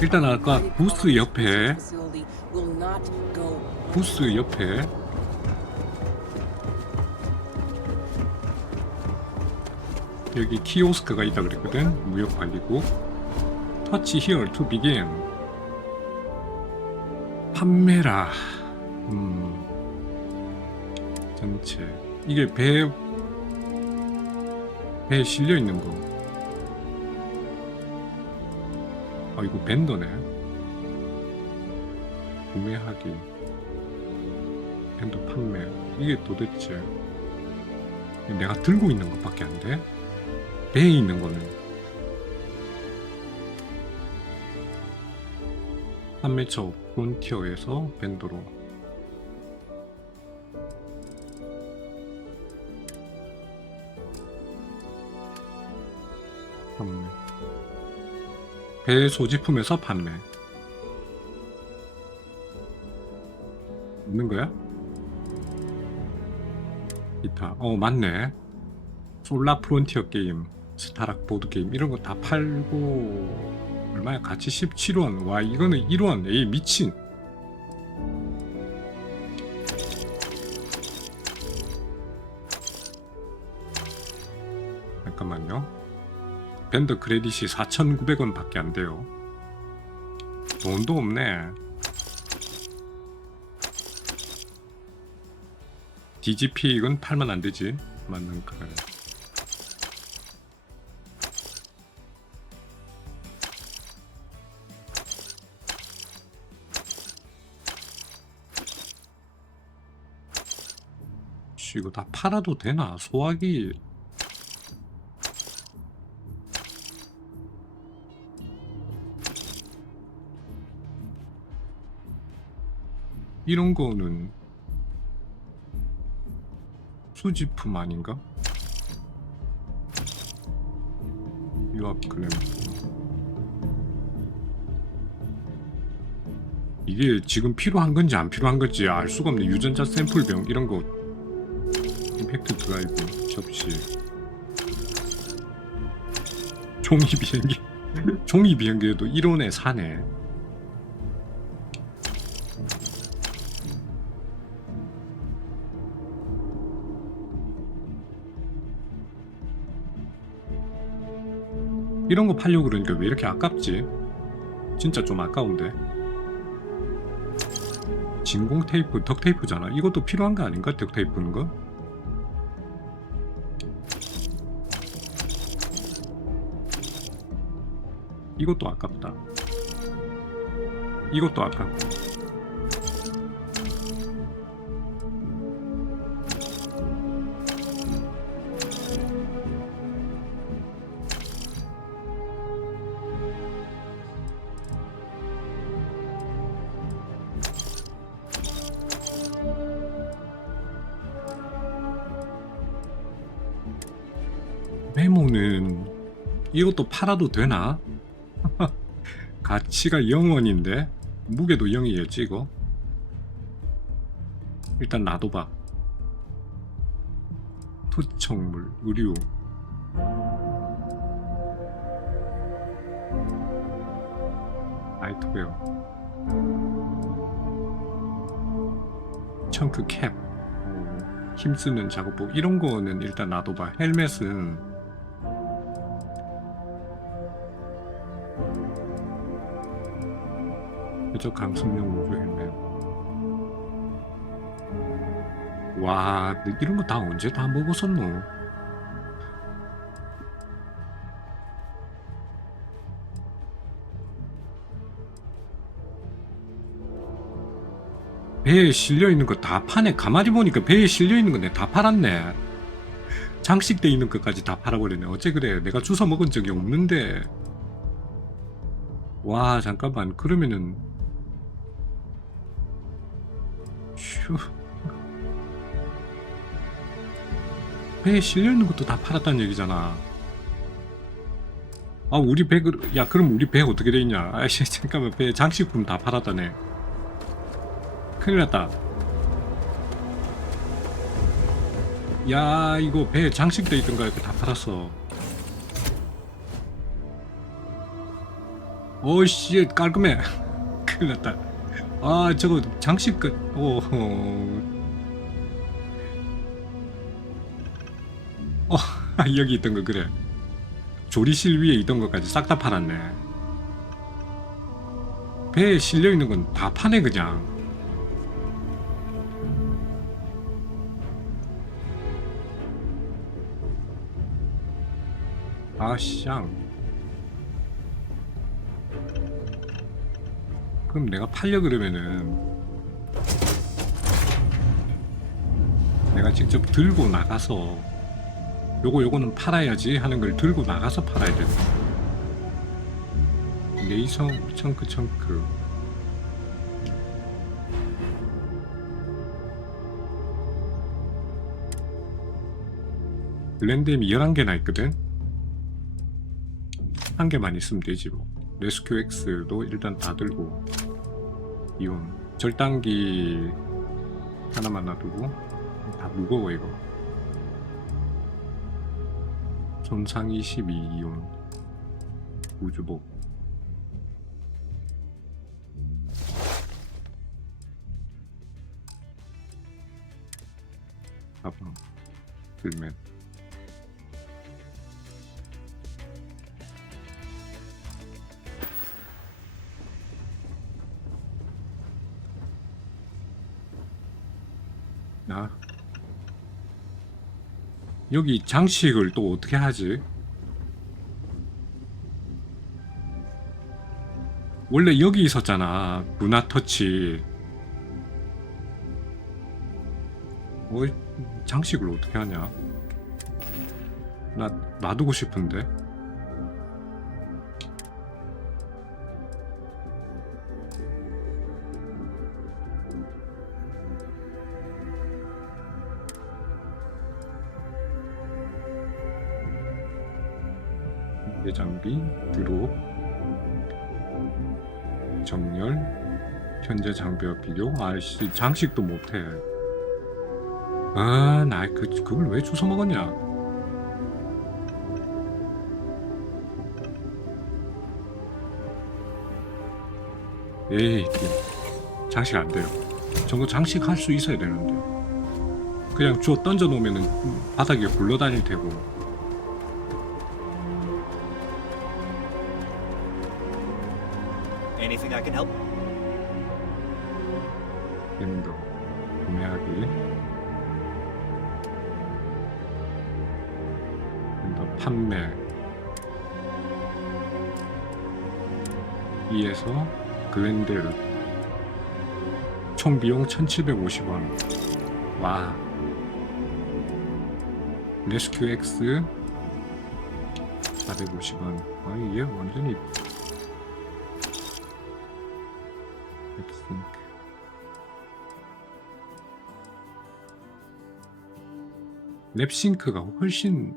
일단 아까 부스 옆에 여기 키오스크가 있다 그랬거든. 무역 관리국. 터치 here to begin. 판매라. 전체 이게 배에 실려 있는 거. 이거 벤더네. 구매하기, 벤더 판매. 이게 도대체 내가 들고 있는 것밖에 안 돼? 배에 있는 거는 판매처 프론티어에서 벤더로. 판매. 배 소지품에서 판매. 있는 거야? 기타. 맞네. 솔라 프론티어 게임, 스타락 보드 게임 이런 거 다 팔고 얼마야? 같이 17원. 와, 이거는 1원. 에이, 미친. 잠깐만요. 밴더 크레딧이 4,900원 밖에 안 돼요. 돈도 없네. DGP 이건 팔면 안 되지. 맞는 거. 이거 다 팔아도 되나? 소화기. 이런 거는 수지품 아닌가? 유압 클램. 이게 지금 필요한 건지 안 필요한 건지 알 수가 없네. 유전자 샘플병 이런 거. 임팩트 드라이브, 접시. 종이 비행기. 종이 비행기에도 1원에 사네. 이런 거 팔려고 그러니까 왜 이렇게 아깝지? 진짜 좀 아까운데. 진공 테이프, 덕 테이프잖아. 이것도 필요한 거 아닌가? 덕 테이프는 거? 이것도 아깝다. 이것도 아깝다. 메모는 이것도 팔아도 되나? 가치가 0원인데 무게도 0이겠지 이거? 일단 놔둬봐. 토청물, 의류. 라이트웨어. 청크 캡. 힘쓰는 작업복. 이런 거는 일단 놔둬봐. 헬멧은 저 강습용 우주 헬멧. 와, 이런 거 다 언제 다 먹었었노? 배에 실려 있는 거 다 파네. 가만히 보니까 배에 실려 있는 거 내 다 팔았네. 장식돼 있는 것까지 다 팔아버리네. 어째 그래? 내가 주워 먹은 적이 없는데. 와, 잠깐만. 그러면은 휴. 배에 실려있는 것도 다 팔았다는 얘기잖아. 우리 배, 야, 그럼 우리 배 어떻게 돼 있냐? 아이씨, 잠깐만. 배 장식품 다 팔았다네. 큰일 났다. 야, 이거 배에 장식돼 있던 거 이렇게 다 팔았어. 오씨 깔끔해. 큰일 났다. 아 저거 장식 끝. 여기 있던 거 그래. 조리실 위에 있던 것까지 싹 다 팔았네. 배에 실려 있는 건 다 파네 그냥. 아쌍. 그럼 내가 팔려 그러면은 내가 직접 들고 나가서 요거는 팔아야지 하는 걸 들고 나가서 팔아야 돼. 레이서 청크 블렌드엠이 11개나 있거든. 한 개만 있으면 되지 뭐. 레스큐 X도 일단 다 들고, 이온 절단기 하나만 놔두고. 다 무거워 이거. 손상 22 이온 우주복. 가방 들맨. 여기 장식을 또 어떻게 하지? 원래 여기 있었잖아, 문화 터치. 장식을 어떻게 하냐? 나 놔두고 싶은데. 장비, 드롭, 정렬, 현재 장비와 비교. 아이씨, 장식도 못해. 나 그걸 왜 주워 먹었냐? 에이, 장식 안 돼요. 저거 장식할 수 있어야 되는데. 그냥 주워 던져 놓으면은 바닥에 굴러다닐 테고. Anything I can help? 랜더 구매하기. 랜더 판매. 2에서 글렌델. 총 비용 1750원. 와. 레스큐 X 450원. 아니 얘 완전히 랩싱크가 훨씬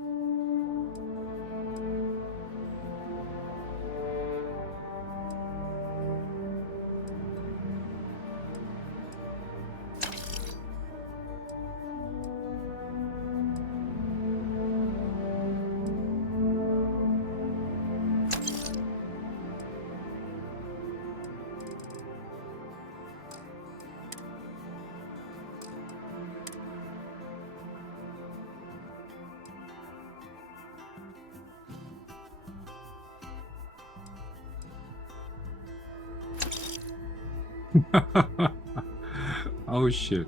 아우 쉣.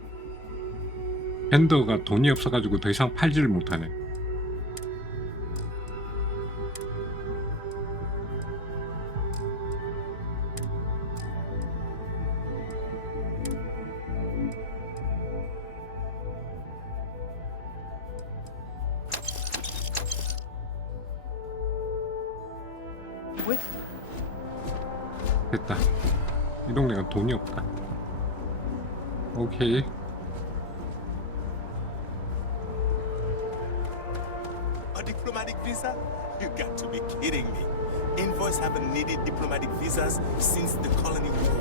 밴더가 돈이 없어가지고 더 이상 팔지를 못하네. 됐다. 이 동네가 돈이 없다. 오케이. A diplomatic visa? You got to be kidding me. Envoys haven't needed diplomatic visas since the colony war.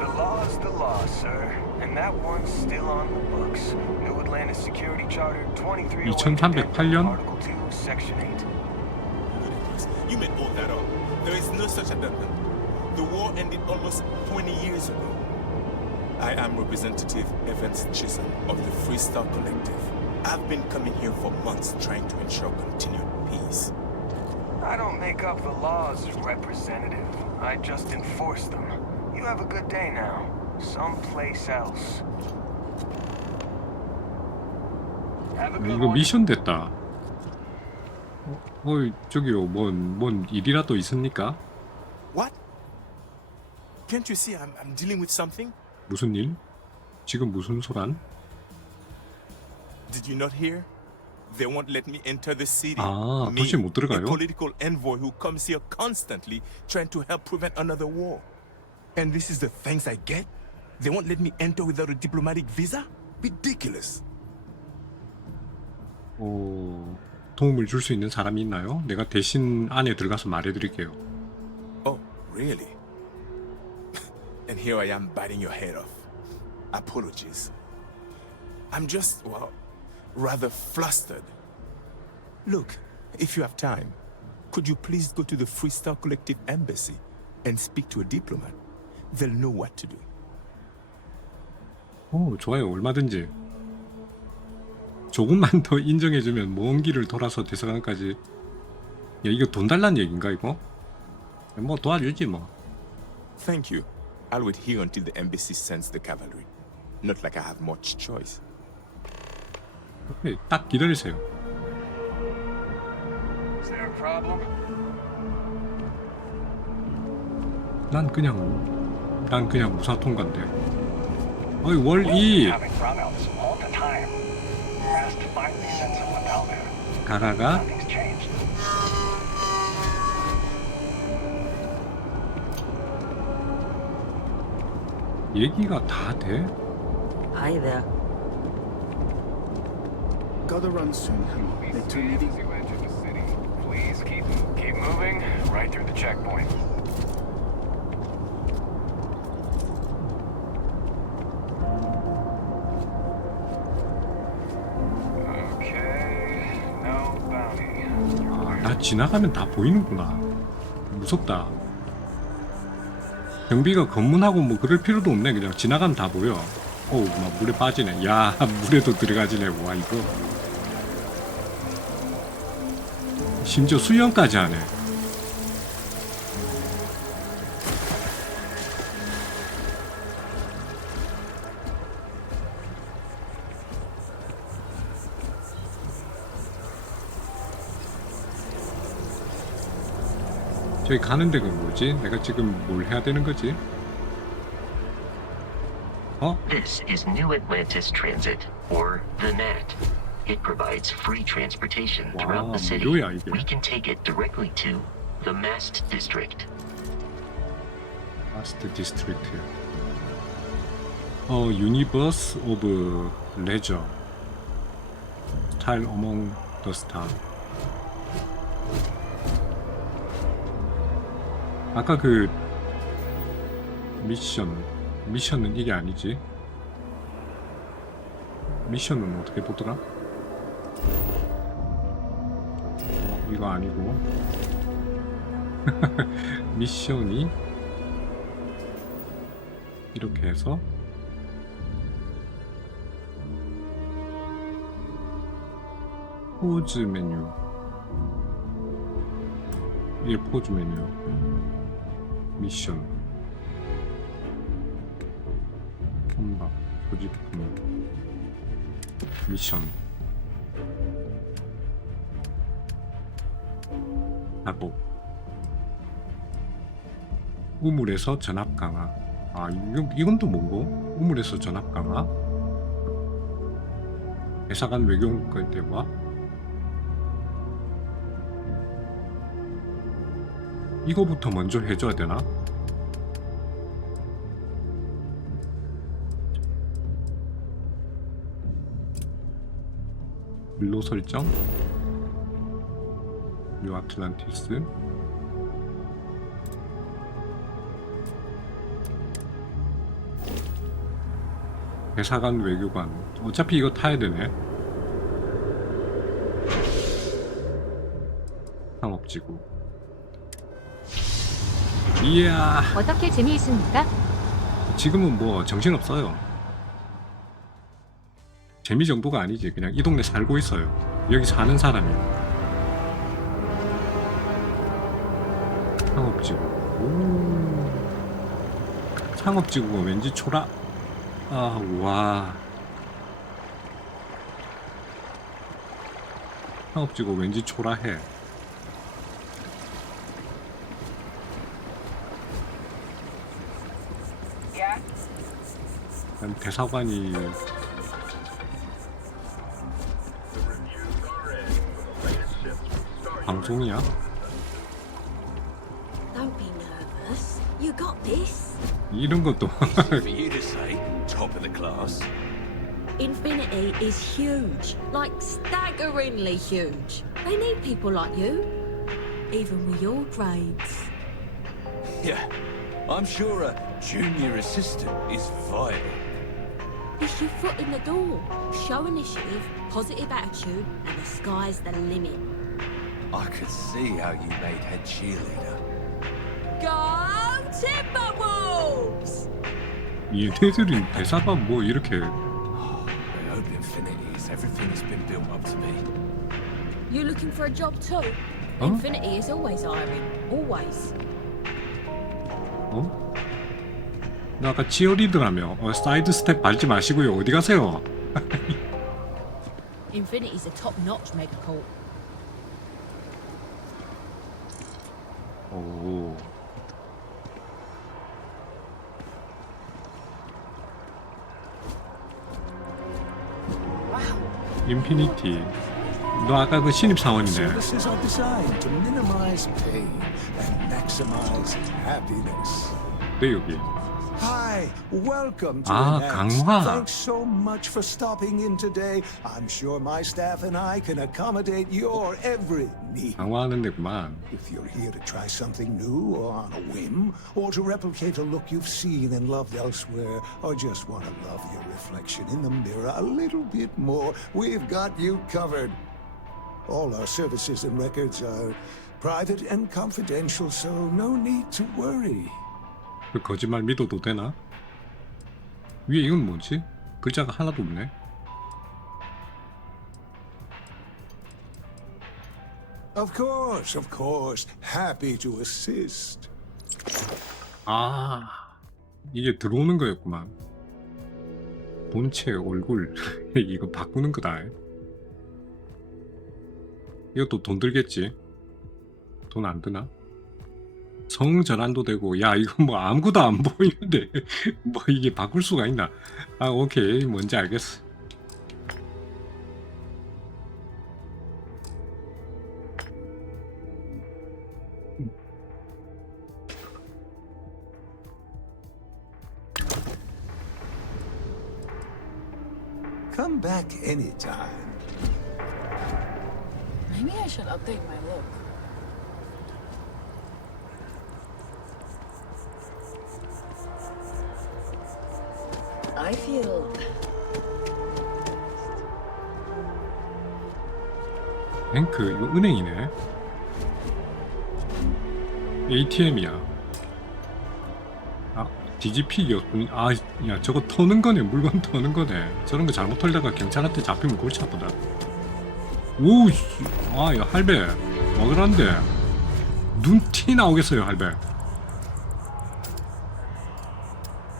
The law's the law, sir. And that one's still on the books. New Atlantis Security Charter 2301 2308년? Article 2, Section 8. Ludicrous. You made all that up. There is no such addendum. The war ended almost 20 years ago. I am Representative Evans Chisholm of the Freestar Collective. I've been coming here for months trying to ensure continued peace. I don't make up the laws, Representative. I just enforce them. You have a good day now. Someplace else. Have a good 이거 one. 미션 됐다. 저기요, 뭔 일이라도 있습니까? What? Can't you see I'm dealing with something? 무슨 일? 지금 무슨 소란? Did you not hear? They won't let me enter the city. 아, Me, 도시에 못 a 들어가요? political envoy who comes here constantly trying to help prevent another war. And this is the thanks I get? They won't let me enter without a diplomatic visa? Ridiculous. 도움을 줄 수 있는 사람이 있나요? 내가 대신 안에 들어가서 말해드릴게요. Oh, really? And here I am biting your head off. Apologies. I'm just, well, rather flustered. Look, if you have time, could you please go to the Freestar Collective Embassy and speak to a diplomat? They'll know what to do. 좋아요. 얼마든지. 조금만 더 인정해주면 먼 길을 돌아서 대사관까지. 야, 이거 돈 달란 얘기인가 이거? 뭐 도와주지 뭐. Thank you. I'll wait here until the embassy sends the cavalry. Not like I have much choice. 오케이, 딱 기다리세요. Is there a problem? 난 그냥 무사 통과인데. 어이 월2 having brownouts all the time. Fast finally sent someone down there. 가가가 Nothing's changed. 얘기가 다 돼? Hi there. Gotta run soon. They too needy. As you enter the city, please keep moving right through the checkpoint. Okay, no bounty. 나 지나가면 다 보이는구나. 무섭다. 경비가 검문하고 뭐 그럴 필요도 없네. 그냥 지나가면 다 보여. 어우, 막 물에 빠지네. 야, 물에도 들어가지네. 와, 이거. 심지어 수영까지 하네. 저기 가는 데가 뭐지? 내가 지금 뭘 해야 되는 거지? This is New Atlantis Transit, or the NAT. It provides free transportation throughout 와, the city. 무료야, 이게. We can take it directly to the Mast District. 마스터 디스트릭트. 유니버스 오브 레저. 스타일 어몽 더 스타. 아까 그 미션은 이게 아니지. 미션은 어떻게 보더라? 이거 아니고 미션이 이렇게 해서 포즈 메뉴. 이게 포즈 메뉴. 미션 선박 소지품 미션 하고 우물에서 전압 강화. 아, 이건 또 뭐고? 우물에서 전압 강화. 대사관 외교관과의 대화. 이거부터 먼저 해줘야 되나? 일로 설정. 뉴 아틀란티스. 대사관 외교관. 어차피 이거 타야 되네. 상업지구. 이야, 어떻게 재미있습니까? 지금은 뭐 정신없어요. 재미 정도가 아니지. 그냥 이 동네 살고 있어요. 여기 사는 사람이에요. 상업지구. 오. 상업지구가 왠지 초라. 아, 와. 상업지구 왠지 초라해. 난 대사관이 방송이야? Don't be nervous. You got this. 이런 것도 For you to say, top of the class. Infinity is huge, like staggeringly huge. They need people like you, even with your grades. Yeah, I'm sure a junior assistant is vital. It's your foot in the door. Show initiative, positive attitude, and the sky's the limit. I could see how you made head cheerleader. Go Timberwolves! 얘네들이 대사가 뭐 이렇게 I hope Infinity's everything has been built up to be. You looking for a job too? Huh? Infinity is always hiring. Always. 어? 나 아까 치어리더라며. 사이드 스텝 밟지 마시고요. 어디 가세요? Infinity's a top-notch megacorp. 오. 인피니티. 너 아까 그 신입사원이네. Services are designed to minimize pain and maximize happiness. 네, 여기. Hi, welcome to Ah, Enhance. 강화. Thanks so much for stopping in today. I'm sure my staff and I can accommodate your every need. 강화하는 데구만. If you're here to try something new or on a whim, or to replicate a look you've seen and loved elsewhere, or just want to love your reflection in the mirror a little bit more, we've got you covered. All our services and records are private and confidential, so no need to worry. 그 거짓말 믿어도 되나? 위에 이건 뭐지? 글자가 하나도 없네. Of course. Happy to assist. 아, 이게 들어오는 거였구만. 본체 얼굴 이거 바꾸는 거다. 이것도 돈 들겠지? 돈 안 드나? 성전환도 되고, 야, 이거 뭐 아무것도 안 보이는데 뭐 이게 바꿀 수가 있나? 아, 오케이, 뭔지 알겠어. Come back anytime. Maybe I should update my look. I feel 뱅크, 이거 은행이네. ATM이야. 아, DGP였군. 아, 야, 저거 터는 거네. 물건 터는 거네. 저런 거 잘못 털다가 경찰한테 잡히면 골치 아프다. 오, 아, 야, 할배. 먹으란데. 눈 티 나오겠어요, 할배.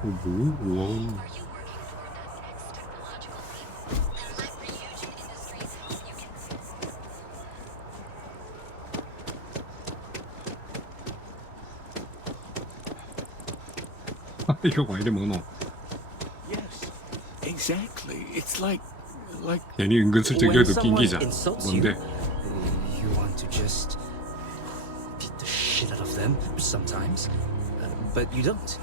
뭐, 와. 이거 왜 이래 먹노? Yes, exactly. It's like 괜히 은근슬쩍 When 여기도 낑기자. someone insults 뭔데? you want to just beat the shit out of them sometimes, but you don't.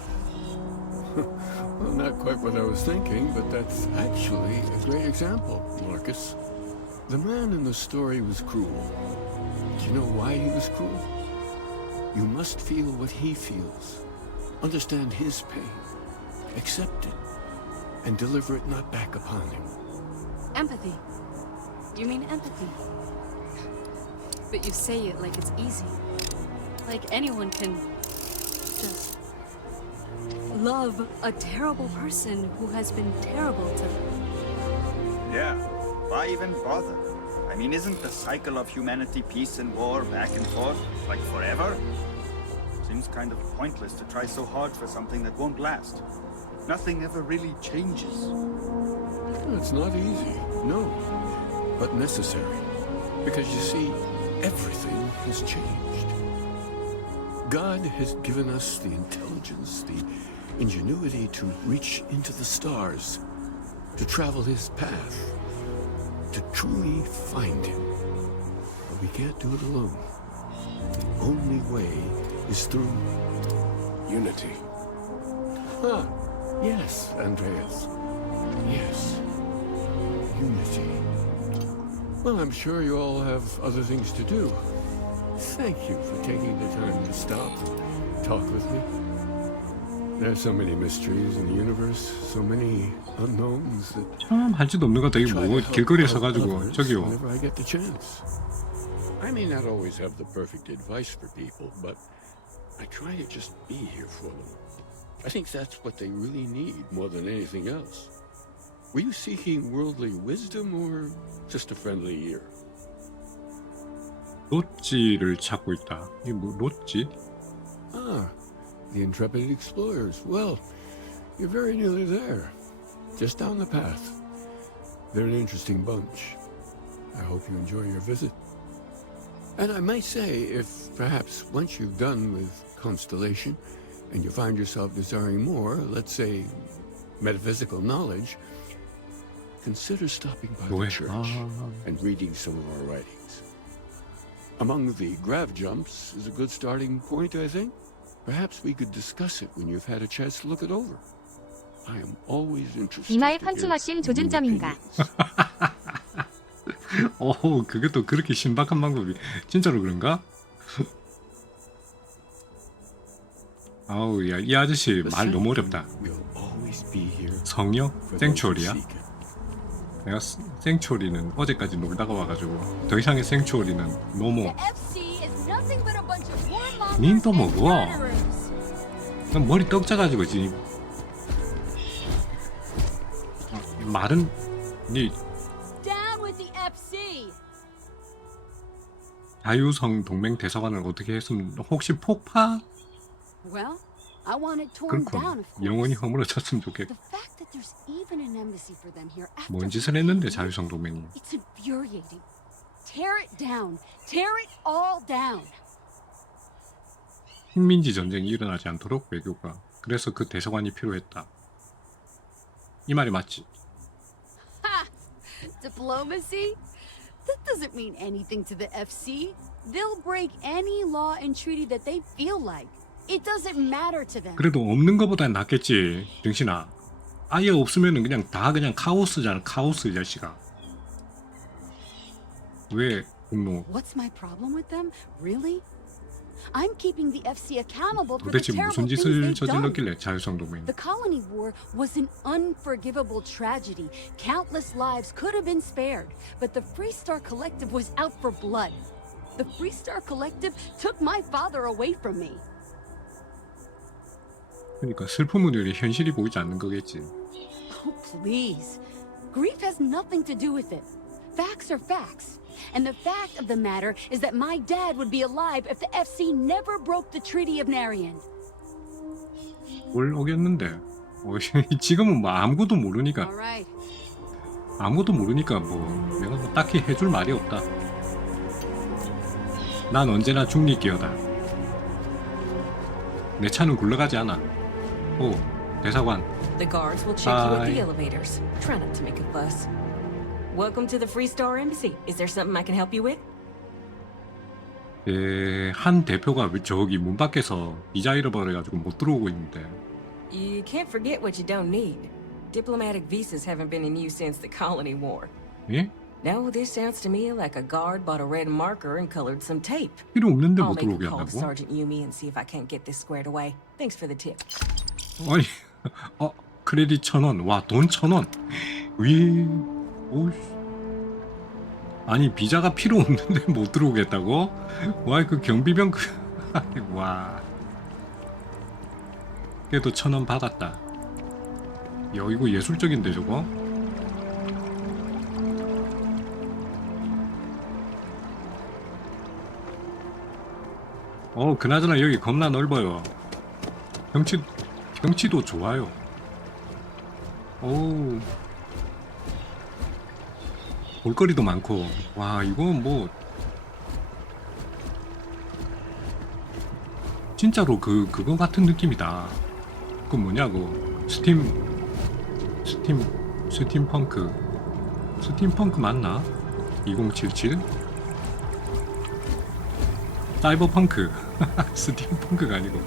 Well, not quite what I was thinking, but that's actually a great example, Marcus. The man in the story was cruel. Do you know why he was cruel? You must feel what he feels. Understand his pain. Accept it. And deliver it not back upon him. empathy. You mean empathy? But you say it like it's easy. Like anyone can to love a terrible person who has been terrible to them. Yeah, why even bother? I mean, isn't the cycle of humanity peace and war back and forth, like forever? Seems kind of pointless to try so hard for something that won't last. Nothing ever really changes. It's not easy, no, but necessary. Because you see, everything has changed. God has given us the intelligence, the ingenuity to reach into the stars, to travel his path, to truly find him. But we can't do it alone. The only way is through unity. Ah, yes, Andreas. Yes. Unity. Well, I'm sure you all have other things to do. Thank you for taking the time to stop and talk with me. There's so many mysteries in the universe, so many unknowns that 참 할 짓도 없는 것 같아. 이게 뭐 길거리에 서가지고 저기요. whenever I get the chance. I may not always have the perfect advice for people, but I try to just be here for them. I think that's what they really need more than anything else. Were you seeking worldly wisdom or just a friendly ear? 로찌를 찾고 있다. 이게 뭐 로찌? Ah, the intrepid explorers. Well, you're very nearly there. Just down the path. They're an interesting bunch. I hope you enjoy your visit. And I might say, if perhaps once you've done with Constellation and you find yourself desiring more, let's say, metaphysical knowledge, consider stopping by the church and reading some of our writings. Among the grav jumps is a good starting point, I think. Perhaps we could discuss it when you've had a chance to look it over. I am always interested. 이마에 펀치머신 조준점인가? 그게 또 그렇게 신박한 방법이 진짜로 그런가? 아우, 야, 이 아저씨 말 너무 어렵다. 성역? 생추얼이야? 내가 생추얼이는 어제까지 놀다가 와가지고 더 이상의 생추얼이는 노모. 닌 또 먹어? 난 머리 떡 짜가지고 지금 말은 니 자유성 동맹 대사관을 어떻게 했으면 혹시 폭파? Well, I want it torn down, 그렇군. of course. 영원히 허물어졌으면 좋겠고. The fact that there's even an embassy for them here after 뭔 짓을 했는데 자유성 동맹이. It's infuriating. Tear it down. Tear it all down. 식민지 전쟁이 일어나지 않도록 외교가. 그래서 그 대사관이 필요했다. 이 말이 맞지? Ha! Diplomacy? That doesn't mean anything to the FC. They'll break any law and treaty that they feel like. It doesn't matter to them. 그래도 없는 것보단 낫겠지, 등신아. 아예 없으면은 그냥 다 그냥 카오스잖아, 카오스 이 자식아. 왜 분노? What's my problem with them? Really? I'm keeping the FC accountable for the 도대체 terrible 무슨 things 짓을 they've done. 저질렀길래 자유성 동맹? The colony war was an unforgivable tragedy. Countless lives could have been spared, but the Free Star Collective was out for blood. The Free Star Collective took my father away from me. 그러니까 슬픔은 왜 현실이 보이지 않는 거겠지. Oh, please. Grief has nothing to do with it. Facts are facts. And the fact of the matter is that my dad would be alive if the FC never broke the Treaty of MiRION. 뭘 어겼는데? 지금은 뭐 아무것도 모르니까. All right. 아무것도 모르니까 뭐 내가 뭐 딱히 해줄 말이 없다. 난 언제나 중립기어다. 내 차는 굴러가지 않아. 오, 대사관. The guards will check you at the elevators. Try not to make a fuss. Welcome to the Free Star Embassy. Is there something I can help you with? 한 대표가 저기 문 밖에서 비자 잃어버려가지고 못 들어오고 있는데. You can't forget what you don't need. Diplomatic visas haven't been in use since the colony war. 예? No, this sounds to me like a guard bought a red marker and colored some tape. 필요 없는데 I'll 못 make a 들어오게 call to 한다고? Sergeant Yumi and see if I can't get this squared away. Thanks for the tip. 아니, 크레딧 1,000원. 와, 돈 1,000원. 오씨. 아니, 비자가 필요 없는데 못 들어오겠다고? 와, 그 경비병 와. 그래도 1,000원 받았다. 야, 이거 예술적인데 저거? 그나저나 여기 겁나 넓어요. 경치도 좋아요. 오, 볼거리도 많고. 와, 이거 뭐 진짜로 그거 같은 느낌이다. 그 뭐냐고, 스팀펑크 맞나? 2077? 사이버펑크. 스팀펑크가 아니고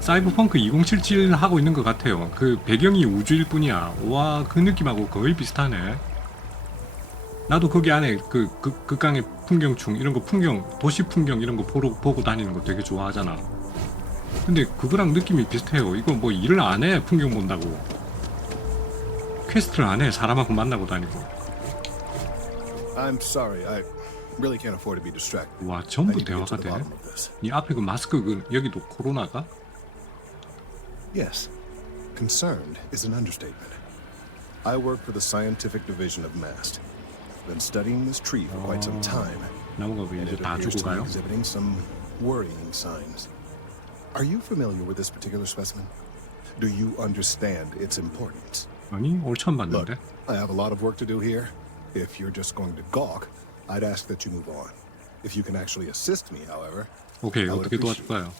사이버펑크 2077 하고 있는 것 같아요. 그 배경이 우주일 뿐이야. 와, 그 느낌하고 거의 비슷하네. 나도 거기 안에 극강의 풍경충 이런 거, 도시 풍경 이런 거 보고 다니는 거 되게 좋아하잖아. 근데 그거랑 느낌이 비슷해요. 이거 뭐 일을 안 해, 풍경 본다고. 퀘스트를 안 해, 사람하고 만나고 다니고. I'm sorry, I really can't afford to be distracted. 와, 전부 대화가 돼. 이 앞에 그 마스크 여기도 코로나가? Yes. Concerned is an understatement. I work for the scientific division of MAST. Been studying this tree for quite some time. 나무가 왜 And 이제 it 다 appears to be 죽어가요? exhibiting some worrying signs. Are you familiar with this particular specimen? Do you understand its importance? 아니, 올 처음 봤는데. Look, I have a lot of work to do here. If you're just going to gawk, I'd ask that you move on. If you can actually assist me, however, 오케이, I would 어떻게 appreciate 도와줄까요?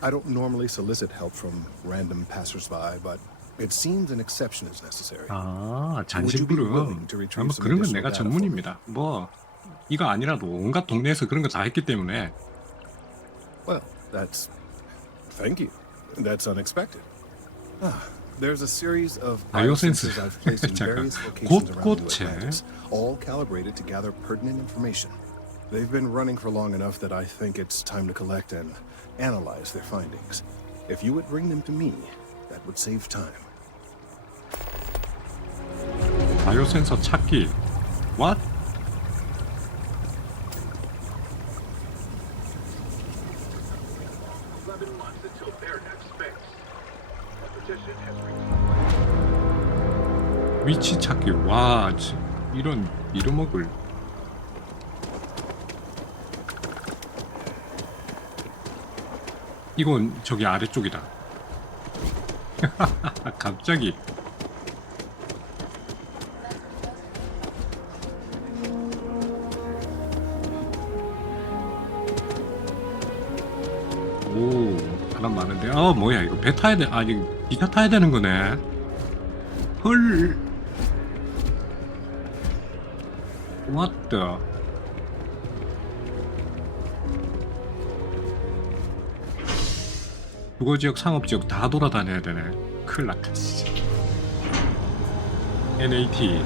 I don't normally solicit help from random passersby, but it seems an exception is necessary. 아, Would you be willing 잔심부름. to 아, retrieve 뭐 some 그런 건 additional 내가 data for me? 전문입니다. 뭐 이거 아니라도 온갖 동네에서 그런 거 다 했기 때문에. Well, thank you. That's unexpected. There's a series of 바이오센스. biosensors I've placed in 잠깐. various locations around New 곳곳에. Atlantis, all calibrated to gather pertinent information. They've been running for long enough that I think it's time to collect and analyze their findings. If you would bring them to me, that would save time. 바이오 센서 찾기. What? 위치 찾기. 와, 이런 이름먹을. 이건 저기 아래쪽이다. 갑자기. 오, 사람 많은데. 아, 뭐야 이거 배 타야 돼. 아니, 기차 타야 되는 거네. 헐. What the? 주거지역, 상업지역 다 돌아다녀야 되네. 큰일 났다, 진짜. NAT.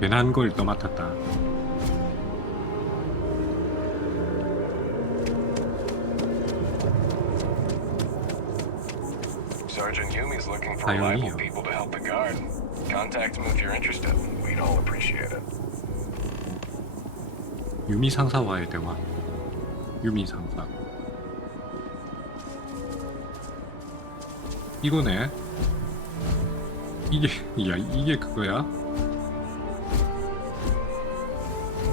괜한 걸 떠맡았다. Sergeant Yumi's looking for reliable people to help the guard. Contact him if you're interested. We'd all appreciate it. 유미 상사와의 대화. 유미 상사. 이거네. 이게 그거야?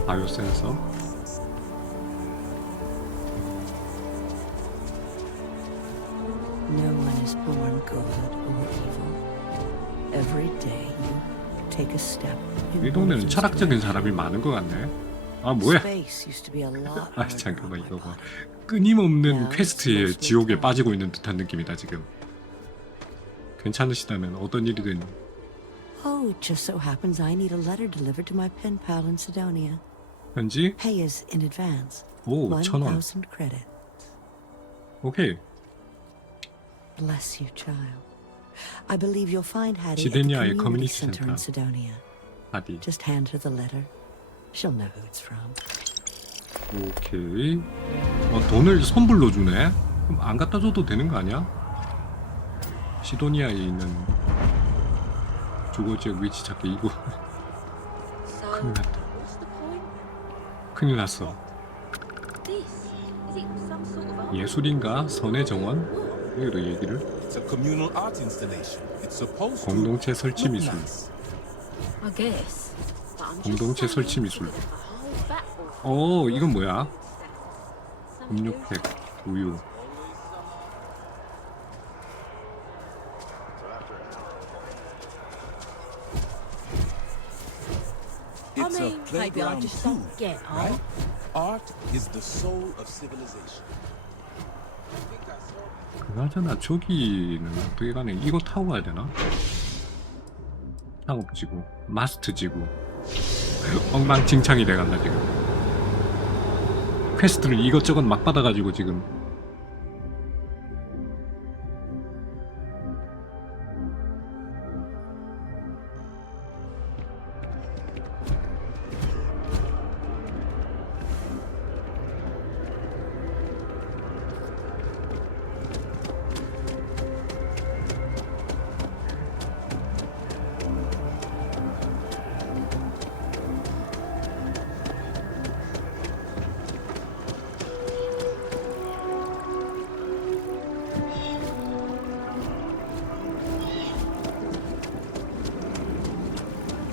바이오 센서. No one is born good or evil. Every day you take a step. 이 동네는 철학적인 사람이 많은 것 같네. 아, 뭐야? Space used to be a lot 아, 잠깐만, 이거 봐. 끊임없는 퀘스트에 지옥에 빠지고 있는 듯한 느낌이다 지금. 괜찮으시다면 어떤 일이든. Oh, it just so happens I need a letter delivered to my pen pal in Sidonia. 편지? Pay is in advance. 오, 1,000원. 1,000 credit. 오케이. Bless you, child. I believe you'll find Hattie at the 시드니아의 community 커뮤니티 center in 센터. Sidonia. 하디. Just hand her the letter. She'll know who it's from. 오케이. 돈을 선불로 주네. 그럼 안 갖다 줘도 되는 거 아니야? 시도니아에 있는 주거지역 위치 찾기. 이거 큰일 났다. What's the point 큰일 났어. This is it some sort of art? 예술인가? 선의 정원? 여기로 얘기를. It's a communal art installation. It's supposed to 공동체 설치 look 미술. nice. I guess. But I'm just 공동체 saying, 설치 미술. a whole battle. 이건 뭐야? 음료팩, 우유. It's I a mean, maybe I playground just too, don't get right? art. Art is the soul of civilization. 그나저나 저기는 어떻게 가네? 이거 타고 가야 되나? 상업지구, 마스트지구. 엉망진창이 돼간다 지금. 퀘스트를 이것저것 막 받아가지고 지금.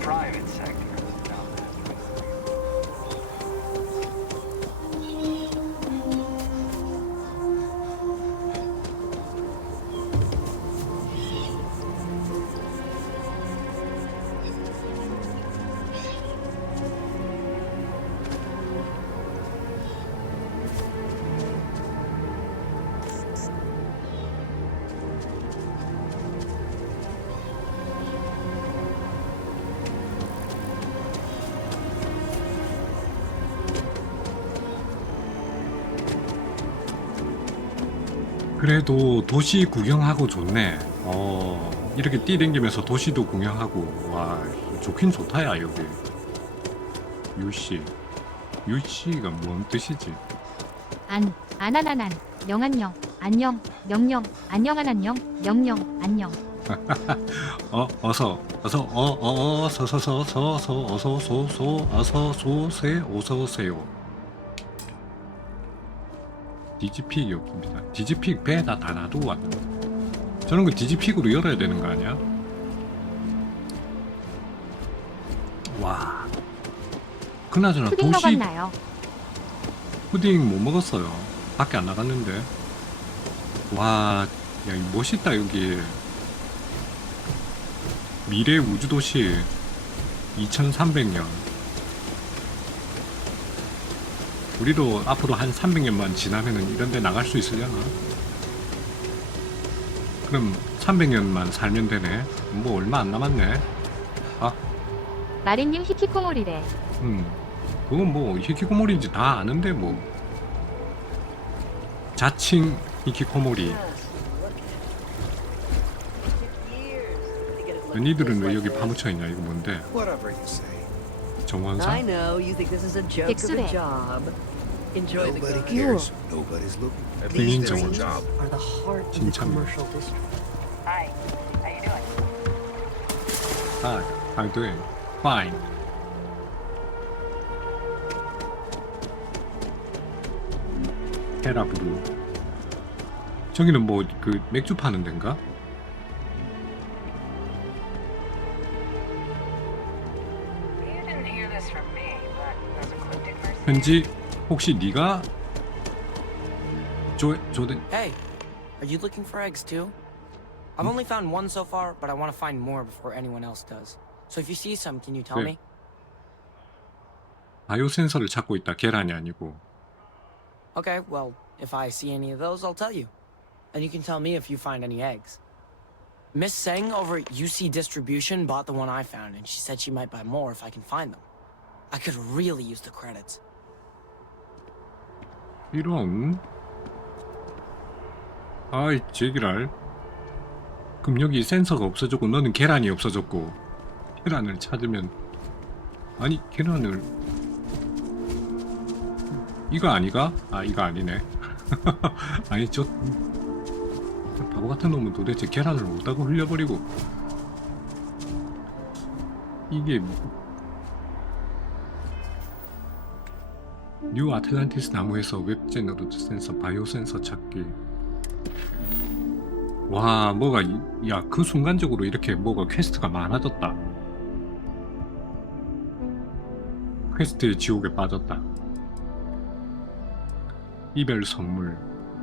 Private sector. 그래도 도시 구경하고 좋네. 이렇게 뛰댕기면서 도시도 구경하고. 와, 좋긴 좋다 야 여기. 유씨. 유씨가 뭔 뜻이지? 안안안안 영안녕 안녕 영영 안녕한 안녕 영영 안녕. 어서오세요. 디지픽이었습니다. 디지픽 배에다 다 놔두고 왔는데. 저런 거 디지픽으로 열어야 되는 거 아니야? 와. 그나저나 푸딩 도시 먹었나요? 푸딩 못 먹었어요. 밖에 안 나갔는데. 와, 야, 멋있다 여기. 미래 우주도시 2300년. 우리도 앞으로 한 300년만 지나면은 이런 데 나갈 수 있으려나? 그럼 300년만 살면 되네. 뭐 얼마 안 남았네. 마린님 히키코모리래. 그건 뭐 히키코모리인지 다 아는데 뭐. 자칭 히키코모리. 니들은 왜 여기 파묻혀 있냐? 이거 뭔데? Whatever you say. 정원사? I know you think this is a joke of a job. Enjoy the Nobody garden. cares. Nobody's looking. At Clean least there's a 정원사. job. Are the heart of the 진짜. commercial district. Hi, how you doing? Hi, how you doing? Fine. 테라브루. 저기는 뭐 그 맥주 파는 데인가? You didn't hear this from me, but there's a cryptic mercenary. 현지 혹시 네가 조든 Hey, are you looking for eggs too? I've only found one so far, but I want to find more before anyone else does. So if you see some, can you tell 네. me? 바이오 센서를 찾고 있다. 계란이 아니고. Okay, well, if I see any of those, I'll tell you. And you can tell me if you find any eggs. Miss Seng over at UC Distribution bought the one I found, and she said she might buy more if I can find them. I could really use the credits. 이런. 아이 제기랄. 그럼 여기 센서가 없어졌고 너는 계란이 없어졌고. 계란을 찾으면 아니 계란을 이거 아니가? 아 이거 아니네. 아니 저 바보 같은 놈은 도대체 계란을 못하고 흘려버리고 이게 뉴 아틀란티스 나무에서 웹젠 루트 센서, 바이오 센서 찾기. 와, 뭐가, 야, 그 순간적으로 이렇게 뭐가 퀘스트가 많아졌다. 퀘스트의 지옥에 빠졌다. 이별 선물.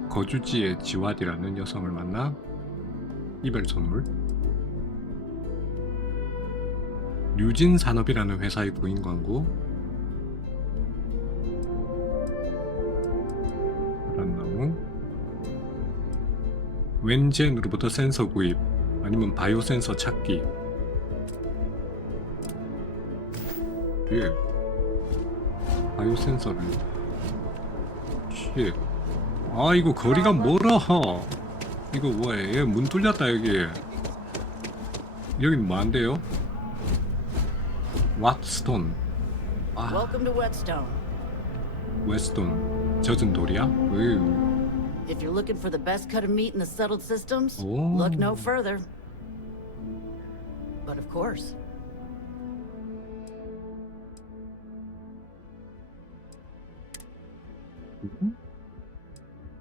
거주지의 지와디라는 여성을 만나 이별 선물. 류진 산업이라는 회사의 구인 광고. 파란나무. 웬젠으로부터 센서 구입, 아니면 바이오 센서 찾기. 예. 바이오 센서를. 쉣. 아, 이거 거리가 멀어. 이거 뭐야? 얘 문 뚫렸다 여기. 여긴 뭐한데요? 왓스톤. 아, Welcome to Whetstone. 웨스톤. 젖은 돌이야? 으유. If you're looking for the best cut of meat in the settled systems, Oh. look no further. But of course.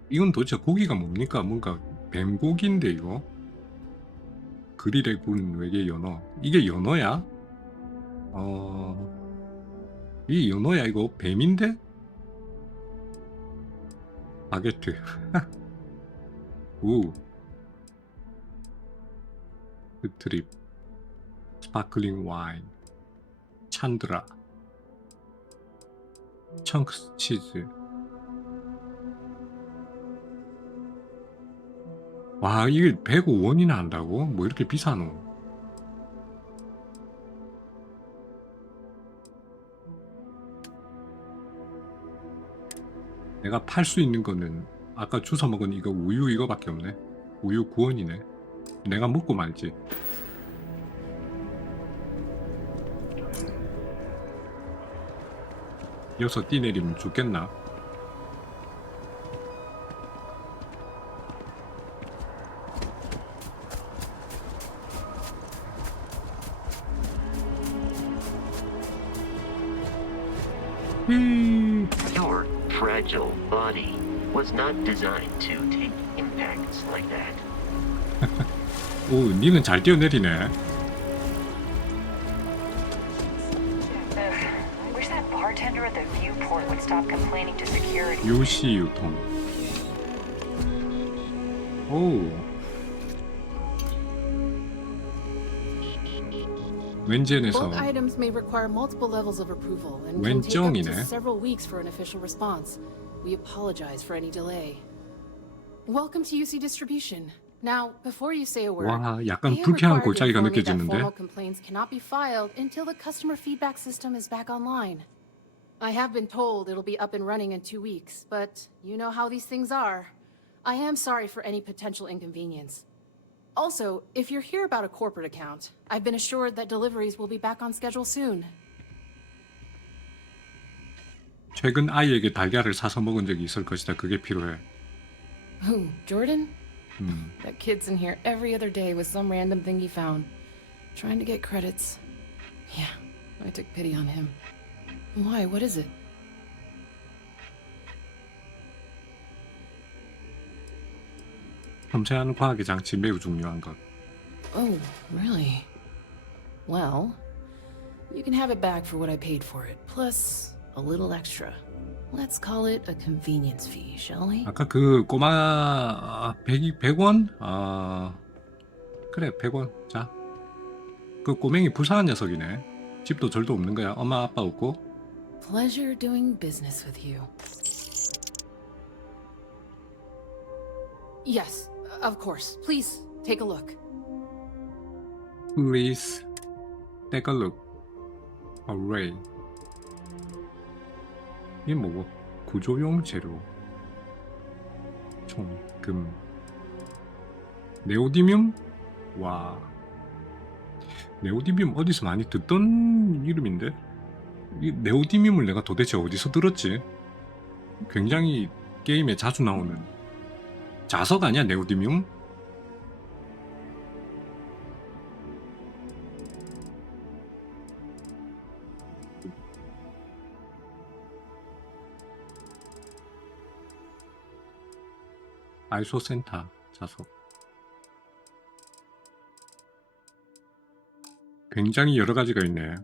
이건 도대체 고기가 뭡니까? 뭔가 뱀고기인데 이거? 그릴에 구운 외계 연어. 이게 연어야? 이 연어야 이거? 뱀인데? 바게트. 우. 스트립. 스파클링 와인. 찬드라. 청크스 치즈. 와, 이게 105원이나 한다고? 뭐 이렇게 비싸노? 내가 팔 수 있는 거는 아까 주워 먹은 이거 우유 이거밖에 없네. 우유 9원이네. 내가 먹고 말지. 여기서 뛰내리면 죽겠나? Your fragile body was not designed to take impacts like that. 오, 니는 잘 뛰어내리네. Wish that bartender at the viewport would stop complaining to security. 요시 유통. 오. 웬젠에서 Bulk items may require multiple levels of approval and can take up to 웬정이네. several weeks for an official response. We apologize for any delay. Welcome to UC Distribution. Now, before you say a word, 와, 약간 I am 불쾌한 required to 골짜기가 inform you that 느껴지는데. formal complaints cannot be filed until the customer feedback system is back online. I have been told it'll be up and running in 2 weeks, but you know how these things are. I am sorry for any potential inconvenience. Also, if you're here about a corporate account, I've been assured that deliveries will be back on schedule soon. 최근 아이에게 달걀을 사서 먹은 적이 있을 것이다. 그게 필요해. Who, Jordan? That kid's in here every other day with some random thing he found. Trying to get credits. Yeah, I took pity on him. Why? What is it? 섬세한 과학의 장치 매우 중요한 것. Oh, really? Well, you can have it back for what I paid for it, plus a little extra. Let's call it a convenience fee, shall we? 아까 그 꼬마 100원? 그래 100원. 자, 그 꼬맹이 불쌍한 녀석이네. 집도 절도 없는 거야. 엄마 아빠 없고. Pleasure doing business with you. Yes, of course. Please take a look. Please take a look. Array. 이게 뭐고? 구조용 재료. 총, 금. 네오디뮴? 와. 네오디뮴 어디서 많이 듣던 이름인데? 이 네오디뮴을 내가 도대체 어디서 들었지? 굉장히 게임에 자주 나오는 자석 아니야, 네오디뮴? 아이소센터 좌석. 굉장히 여러 가지가 있네.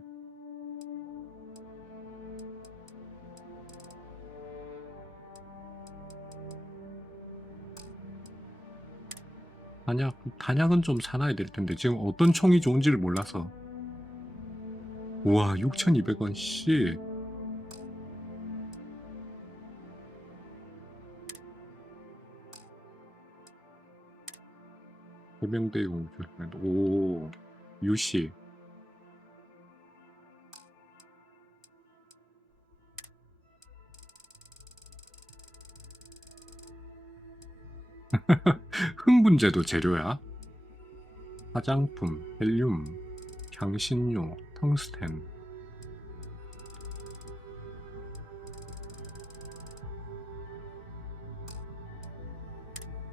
단약은 좀 사놔야 될 텐데 지금 어떤 총이 좋은지를 몰라서. 우와 6,200원 씨. 해병대 용줄. 오 유씨. 흥분제도 재료야. 화장품, 헬륨, 향신료, 텅스텐.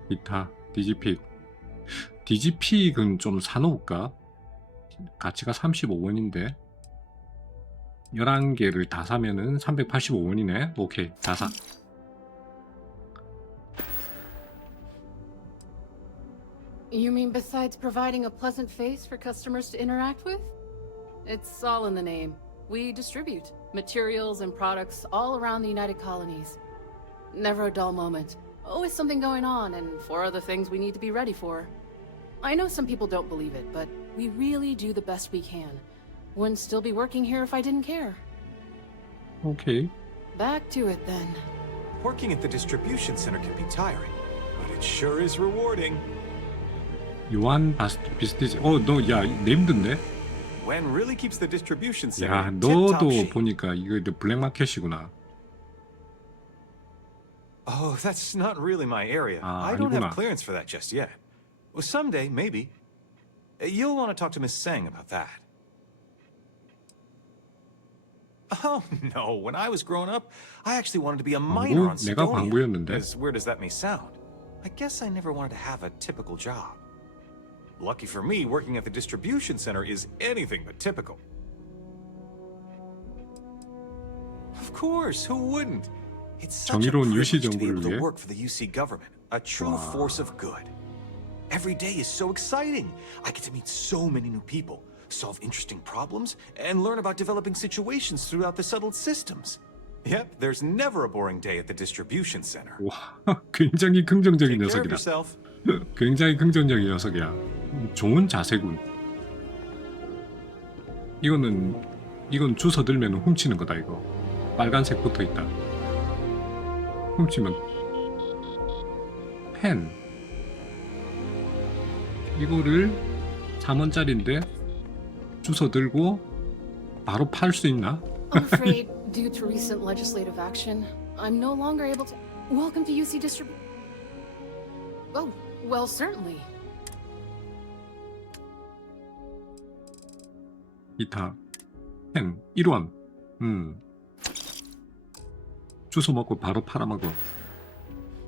기타, 디지픽. 디지픽은 좀 사놓을까? 가치가 35원인데 11개를 다 사면은 385원이네. 오케이, 다 사. You mean besides providing a pleasant face for customers to interact with? It's all in the name. We distribute materials and products all around the United Colonies. Never a dull moment. Always something going on and 4 other things we need to be ready for. I know some people don't believe it, but we really do the best we can. Wouldn't still be working here if I didn't care. Okay. Back to it then. Working at the distribution center can be tiring, but it sure is rewarding. 요한 비스티지. 너 야, 내 힘든데? When really keeps the distribution center 야, tip-top 너도 shape. 보니까 이거 블랙마켓이구나. Oh, that's not really my area. 아, I don't 아니구나. have clearance for that just yet. Well, someday, maybe. You'll want to talk to Miss Seng about that. Oh, no. When I was growing up, I actually wanted to be a miner on 내가 Sidonia. 광부였는데. As weird as that may sound. I guess I never wanted to have a typical job. Lucky for me, working at the distribution center is anything but typical. Of course, who wouldn't? It's such a 정의로운 privilege 유시 to be able 정부를 to 위해. work for the UC government, a true force of good. Every day is so exciting. I get to meet so many new people, solve interesting problems, and learn about developing situations throughout the settled systems. Yep, there's never a boring day at the distribution center. 와, 굉장히 긍정적인 Take care of 녀석이다. yourself. 굉장히 긍정적인 녀석이야. 좋은 자세군. 이건 주워 들면 훔치는 거다 이거. 빨간색 붙어 있다. 훔치면 펜. 이거를 3원짜리인데 주워 들고 바로 팔 수 있나? I'm afraid, due to recent legislative action, I'm no longer able to. Welcome to UC Distrib. Oh, well, certainly. 기타 펜 1원. 주워 먹고 바로 팔아먹어.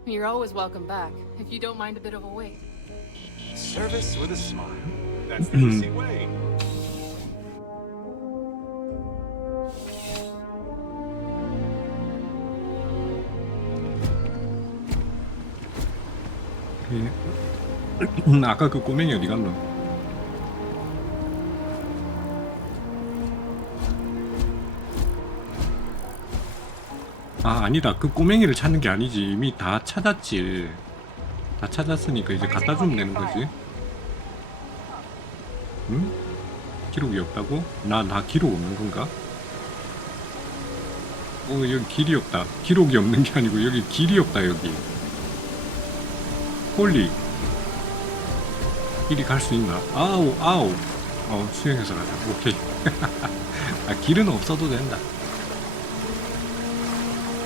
You're always welcome back, if you don't mind a bit of a wait. Service with a smile. That's the UC way. 아까 그 꼬맹이 어디 갔노? 아, 아니다. 그 꼬맹이를 찾는 게 아니지. 이미 다 찾았지. 다 찾았으니까 이제 갖다 주면 되는 거지. 응? 기록이 없다고? 나 기록 없는 건가? 여기 길이 없다. 기록이 없는 게 아니고 여기 길이 없다 여기. 홀리. 길이 갈 수 있나? 아우. 수영해서 가자. 오케이. 아, 길은 없어도 된다.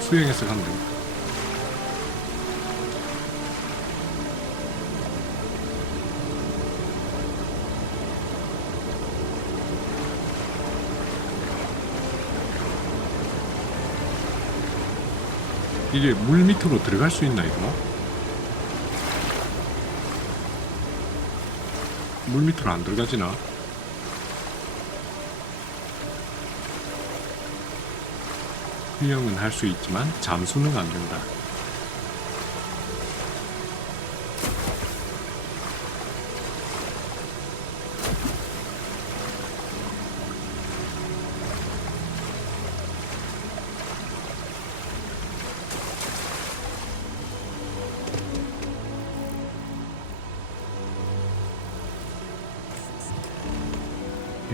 수영해서 가면 된다. 이게 물 밑으로 들어갈 수 있나 이거? 물 밑으로 안 들어가지나? 수영은 할 수 있지만 잠수는 안 된다.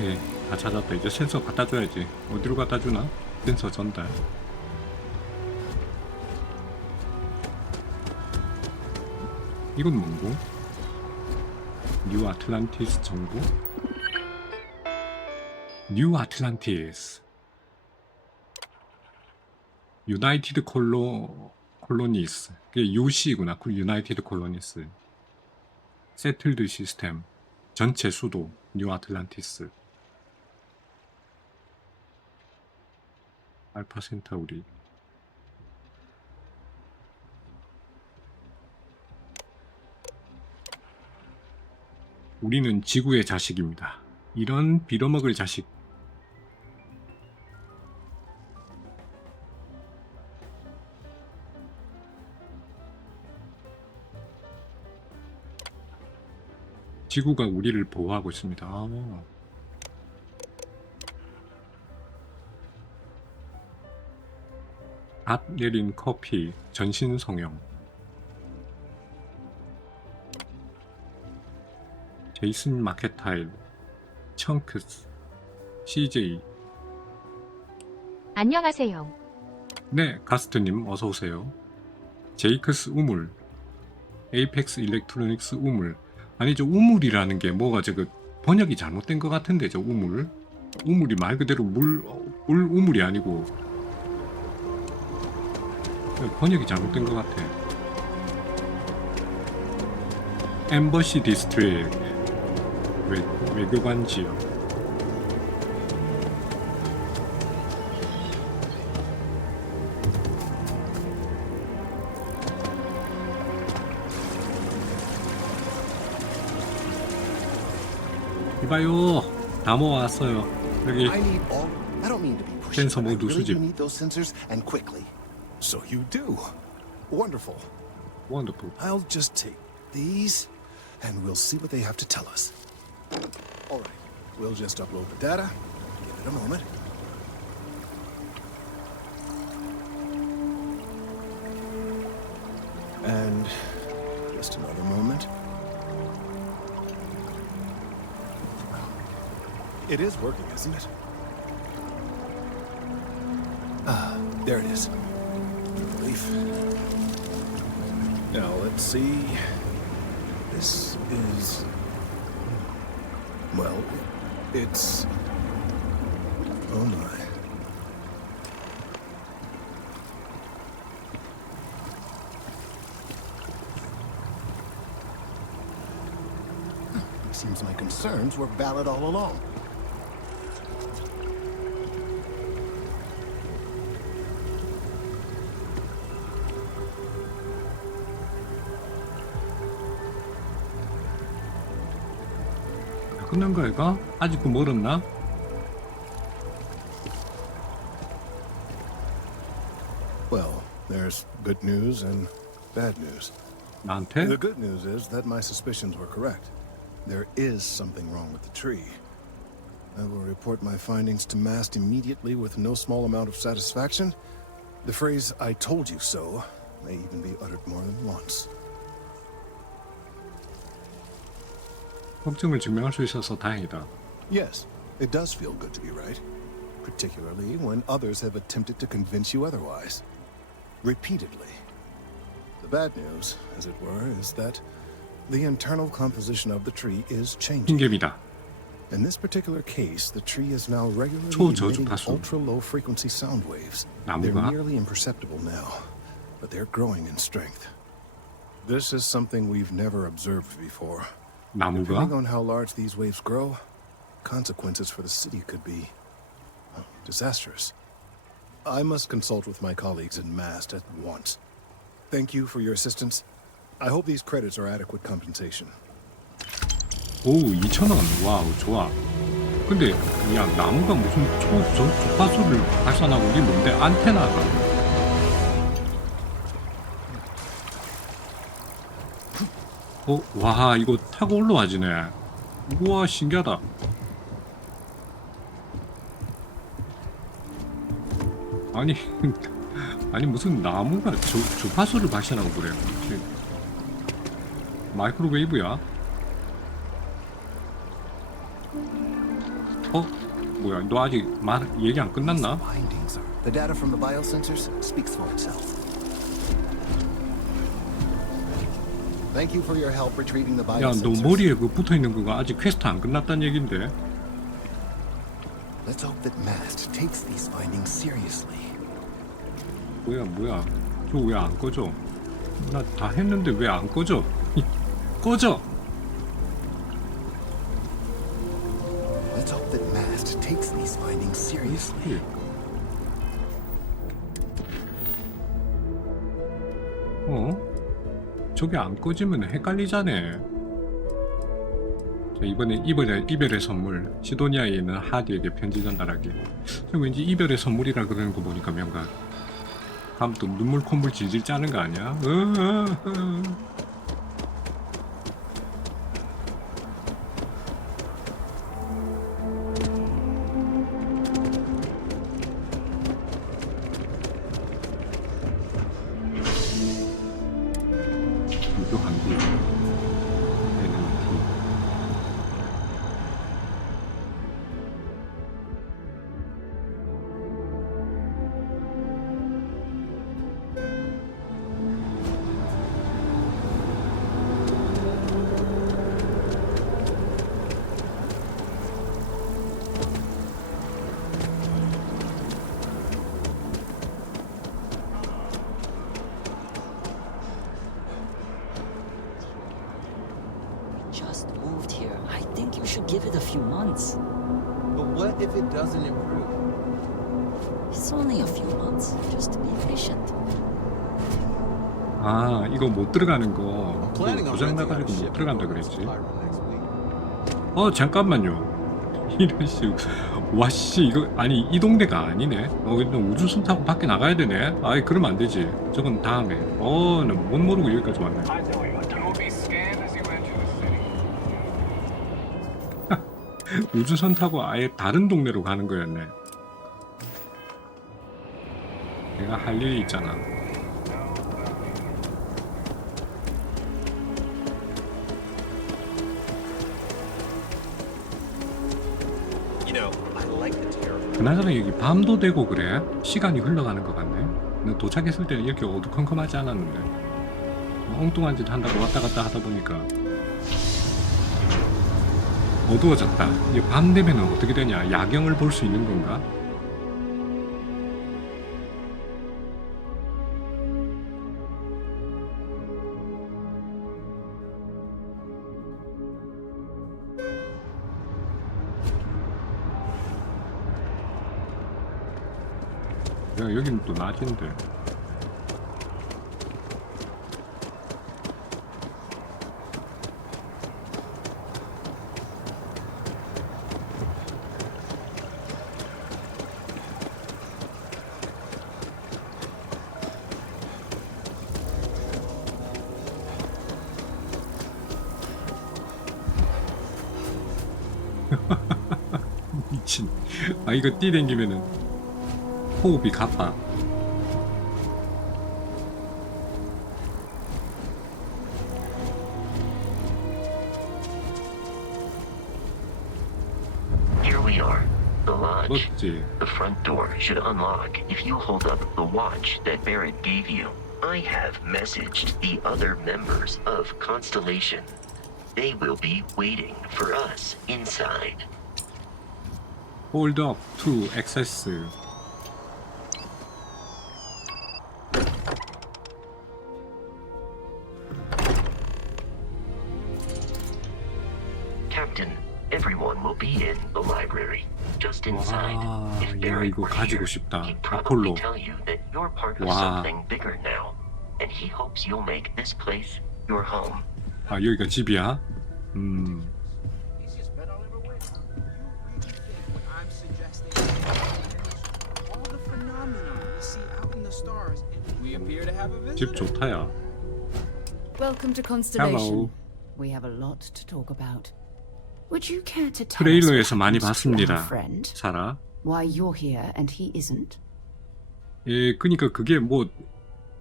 오케이, 다 찾았다. 이제 센서 갖다 줘야지. 어디로 갖다 주나? 센서 전달. 이건 뭔고? 뉴 아틀란티스 정보? 뉴 아틀란티스 유나이티드 콜로니스. 그게 UC구나. 유나이티드 콜로니스. 세틀드 시스템. 전체 수도 뉴 아틀란티스. 알파 센타우리. 우리는 지구의 자식입니다. 이런 빌어먹을 자식. 지구가 우리를 보호하고 있습니다. 갓 내린 커피, 전신 성형. 제이슨 마켓타일, 청크스, CJ. 안녕하세요. 네, 가스트님 어서오세요. 제이크스 우물, 에이펙스 일렉트로닉스 우물. 아니, 저 우물이라는 게 뭐가 저거 번역이 잘못된 것 같은데, 저 우물. 우물이 말 그대로 물 우물이 아니고 번역이 잘못된 것 같아. 엠버시 디스트릭트, 외교관 지역. 이봐요, 다 모아왔어요. 여기 센서 모두 수집. So you do. Wonderful. Wonderful. I'll just take these, and we'll see what they have to tell us. All right. We'll just upload the data. Give it a moment. And just another moment. It is working, isn't it? Ah, there it is. Relief. Now let's see. This is... well, it's... oh my. It seems my concerns were valid all along. 끝난 거야? 아직도 멀었나? Well, there's good news and bad news. 나한테? The good news is that my suspicions were correct. There is something wrong with the tree. I will report my findings to MAST immediately with no small amount of satisfaction. The phrase, "I told you so," may even be uttered more than once. 걱정을 증명할 수 있어서 다행이다. Yes, it does feel good to be right, particularly when others have attempted to convince you otherwise. Repeatedly. The bad news, as it were, is that the internal composition of the tree is changing. 핑계입니다. In this particular case, the tree is now regularly emitting ultra-low frequency sound waves. They're nearly imperceptible now, but they're growing in strength. This is something we've never observed before. Depending on how large these waves grow, consequences for the city could be disastrous. I must consult with my colleagues in MAST at once. Thank you for your assistance. I hope these credits are adequate compensation. 오, 2,000원. 와우, 좋아. 근데 야, 나무가 무슨 주파수를 발산하고 이게 뭔데? 안테나가. 와, 이거 타고 올라와지네. 우와, 신기하다. 아니 무슨 나무가 주파수를 발산하고 그래요. 마이크로웨이브야? 뭐야, 너 아직 얘기 안 끝났나? The data from the biosensors speaks for itself. Thank you for your help retrieving the 야, 너 biosensors. 머리에 그 붙어 있는 거가 아직 퀘스트 안 끝났다는 얘긴데. Let's hope that MAST takes these findings seriously. 뭐야, 저 왜 안 꺼져? 나 다 했는데 왜 안 꺼져? 꺼져! Let's hope that MAST takes these findings seriously. 저게 안 꺼지면 헷갈리자네. 자, 이번엔 이별의 선물. 시도니아에 있는 하디에게 편지 전달하기. 저 왠지 이별의 선물이라 그러는 거 보니까 명각. 다음 또 눈물 콧물 질질 짜는 거 아니야? 유교 한국 NLT. Just moved here. I think you should give it a few months. But what if it doesn't improve? It's only a few months. Just be patient. 아, 이거 못 들어가는 거 고장 나가지고 못 들어간다 그랬지. 잠깐만요. 이런 식. 와씨, 이거 아니 이 동네가 아니네. 일단 우주선 타고 밖에 나가야 되네. 아이, 그러면 안 되지. 저건 다음에. 나 못 모르고 여기까지 왔네. 우주선 타고 아예 다른 동네로 가는 거였네. 내가 할 일이 있잖아. 그나저나 여기 밤도 되고 그래? 시간이 흘러가는 것 같네. 너 도착했을 때는 이렇게 어두컴컴하지 않았는데. 엉뚱한 짓 한다고 왔다 갔다 하다 보니까 어두워졌다. 이게 밤 되면 어떻게 되냐? 야경을 볼 수 있는 건가? 야, 여기는 또 낮인데. 미친. 아, 이거 뛰 댕기면은 호흡이 가빠. Here we are, the lodge. 멋지. The front door should unlock if you hold up the watch that Barrett gave you. I have messaged the other members of Constellation. They will be waiting for us inside. Hold up to access. Captain, everyone will be in the library, just inside. 와, If 야, Barrett 이거 were 가지고 here, 싶다. he'd probably 아폴로. tell you that you're part of 와. something bigger now, and he hopes you'll make this place your home. 아, 여기가 집이야? 집 좋다야. Welcome to Constellation. Hello. We have a lot to talk about. Would you care to tell us 트레일러에서 what 많이 happens to our 봤습니다. friend? 사라. Why you're here and he isn't? 예, 그니까 그게 뭐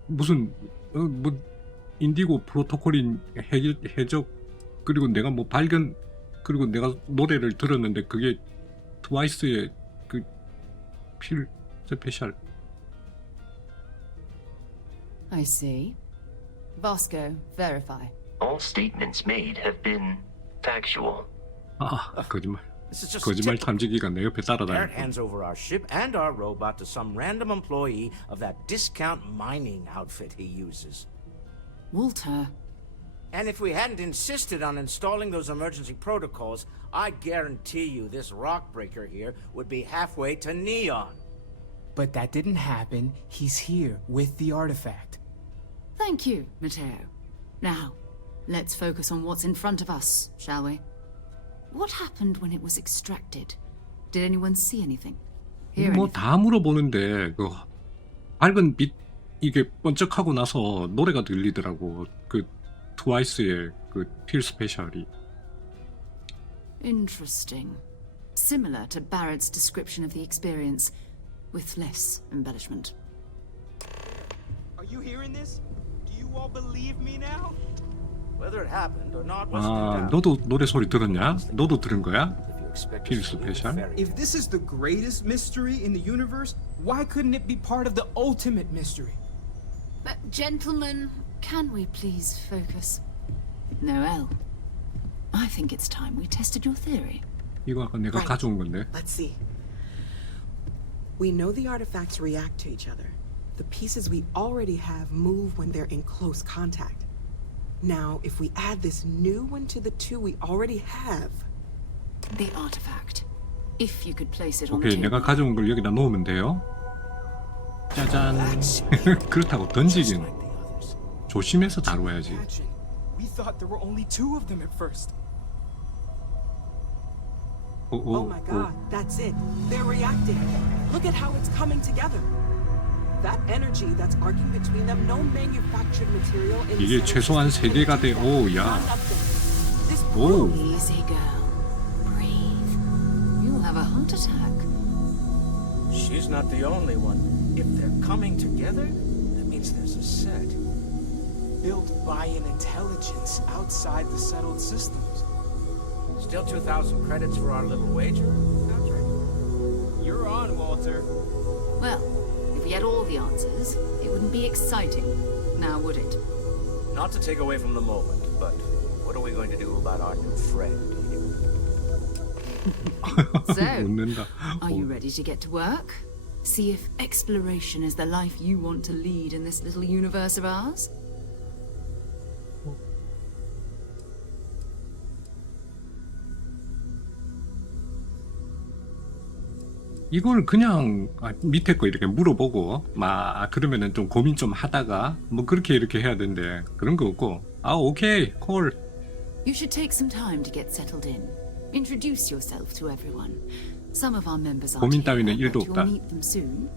무슨 뭐 인디고 프로토콜인 해적 그리고 내가 뭐 발견 그리고 내가 노래를 들었는데 그게 트와이스의 그 필 스페셜. I see. Vasco, verify. All statements made have been factual. 아, 거짓말. This is just 거짓말 typical. 탐지기가 내 옆에 Barrett 따라다니고. hands over our ship and our robot to some random employee of that discount mining outfit he uses. Walter. And if we hadn't insisted on installing those emergency protocols, I guarantee you this rock breaker here would be halfway to Neon. But that didn't happen. He's here with the artifact. Thank you, Matteo. Now, let's focus on what's in front of us, shall we? What happened when it was extracted? Did anyone see anything? Hear anything? 뭐 다 물어보는데 그 밝은 빛 이게 번쩍하고 나서 노래가 들리더라고. 그 트와이스의 그 필 스페셜이. Interesting. Similar to Barrett's description of the experience, with less embellishment. Are you hearing this? Do you all believe me now? Whether it happened or not wasn't in 아, doubt. 너도 노래 소리 들었냐? 너도 들은 거야? 필 스페셜? If this is the greatest mystery in the universe, why couldn't it be part of the ultimate mystery? But gentlemen, can we please focus? Noel, I think it's time we tested your theory. 이거 아까 내가 Right. 가져온 건데. Let's see. We know the artifacts react to each other. The pieces we already have move when they're in close contact. Now, if we add this new one to the two we already have... The artifact. If you could place it on the 오케이, table. 내가 가져온 걸 여기다 놓으면 돼요. 짜잔. 그렇다고 던지긴. 조심해서 다루어야지. Imagine. We thought there were only two of them at first. Oh my god, that's it. They're reacting. Look at how it's coming together. That energy that's arcing between them, no manufactured material in 이게 최소한 3개가 돼. 오, 야. 오. Easy, girl. Breathe. You'll have a heart attack. She's not the only one. If they're coming together, that means there's a set. Built by an intelligence outside the settled systems. Still 2,000 credits for our little wager? Sounds right. You're on, Walter. Well, if we had all the answers, it wouldn't be exciting, now would it? Not to take away from the moment, but what are we going to do about our new friend here? So, 웃는다. are you ready to get to work? See if exploration is the life you want to lead in this little universe of ours? 이걸 그냥 밑에 거 이렇게 물어보고 막 그러면은 좀 고민 좀 하다가 뭐 그렇게 이렇게 해야 된대. 그런 거 없고 아 오케이 콜. You should take some time to get settled in. Introduce yourself to everyone. Some of our members aren't 고민 here, 따위는 but 1도 you'll 없다. meet them soon.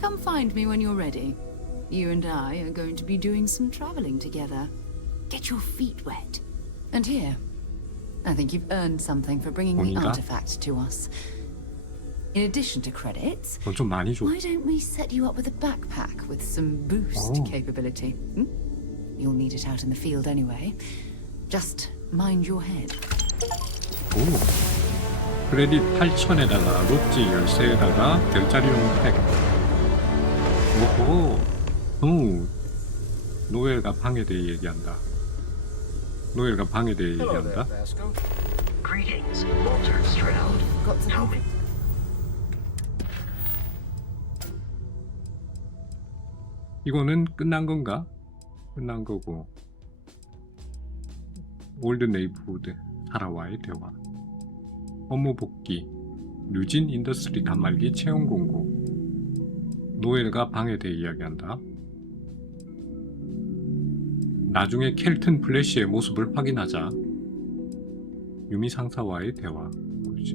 Come find me when you're ready. You and I are going to be doing some traveling together. Get your feet wet. And here, I think you've earned something for bringing the bonita? artifact to us. In addition to credits, 돈 좀 많이 줘. why don't we set you up with a backpack with some boost Oh. capability? Hmm? You'll need it out in the field anyway. Just mind your head. 오. 크레딧 8,000에다가 로지 13에다가 별자리용 팩. 오호. 오. 노엘과 방에 대해 얘기한다. 노엘과 방에 대해 Hello there, 얘기한다. Vasco. Greetings, Walter Stroud. How may... 이거는 끝난 건가? 끝난 거고. 올드 네이버후드 사라와의 대화. 업무 복귀. 뉴진 인더스트리 단말기 채용 공고. 노엘과 방에 대해 이야기한다. 나중에 켈튼 플래시의 모습을 확인하자. 유미 상사와의 대화.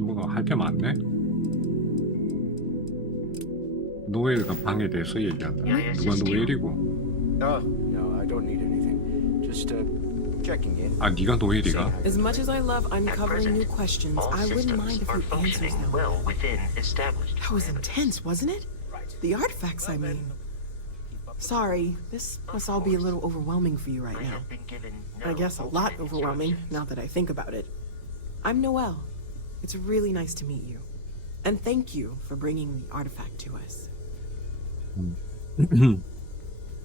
뭐가 할 게 많네. 노엘과 방에 대해서 얘기한다. 누가 노엘이고? No, I don't need anything. Just checking in. 아, 네가 노엘이가? As much as I love uncovering new questions, I wouldn't mind if you answered them. well within established That was intense, wasn't it? The artifacts, I mean. Sorry, this must all be a little overwhelming for you right now. I guess a lot overwhelming, now that I think about it. I'm Noelle. It's really nice to meet you. And thank you for bringing the artifact to us.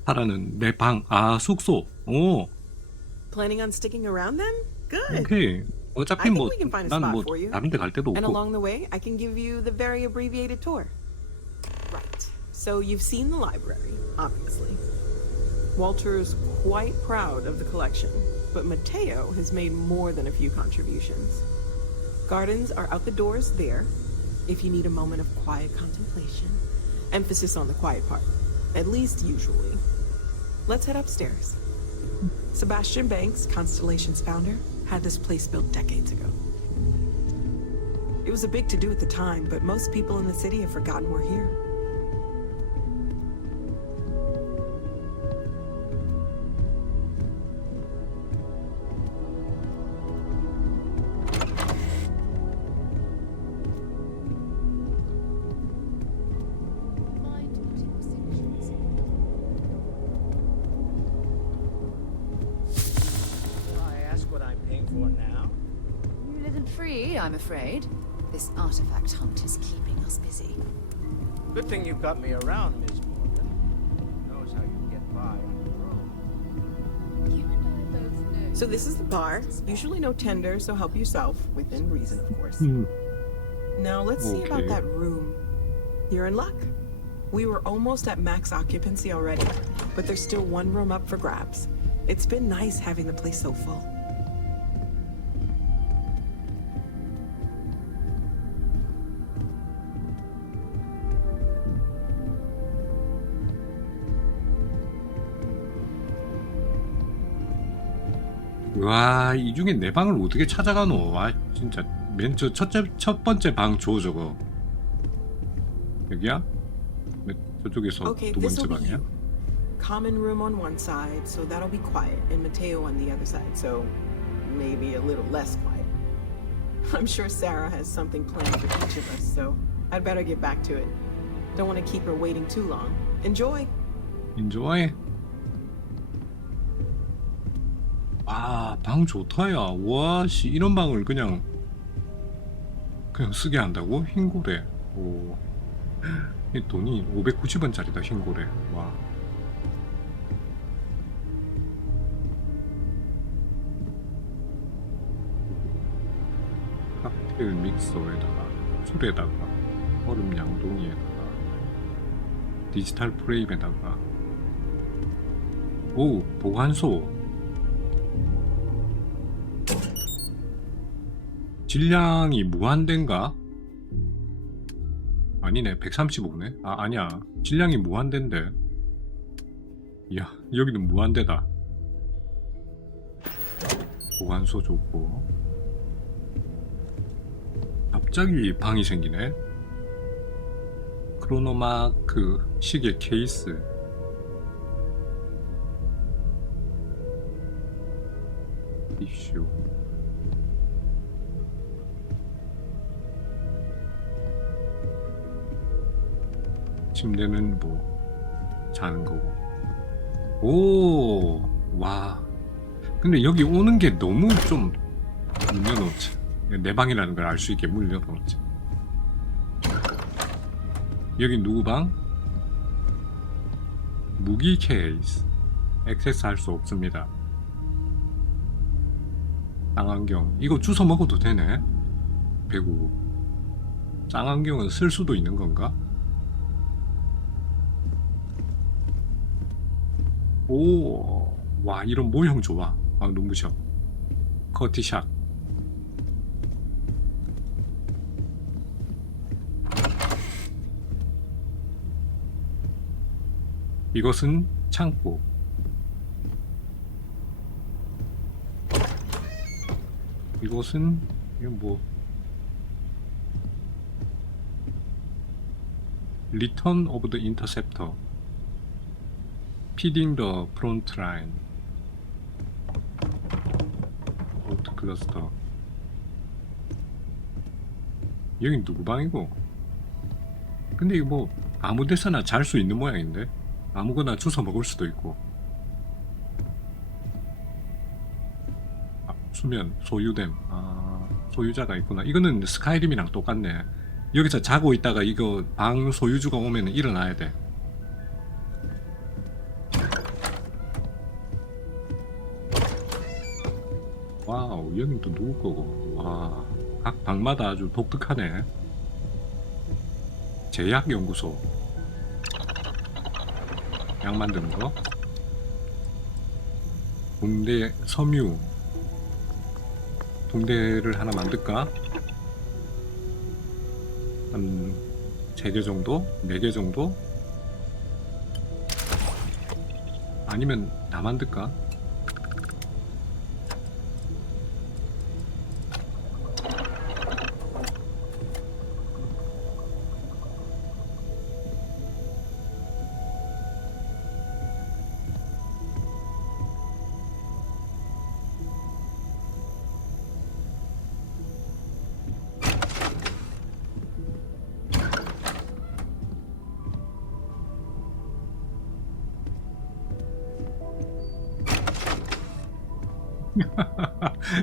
사라는 내 방, 아 숙소. 오, Planning on sticking around then? Good. 오케이. I 어차피 think 뭐 we can find a 나는 spot 뭐 for you. 다른 데 갈 데도 And 없고. along the way, I can give you the very abbreviated tour. Right. So you've seen the library, obviously. Walter's quite proud of the collection, but Mateo has made more than a few contributions. Gardens are out the doors there, if you need a moment of quiet contemplation. Emphasis on the quiet part, at least usually. Let's head upstairs. Sebastian Banks, Constellation's founder, had this place built decades ago. It was a big to-do at the time, but most people in the city have forgotten we're here. Free, I'm afraid. This artifact hunt is keeping us busy. Good thing you got me around, Ms. Morgan. Knows how you get by on your own. You and I both know. So this is the bar. Usually no tender, so help yourself, within reason, of course. Now let's see about that room. You're in luck. We were almost at max occupancy already, but there's still one room up for grabs. It's been nice having the place so full. 와, 이 중에 내 방을 어떻게 찾아가노? 와, 진짜 맨 첫 번째 방 줘 저거. 여기야? 저쪽에서 Okay, 두 this 번째 will be 방이야? you. Common room on one side, so that'll be quiet, and Mateo on the other side, so maybe a little less quiet. I'm sure Sarah has something planned for each of us, so I'd better get back to it. Don't want to keep her waiting too long. Enjoy! Enjoy. 아, 방 좋다야. 와, 씨, 이런 방을 그냥 쓰게 한다고? 흰고래. 오, 이 돈이 590원짜리다 흰고래. 와. 칵테일 믹서에다가 술에다가 얼음 양동이에다가 디지털 프레임에다가 오, 보관소. 질량이 무한대인가? 아니네, 135네? 아, 아니야. 질량이 무한대인데. 이야, 여기는 무한대다. 보관소 좋고. 갑자기 방이 생기네. 크로노마크 시계 케이스. 이슈. 침대는 뭐 자는 거고. 오, 와. 근데 여기 오는 게 너무 좀 물려놓지. 내 방이라는 걸 알 수 있게 물려놓지. 여기 누구 방? 무기 케이스. 액세스 할 수 없습니다. 쌍안경. 이거 주워 먹어도 되네. 105. 쌍안경은 쓸 수도 있는 건가? 오, 와, 이런 모형 좋아. 아, 눈부셔. 커티샷. 이것은 창고. 이것은 이건 뭐? Return of the Interceptor. Feeding the front line. 오트 클러스터. 여긴 누구 방이고? 근데 이거 뭐 아무 데서나 잘 수 있는 모양인데? 아무거나 주워 먹을 수도 있고. 아, 수면 소유됨. 아, 소유자가 있구나. 이거는 스카이림이랑 똑같네. 여기서 자고 있다가 이거 방 소유주가 오면 일어나야 돼. 와우, 여긴 또 누구 거고. 와, 각 방마다 아주 독특하네. 제약연구소. 약 만드는 거. 붕대 섬유. 붕대를 하나 만들까? 한 3개 정도? 4개 정도? 아니면 다 만들까?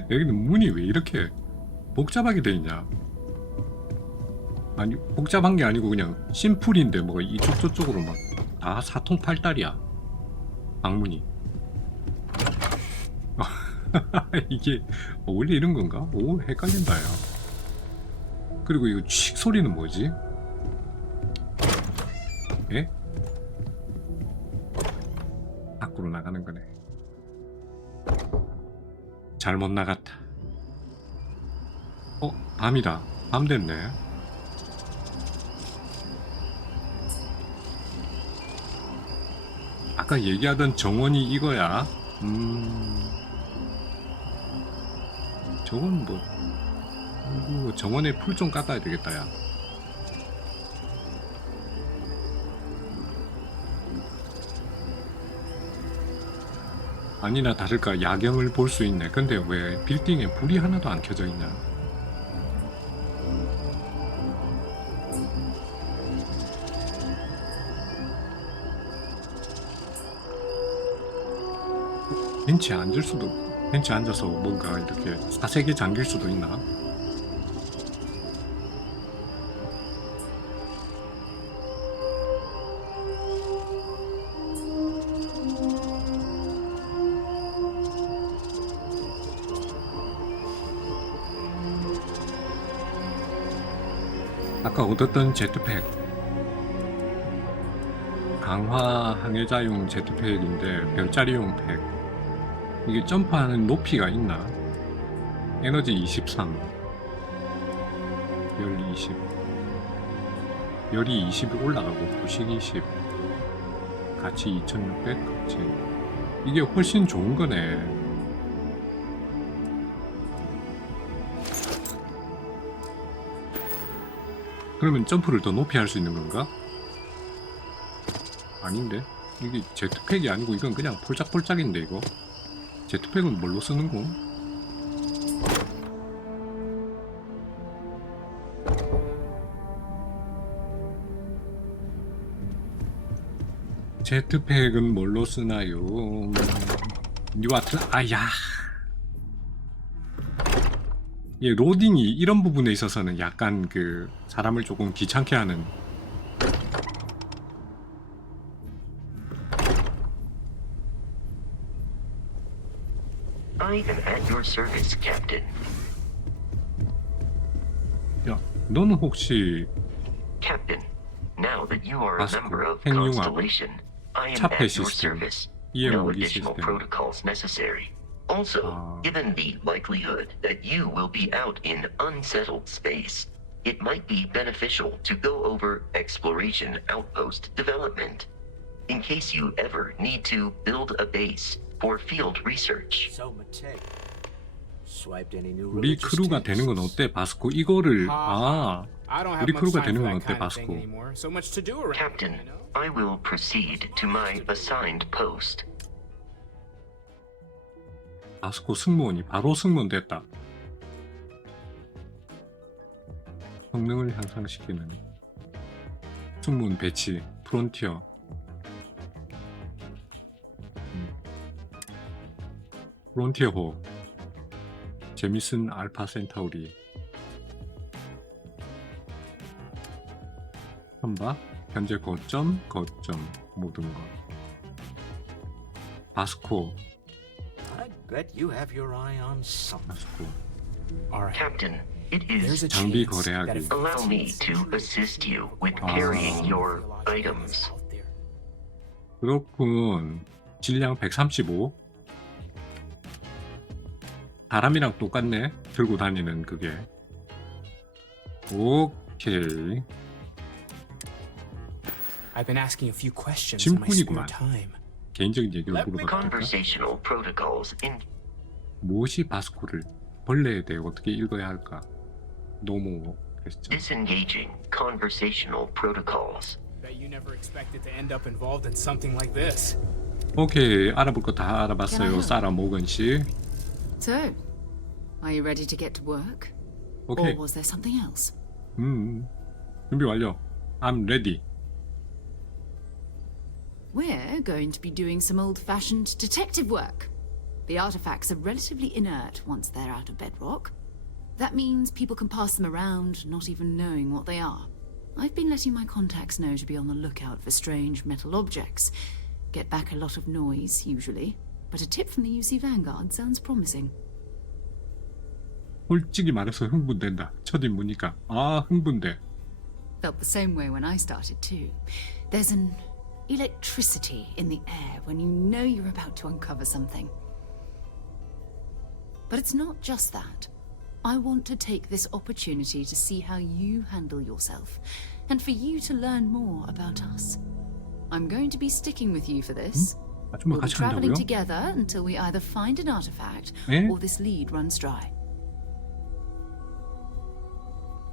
여기는 문이 왜 이렇게 복잡하게 돼 있냐? 아니, 복잡한 게 아니고 그냥 심플인데 뭐가 이쪽 저쪽으로 막 다 사통팔달이야. 방문이. 이게 원래 이런 건가? 오, 헷갈린다 야. 그리고 이거 칙 소리는 뭐지? 예? 밖으로 나가는 거네. 잘못 나갔다. 밤이다. 밤 됐네. 아까 얘기하던 정원이 이거야. 저건 뭐 정원에 풀 좀 깎아야 되겠다 야. 아니나 다를까 야경을 볼 수 있네. 근데 왜 빌딩에 불이 하나도 안 켜져 있냐? 벤치에 앉을 수도, 벤치에 앉아서 뭔가 이렇게 사색에 잠길 수도 있나? 아까 얻었던 제트팩, 강화 항해자용 제트팩인데 별자리용 팩. 이게 점프하는 높이가 있나? 에너지 23, 열 20, 열이 20이 올라가고 부식 20, 가치 2600, 가치. 이게 훨씬 좋은 거네. 그러면 점프를 더 높이 할 수 있는 건가? 아닌데? 이게 제트팩이 아니고 이건 그냥 폴짝폴짝인데 이거? 제트팩은 뭘로 쓰는 거? 제트팩은 뭘로 쓰나요? 뉴아틀? 아야! 예, 로딩이 이런 부분에 있어서는 약간 사람을 조금 귀찮게 하는. I am at your service, Captain. 야, 너는 혹시 Captain, now that you are a member of 핵융합, Constellation, I am 차폐 at your 시스템, service. EM No 무기 additional 시스템. protocols necessary. Also, given the likelihood that you will be out in unsettled space, it might be beneficial to go over exploration outpost development, in case you ever need to build a base for field research. So, Matei, swiped any new 우리 religious 크루가 되는 건 어때, 바스코? 이거를 I don't have 우리 much 크루가 time 되는 for 건 that 어때, kind of thing 바스코? anymore. So much to do around Captain, here, you know? I will proceed to my assigned post. 바스코 승무원이 바로 승무원 됐다. 성능을 향상시키는 승무원 배치, 프론티어. 프론티어호, 재밌은 알파 센타우리. 선박 현재 거점 모든 것. 바스코. I bet you have your eye on something. 바스코. Captain, it is. 장비 거래하기. Allow me to assist you with carrying your items. 그렇군. 질량 135. 사람이랑 똑같네. 들고 다니는 그게. 오케이. I've been asking a few questions in my spare 짐꾼이구만. time. 개인적인 얘기를 물어봐도 될까? Conversational protocols in. 무엇이 바스코를 벌레에 대해 어떻게 읽어야 할까? 너무 그랬죠. Disengaging conversational protocols. Bet you never expected to end up involved in something like this. 오케이, 알아볼 거 다 알아봤어요. 사라 모건 씨. So, are you ready to get to work? 오케이. Or was there something else? 준비 완료. I'm ready. We're going to be doing some old-fashioned detective work. The artifacts are relatively inert once they're out of bedrock. That means people can pass them around, not even knowing what they are. I've been letting my contacts know to be on the lookout for strange metal objects. Get back a lot of noise, usually. But a tip from the UC Vanguard sounds promising. 솔직히 말해서 흥분된다. 첫 인물이니까. 아, 흥분돼. Felt the same way when I started too. There's an electricity in the air when you know you're about to uncover something. But it's not just that. I want to take this opportunity to see how you handle yourself, and for you to learn more about us. I'm going to be sticking with you for this. 아줌마 We'll be 같이 traveling 간다고요? together until we either find an artifact 에? or this lead runs dry.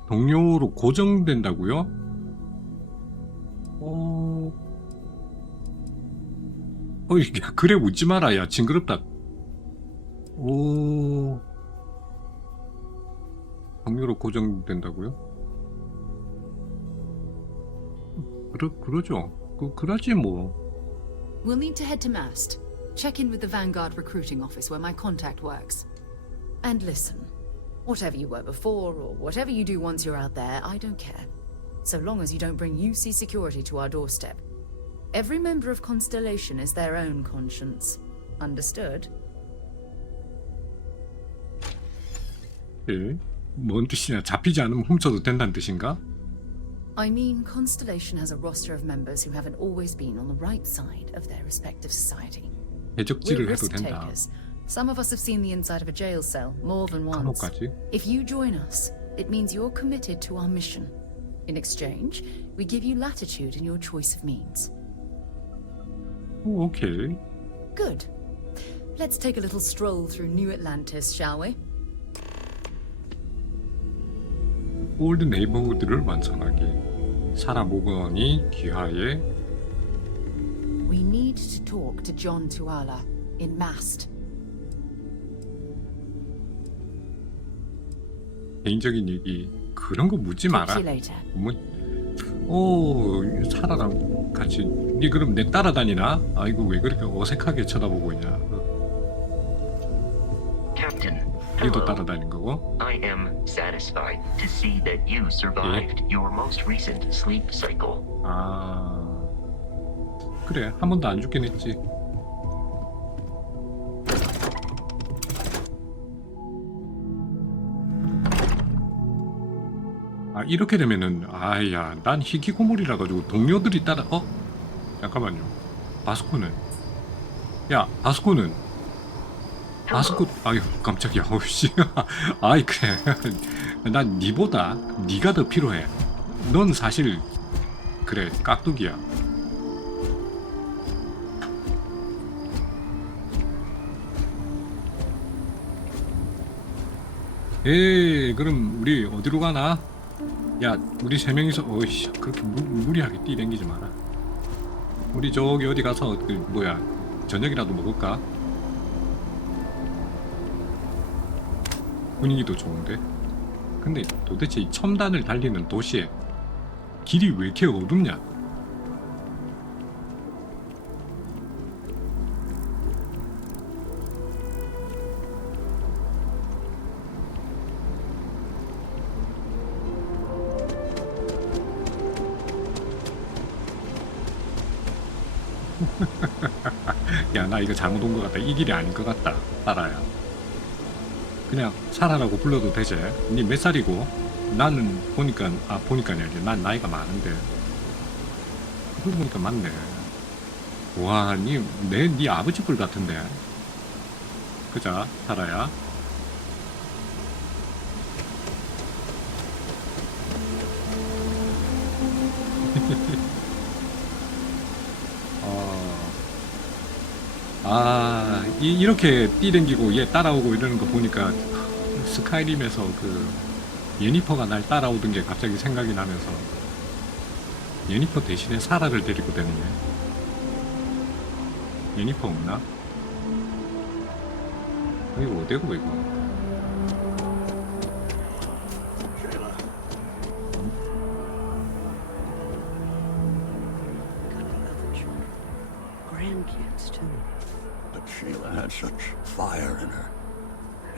동료로 고정된다고요? 어이, 야, 그래 웃지 마라. 야, 징그럽다. 오, 동료로 고정된다고요? 그러죠. 그러지 뭐. We'll need to head to Mast. Check in with the Vanguard recruiting office where my contact works. And listen, whatever you were before or whatever you do once you're out there, I don't care. So long as you don't bring UC security to our doorstep. Every member of Constellation is their own conscience. Understood? 예? 뭔 뜻이냐? 잡히지 않으면 훔쳐도 된다는 뜻인가? I mean, Constellation has a roster of members who haven't always been on the right side of their respective society. We're 대적질을 해도 risk 된다. takers. Some of us have seen the inside of a jail cell more than once. 감옥까지? If you join us, it means you're committed to our mission. In exchange, we give you latitude in your choice of means. 오케이. Good. Let's take a little stroll through New Atlantis, shall we? 올드 네이버후드를 완성하기. 사라 모건이 귀하에. We need to talk to John Tuala in Mast. 개인적인 얘기 그런 거 묻지 마라. Talk to you later. 오, 사라랑 같이. 니 그럼 내 따라다니나? 아이고 왜 그렇게 어색하게 쳐다보고 있냐? Captain, 니도 hello. 따라다닌 거고? I am satisfied to see that you survived your most recent sleep cycle. 아, 그래 한 번도 안 죽긴 했지. 아 이렇게 되면은 아야 난 희귀고물이라 가지고 동료들이 따라 잠깐만요. 바스코는 바스코 아유 깜짝이야. 어우씨. 아이 그래 난 니보다 니가 더 필요해. 넌 사실 그래 깍두기야. 에이 그럼 우리 어디로 가나? 야 우리 세 명이서 어이씨 그렇게 무리하게 뛰댕기지 마라. 우리 저기 어디 가서 그 뭐야 저녁이라도 먹을까? 분위기도 좋은데? 근데 도대체 이 첨단을 달리는 도시에 길이 왜 이렇게 어둡냐? 야, 나 이거 잘못 온 것 같다. 이 길이 아닌 것 같다. 사라야. 그냥 사라라고 불러도 되지? 니 몇 살이고? 나는 보니까, 보니까냐. 난 나이가 많은데. 그러고 보니까 맞네. 와, 니 아버지 뿔 같은데. 그자, 사라야. 이렇게 뛰댕기고 얘 따라오고 이러는 거 보니까 스카이림에서 그 예니퍼가 날 따라오던 게 갑자기 생각이 나면서 예니퍼 대신에 사라를 데리고 다니네. 예니퍼 없나? 이거 어디고 이거? Grandkids too. But Sheila had such fire in her.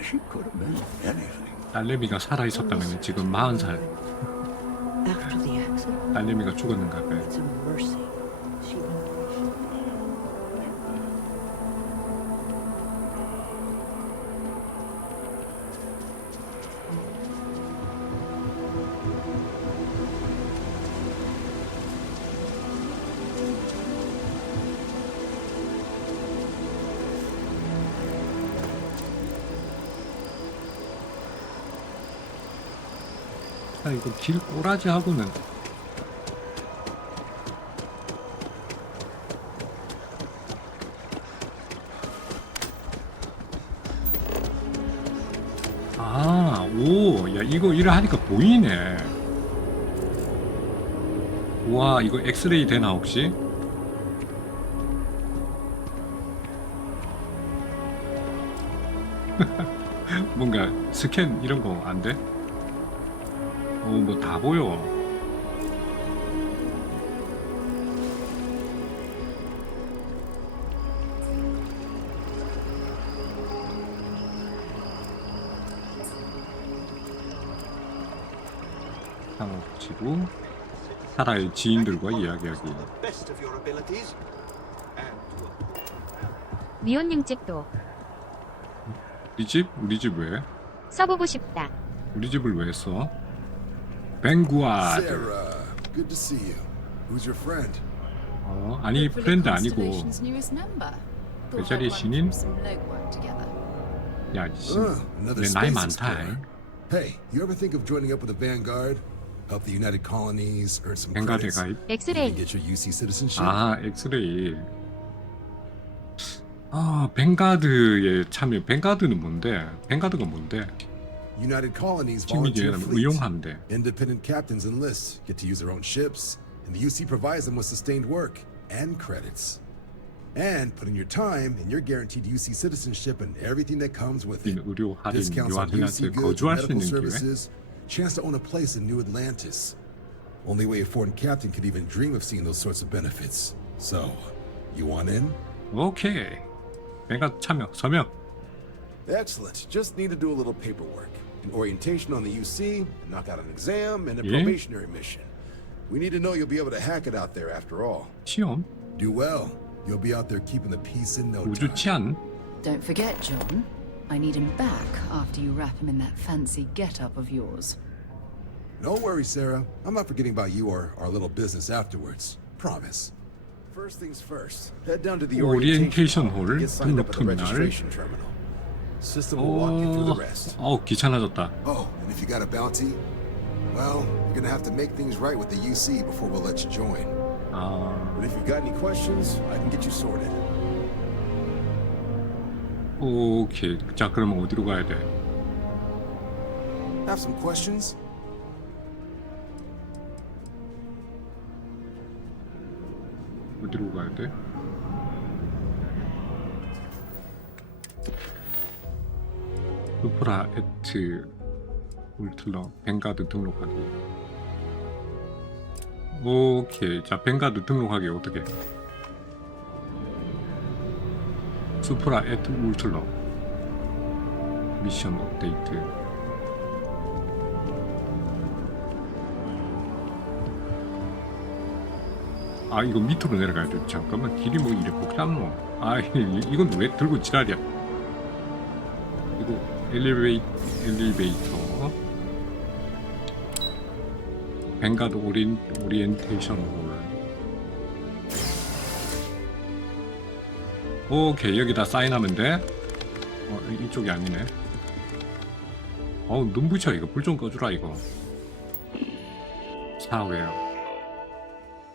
She could have been anything. 딸내미가 살아 있었다면 지금 40살. After the accident, 딸내미가 죽었는가 봐. it's a mercy. She 이거 길 꼬라지 하고는 야, 이거 일을 하니까 보이네. 와, 이거 엑스레이 되나 혹시? 뭔가 스캔 이런 거 안 돼? 뭐 다 보여. 상업지구 사라의 지인들과 이야기하기. 미혼님집도 우리 집? 우리 집 왜? 써보고 싶다. 우리 집을 왜 써? 뱅구아드. Sarah, good to see you. Who's your friend? 아니 프렌드 아니고 Constellation's newest member. 그 Thought 자리 I'd run 신인? through some legwork together. 야, 이씨. Another 내 나이 space 많다. explorer. Hey, you ever think of joining up with the Vanguard? Help the United Colonies, earn some 뱅가드에 credits, 가입. 엑스레이. get your UC citizenship? 엑스레이. 뱅가드에 참여. 뱅가드는 뭔데? 뱅가드가 뭔데? United Colonies 팀이 volunteer 얘는 fleet. 의용함대. Independent captains enlist, get to use their own ships, and the UC provides them with sustained work and credits. And put in your time, and you're guaranteed UC citizenship and everything that comes with it. 의료 할인 Discounts on 유아들한테 UC goods, 거주할 수 medical 있는 기회. services, chance to own a place in New Atlantis. Only way a foreign captain could even dream of seeing those sorts of benefits. So, you want in? 오케이. 뱅가드 참여. 서명. Excellent. Just need to do a little paperwork. An orientation on the UC, knock out an exam, and a Yeah. probationary mission. We need to know you'll be able to hack it out there after all. 시험. Do well. You'll be out there keeping the peace in no 우주 time. 치안. Don't forget, John. I need him back after you wrap him in that fancy get-up of yours. No worries, Sarah. I'm not forgetting about you or our little business afterwards. Promise. First things first. Head down to the 오리엔테이션 hall to 홀 get signed up 등록 at the 터미널. registration terminal. System will walk you through the rest. 귀찮아졌다. Oh, and if you got a bounty, well, you're gonna have to make things right with the UC before we'll let you join. But if you've got any questions, I can get you sorted. 오케이. 자, 그러면 어디로 가야 돼? Have some questions? 어디로 가야 돼? 루프라 에트 울틀러 뱅가드 등록하기. 오케이. 자, 뱅가드 등록하기 어떻게? 수프라 에트 울틀러 미션 업데이트. 아 이거 밑으로 내려가야 돼. 잠깐만 길이 뭐 이래 복잡노. 아 이건 왜 들고 지랄이야. 이거 엘리베이터 뱅가드 오리엔테이션 홀. 오케이 여기다 사인하면 돼. 이쪽이 아니네. 눈부셔. 이거 불 좀 꺼주라 이거. 사회요.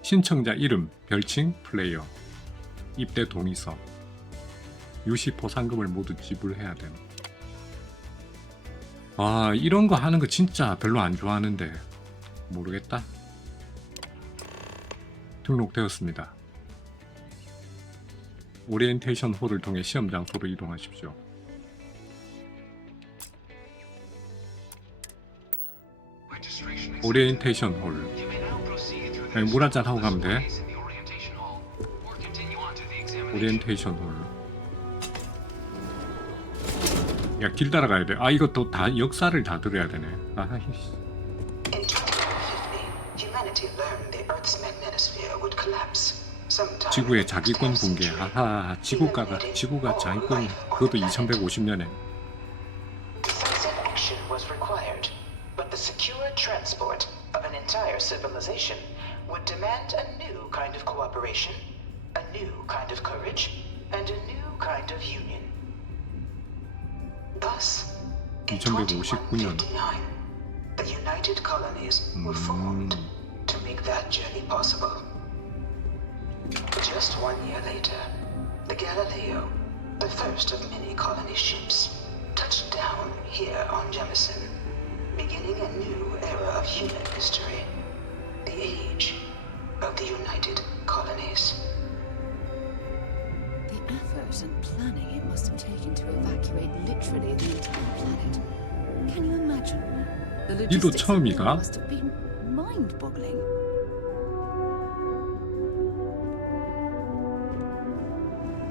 신청자 이름, 별칭, 플레이어, 입대 동의서, 유시 보상금을 모두 지불해야 됨. 아 이런 거 하는 거 진짜 별로 안 좋아하는데 모르겠다. 등록되었습니다. 오리엔테이션 홀을 통해 시험 장소로 이동하십시오. 오리엔테이션 홀. 물 한잔 하고 가면 돼. 오리엔테이션 홀. 야, 길 따라가야 돼. 아, 이것도 다 역사를 다 들어야 되네. 아이씨. 지구의 자기권 붕괴. 아하, 지구가 자기권. 그것도 2150년에. Transport of an entire civilization would demand a new kind of cooperation, a new kind of courage, and a new kind of union. Thus, in 2159, the United Colonies were formed to make that journey possible. Just 1 year later, the Galileo, the first of many colony ships, touched down here on Jemison, beginning a new era of human history, the age of the United Colonies. The effort and planning it must have taken to evacuate literally the entire planet. Can you imagine? The 니도 logistics 처음이가? must have been mind-boggling.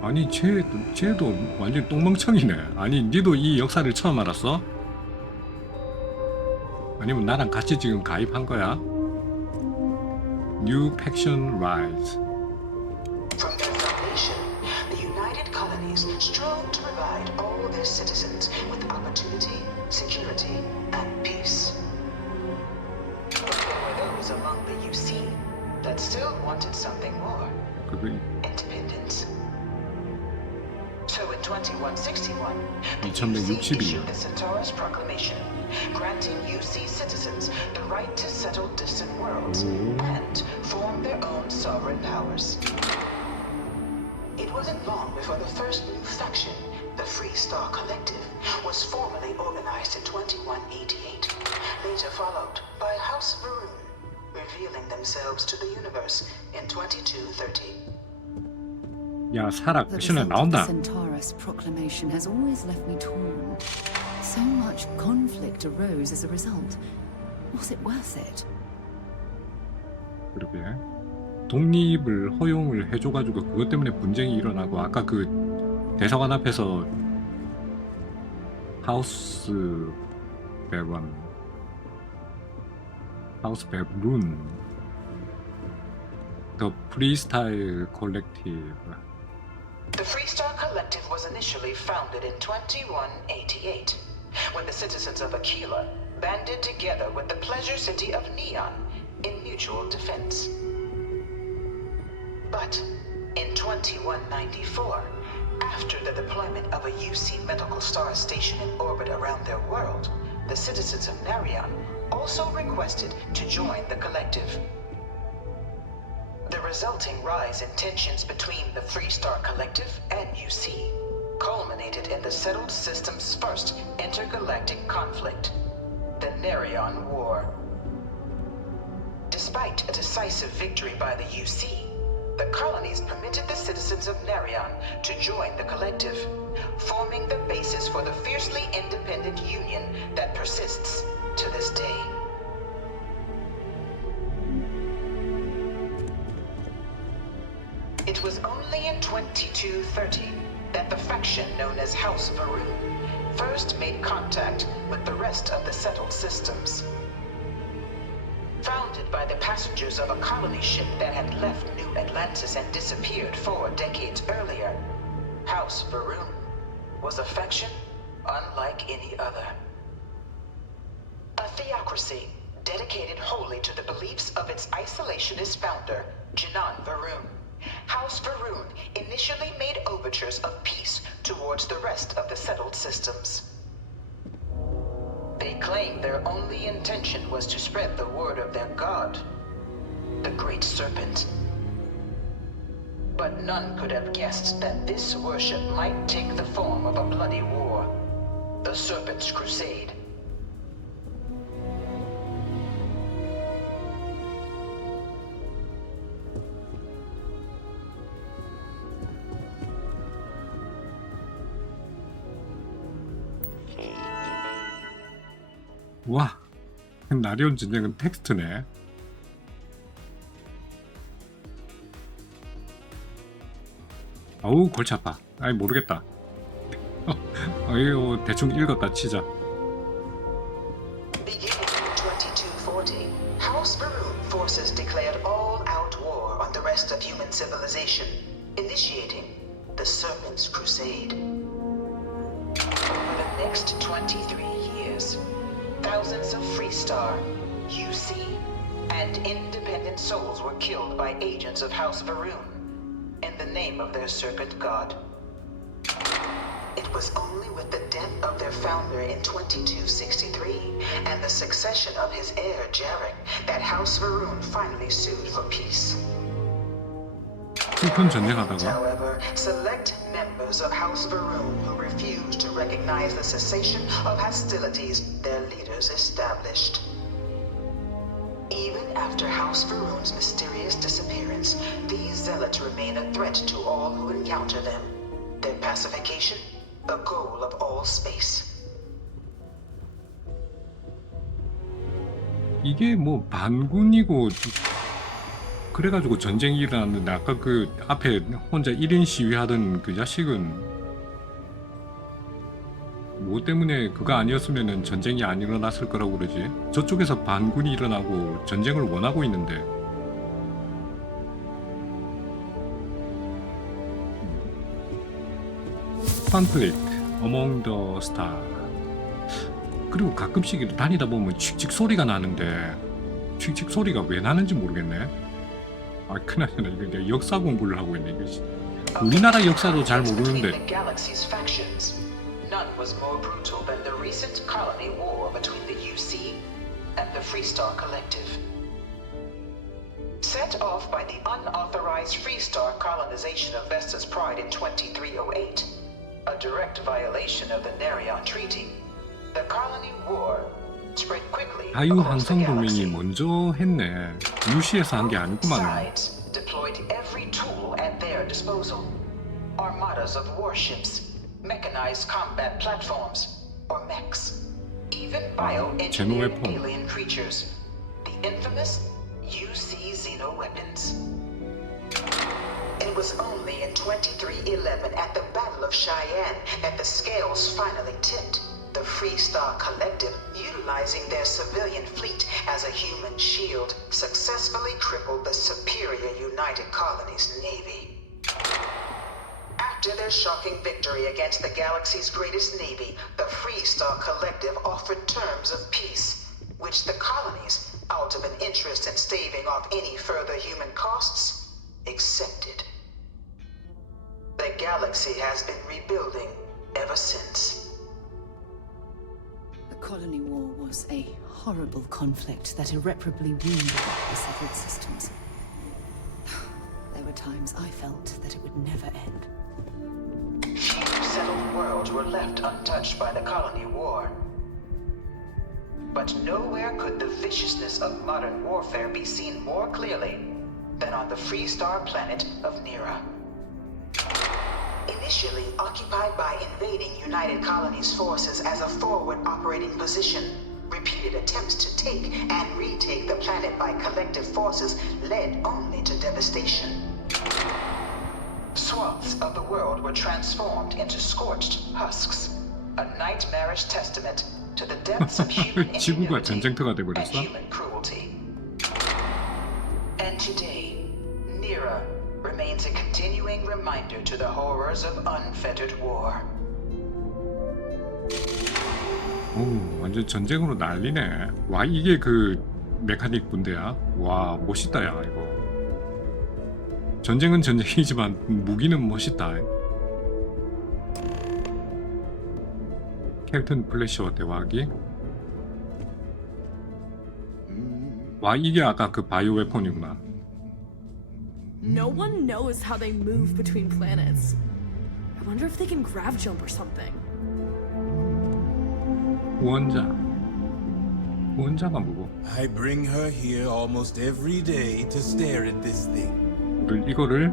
아니 쟤도 완전 똥멍청이네. 아니 니도 이 역사를 처음 알았어? 아니면 나랑 같이 지금 가입한 거야? New Faction Rise. From their foundation, the United Colonies strove to provide all their citizens with opportunity, security, and peace. But there were those among the UC that still wanted something more. Independence. So in 2161, the UC issued the Centaurus Proclamation, granting UC citizens the right to settle distant worlds and form their own sovereign powers. It wasn't long before the first new faction, the Free Star Collective, was formally organized in 2188, later followed by House Varun, revealing themselves to the universe in 2230. 야, 사라 신을 The 나온다. Centaurus Proclamation has always left me torn. So much conflict arose as a result. Was it worth it? 그러게. 독립을 허용을 해줘가지고 그것 때문에 분쟁이 일어나고 아까 그 대사관 앞에서 하우스 베룬 The Freestyle Collective. The Freestar Collective was initially founded in 2188, when the citizens of Aquila banded together with the pleasure city of Neon in mutual defense. But in 2194, after the deployment of a UC medical star station in orbit around their world, the citizens of MiRION also requested to join the collective. The resulting rise in tensions between the Freestar Collective and UC culminated in the Settled System's first intergalactic conflict, the MiRION War. Despite a decisive victory by the UC, the colonies permitted the citizens of MiRION to join the collective, forming the basis for the fiercely independent union that persists to this day. It was only in 2230 that the faction known as House Varun first made contact with the rest of the settled systems. Founded by the passengers of a colony ship that had left New Atlantis and disappeared 4 decades earlier, House Varun was affection unlike any other. A theocracy dedicated wholly to the beliefs of its isolationist founder, Janan Varun. House Varun initially made overtures of peace towards the rest of the settled systems. They claimed their only intention was to spread the word of their god, the Great Serpent. But none could have guessed that this worship might take the form of a bloody war, the Serpent's Crusade. 와, 마리온 전쟁은 텍스트네. 어우, 골치 아파. 아이, 모르겠다. 아유, 대충 읽었다 치자. Beginning in 2240, House Varun forces declared all-out war on the rest of human civilization, initiating the Serpent's Crusade. Over the next 23 years, thousands of Freestar, UC, and independent souls were killed by agents of House Varun in the name of their serpent god. It was only with the death of their founder in 2263 and the succession of his heir Jarek that House Varun finally sued for peace. However, select members of House Varun who refused to recognize the cessation of hostilities their leaders established. Even after House Varun's mysterious disappearance, these zealots remain a threat to all who encounter them. Their pacification, a goal of all space. 이게 뭐 반군이고 그래가지고 전쟁이 일어났는데 아까 그 앞에 혼자 1인 시위하던 그 자식은 뭐 때문에 그거 아니었으면 전쟁이 안 일어났을 거라고 그러지? 저쪽에서 반군이 일어나고 전쟁을 원하고 있는데 Conflict among the stars. 그리고 가끔씩 다니다 보면 칙칙 소리가 나는데 칙칙 소리가 왜 나는지 모르겠네. 아, 그나저나 이거 이제 역사 공부를 하고 있네. 이거 우리나라 역사도 잘 모르는데. None was more brutal than the recent colony war between the UC and the Freestar Collective. Set off by the unauthorized Freestar colonization of Vesta's Pride in 2308, a direct violation of the MiRION Treaty, the colony war spread quickly across the galaxy. 동맹이 먼저 했네. UC에서 한 게 아니구만. Sides deployed every tool at their disposal. Armadas of warships, mechanized combat platforms, or mechs, even bioengineered alien creatures, the infamous UC xeno-weapons. It was only in 2311 at the Battle of Cheyenne that the scales finally tipped. The Freestar Collective, utilizing their civilian fleet as a human shield, successfully crippled the superior United Colonies Navy. After their shocking victory against the galaxy's greatest navy, the Freestar Collective offered terms of peace, which the colonies, out of an interest in staving off any further human costs, accepted. The galaxy has been rebuilding ever since. The colony war was a horrible conflict that irreparably wounded the settled systems. There were times I felt that it would never end. Few settled worlds were left untouched by the colony war. But nowhere could the viciousness of modern warfare be seen more clearly than on the Freestar planet of Nira. Initially occupied by invading United Colonies forces as a forward operating position, repeated attempts to take and retake the planet by collective forces led only to devastation. Swaths of the world were transformed into scorched husks, a nightmarish testament to the depths of human ingenuity and human cruelty. And today, Nira remains a continuing reminder to the horrors of unfettered war. 오, 완전 전쟁으로 난리네. 와, 이게 그 메카닉 군대야? 와, 멋있다, 야, 이거. 전쟁은 전쟁이지만 무기는 멋있다. 캡틴 플래시와 대화하기. 와, 이게 아까 그 바이오 웨폰이구나. No one knows how they move between planets. I wonder if they can grav jump or something. 후원자가 뭐고? I bring her here almost every day to stare at this thing. 이거를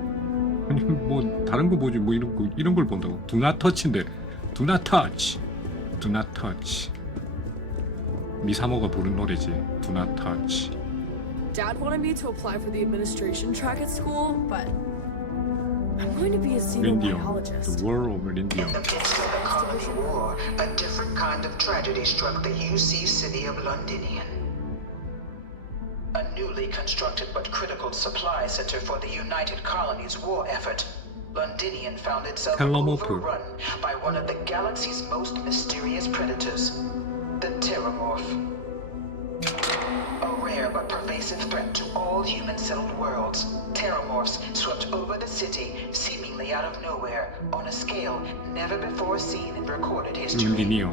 아니 뭐 다른 거 보지 뭐 이런 걸 본다고. Do not touch인데 Do not touch. Do not touch. 미사모가 부른 노래지. Do not touch. Dad wanted me to apply for the administration track at school, but I'm going to be a xenobiologist. The War of Lindion. In the midst of the colony war, a different kind of tragedy struck the UC city of Londinian. A newly constructed but critical supply center for the United Colonies' war effort, Londinian found itself overrun by one of the galaxy's most mysterious predators, the Terramorph. A rare but pervasive threat to all human-settled worlds, Terramorphs swept over the city, seemingly out of nowhere, on a scale never before seen in recorded history.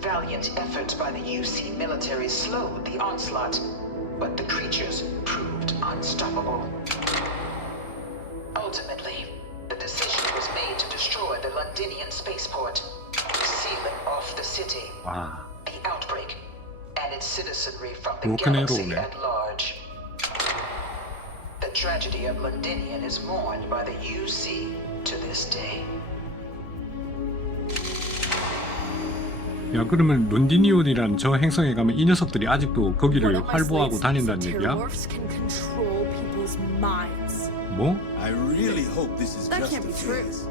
Valiant efforts by the UC military slowed the onslaught, but the creatures proved unstoppable. Ultimately, the decision was made to destroy the Londinian spaceport, sealing off the city, the outbreak, and its citizenry from the galaxy at large. The tragedy of Londinian is mourned by the UC to this day. 야, 그러면 론디니온이라는 저 행성에 가면 이 녀석들이 아직도 거기를 활보하고 다닌다는 얘기야? 뭐? I really hope this is just a phase.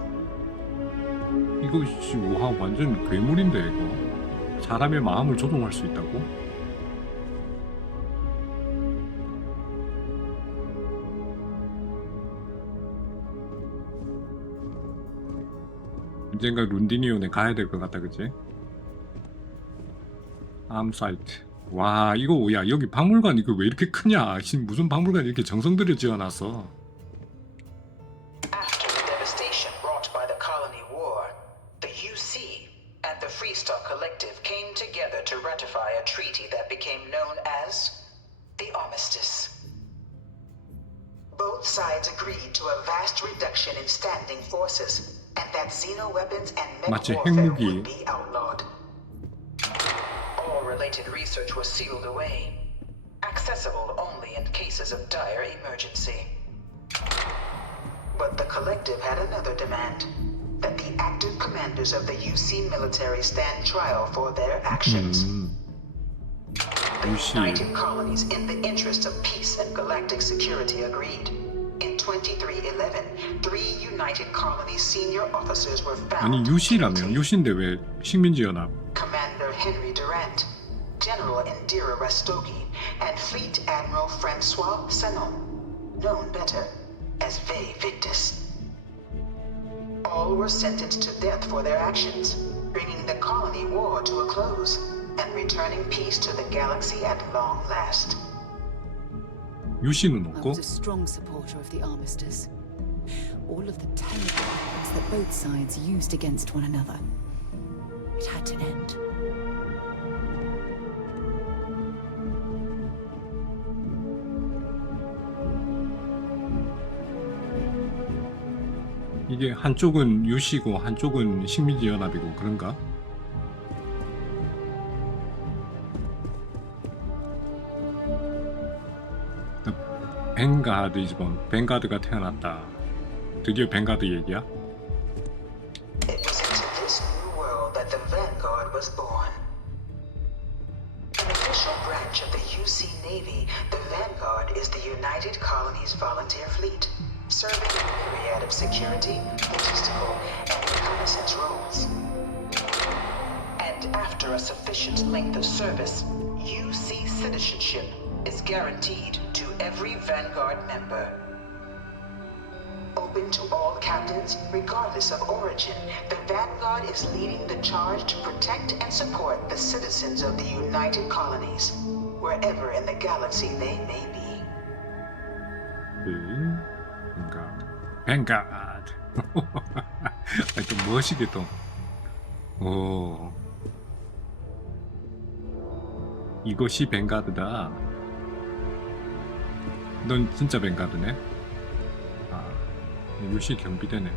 이거 씨, 와, 완전 괴물인데 이거. 사람의 마음을 조종할 수 있다고? 언젠가 론디니온에 가야 될 것 같다, 그치? 암사이트. 와, 이거 야, 여기 박물관 이거 왜 이렇게 크냐? 무슨 박물관 이렇게 정성 들여 지어놨어? After the devastation brought by the colony war, the UC and the Freestar Collective came together to ratify a treaty that became known as the Armistice. Both sides agreed to a vast reduction in standing forces, and that xenoweapons and mech warfare would be outlawed. All related research was sealed away, accessible only in cases of dire emergency. But the Collective had another demand, that the active commanders of the UC military stand trial for their actions. The United Colonies, in the interest of peace and galactic security, agreed. In 2311, 3 United Colonies senior officers were found. 아니 유시라며? 유시인데 왜 식민지연합? Commander Henry Durant, General Indira Rastogi, and Fleet Admiral Francois Sanon, known better as Ve Victus. All were sentenced to death for their actions, bringing the colony war to a close and returning peace to the galaxy at long last. 유시는 I 없고? was a strong supporter of the armistice. All of the terrible weapons that both sides used against one another. It had to end. 이게 한쪽은 유시고 한쪽은 식민지연합이고 그런가? 뱅가드 이즈본 뱅가드가 태어났다. 드디어 뱅가드 얘기야? It was into this new world that the Vanguard was born. An official branch of the UC Navy, the Vanguard is the United Colonies Volunteer Fleet, serving a myriad of security, logistical, and reconnaissance roles. And after a sufficient length of service, UC citizenship is guaranteed to every Vanguard member. Open to all captains, regardless of origin, the Vanguard is leading the charge to protect and support the citizens of the United Colonies, wherever in the galaxy they may be. 뱅가드. 또 멋있게 또. 오. 이것이 뱅가드다. 넌 진짜 뱅가드네. 아, 이것이 경비대네.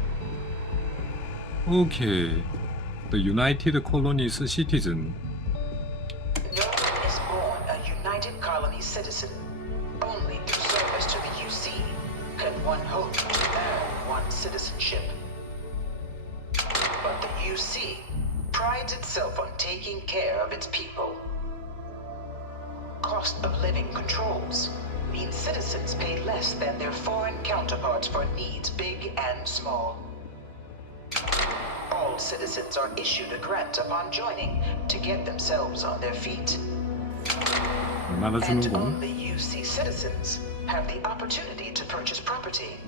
오케이. The United Colonies Citizen. No one is born a United Colony citizen. Only through service to the UC can one hope to earn one's citizenship. But the UC prides itself on taking care of its people. Cost of living controls means citizens pay less than their foreign counterparts for needs big and small. All citizens are issued a grant upon joining to get themselves on their feet. And only UC citizens have the opportunity to purchase property,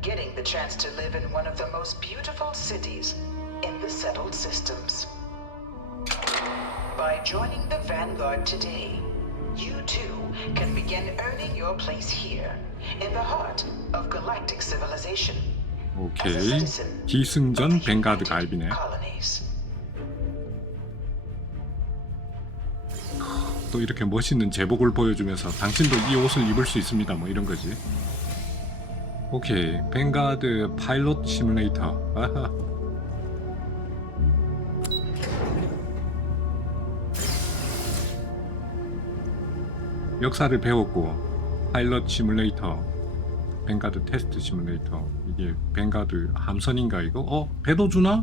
getting the chance to live in one of the most beautiful cities in the settled systems. By joining the Vanguard today, you too can begin earning your place here, in the heart of galactic civilization. 오케이. 기승전 뱅가드 가입이네. 또 이렇게 멋있는 제복을 보여주면서 당신도 이 옷을 입을 수 있습니다. 뭐 이런 거지. 오케이. 뱅가드 파일럿 시뮬레이터. 아하. 역사를 배웠고 파일럿 시뮬레이터, 뱅가드 테스트 시뮬레이터. 이게 뱅가드 함선인가 이거? 배도 주나?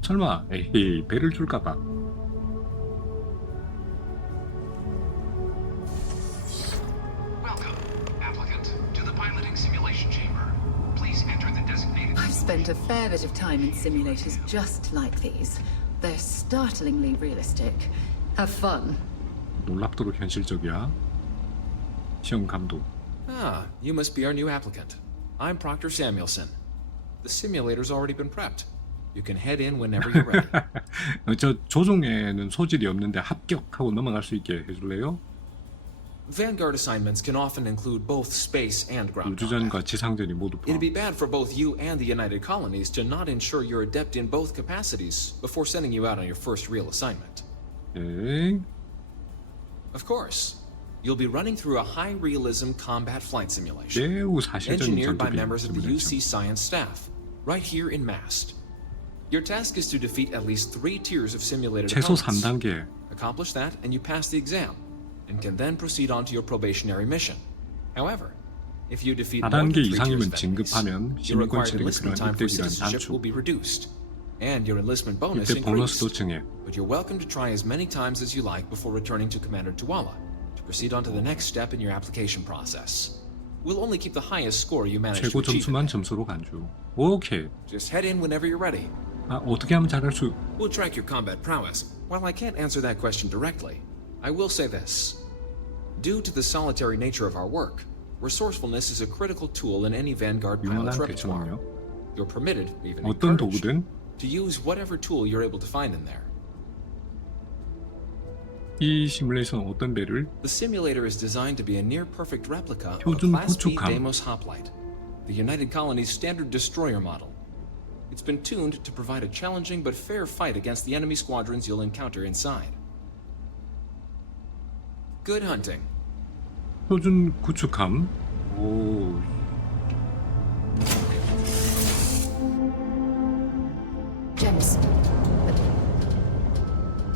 설마 에헤이 배를 줄까봐. I've spent a fair bit of time in simulators just like these. They're startlingly realistic. Have fun. 놀랍도록 현실적이야. 시험 감독. Ah, you must be our new applicant. I'm Proctor Samuelson. The simulator's already been prepped. You can head in whenever you're ready. 저 조종에는 소질이 없는데 합격하고 넘어갈 수 있게 해줄래요? Vanguard assignments can often include both space and ground 우주전과 지상전이 모두 포함. It'd be bad for both you and the United Colonies to not ensure you're adept in both capacities before sending you out on your first real assignment. 네. Of course, you'll be running through a high-realism combat flight simulation, 매우 사실적인 engineered by 전투비 members of the 시뮬레이션. UC science staff, right here in MAST. Your task is to defeat at least 3 tiers of simulated 최소 opponents. 3단계. Accomplish that, and you pass the exam, and can then proceed on to your probationary mission. However, if you defeat more than 4단계 3 tiers 이상이면 of enemies, 진급하면 your required 시민권 enlistment 체력이란 time for 입대기간 citizenship will 단축. be reduced, and your enlistment bonus 입대 보너스도 increased. 증액. But you're welcome to try as many times as you like before returning to Commander Tuala to proceed on to the next step in your application process. We'll only keep the highest score you manage to 최고 achieve. 점수만 점수로 간주. 오케이. Just head in whenever you're ready. 아, 어떻게 하면 잘할 수? We'll track your combat prowess. While I can't answer that question directly, I will say this. Due to the solitary nature of our work, resourcefulness is a critical tool in any Vanguard pilot's 유능한 repertoire. 대처는요? You're permitted, even 어떤 encouraged, 도구든 to use whatever tool you're able to find in there. 이 시뮬레이션은 어떤 배를? The simulator is designed to be a near-perfect replica of a 표준 Class B 구축함. Deimos hoplite, the United Colony's standard destroyer model. It's been tuned to provide a challenging but fair fight against the enemy squadrons you'll encounter inside. Good hunting. 표준 구축함. 오. Gems.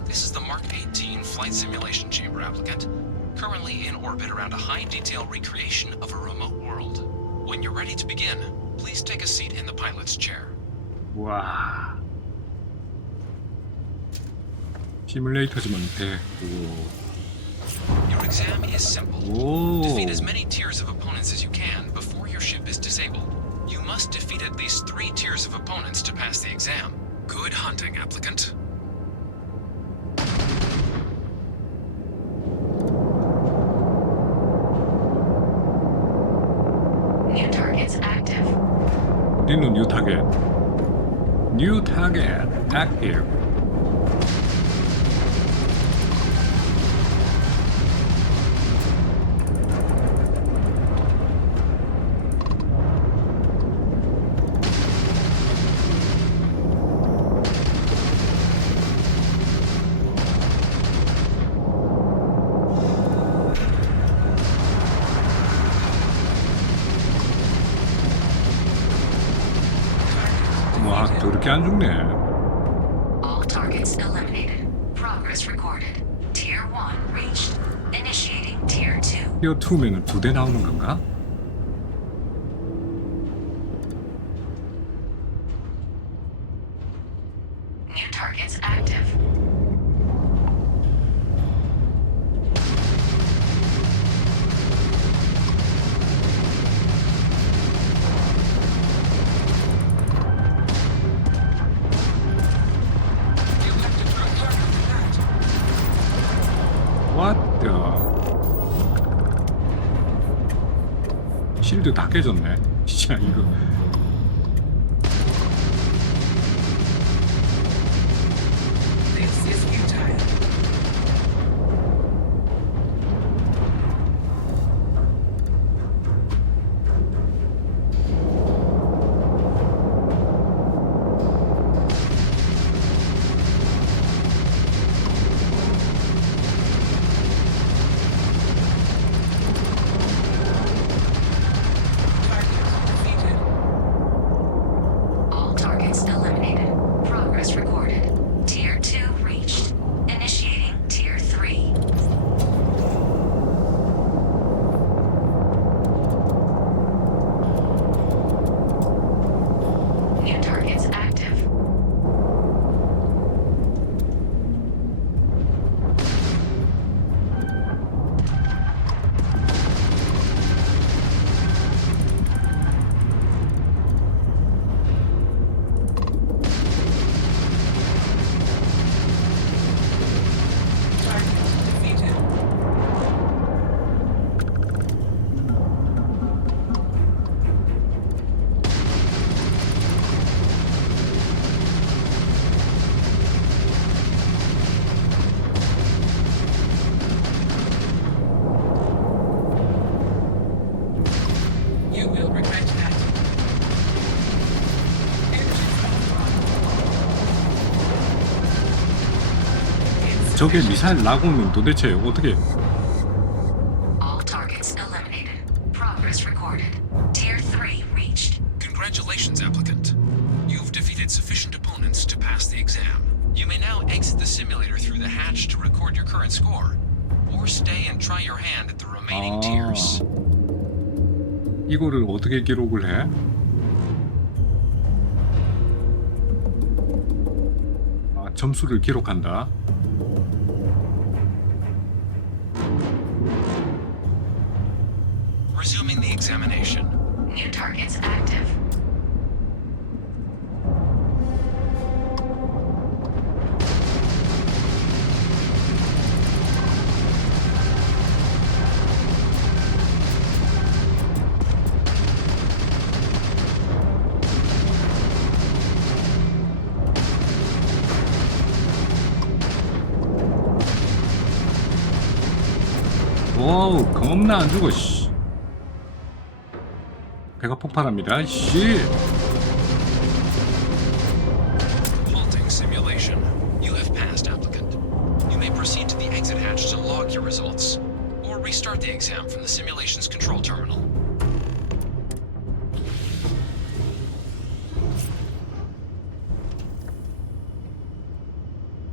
This is the Mark 18 flight simulation chamber applicant, currently in orbit around a high-detail recreation of a remote world. When you're ready to begin, please take a seat in the pilot's chair. 와. 시뮬레이터지만 배. Your exam is simple. 오. Defeat as many tiers of opponents as you can before your ship is disabled. You must defeat at least 3 tiers of opponents to pass the exam. Good hunting, applicant. 어딨노 뉴 타겟. 뉴 타겟 액티브. 와 저렇게 안 죽네. All targets eliminated. Progress recorded. Tier 1 reached. Initiating Tier 2. 티어 2면은 2대 나오는 건가? New targets active. What the? 실드 다 깨졌네. 진짜 이거. This is futile. All targets eliminated. Progress recorded. Tier 2 reached. Initiating Tier 3. New targets active. You will regret that. 저게 미사일 라고는 도대체 어떻게? All targets eliminated. Progress recorded. Tier 3 reached. Congratulations, applicant. You've defeated sufficient opponents to pass the exam. You may now exit the simulator through the hatch to record your current score, or stay and try your hand at the remaining tiers. 이거를 어떻게 기록을 해? 아, 점수를 기록한다. Resuming the examination. New targets active. 와우 겁나 안 죽어 씨. 배가 폭발합니다 씨. Halting simulation. You have passed, applicant. You may proceed to the exit hatch to log your results, or restart the exam from the simulation's control terminal.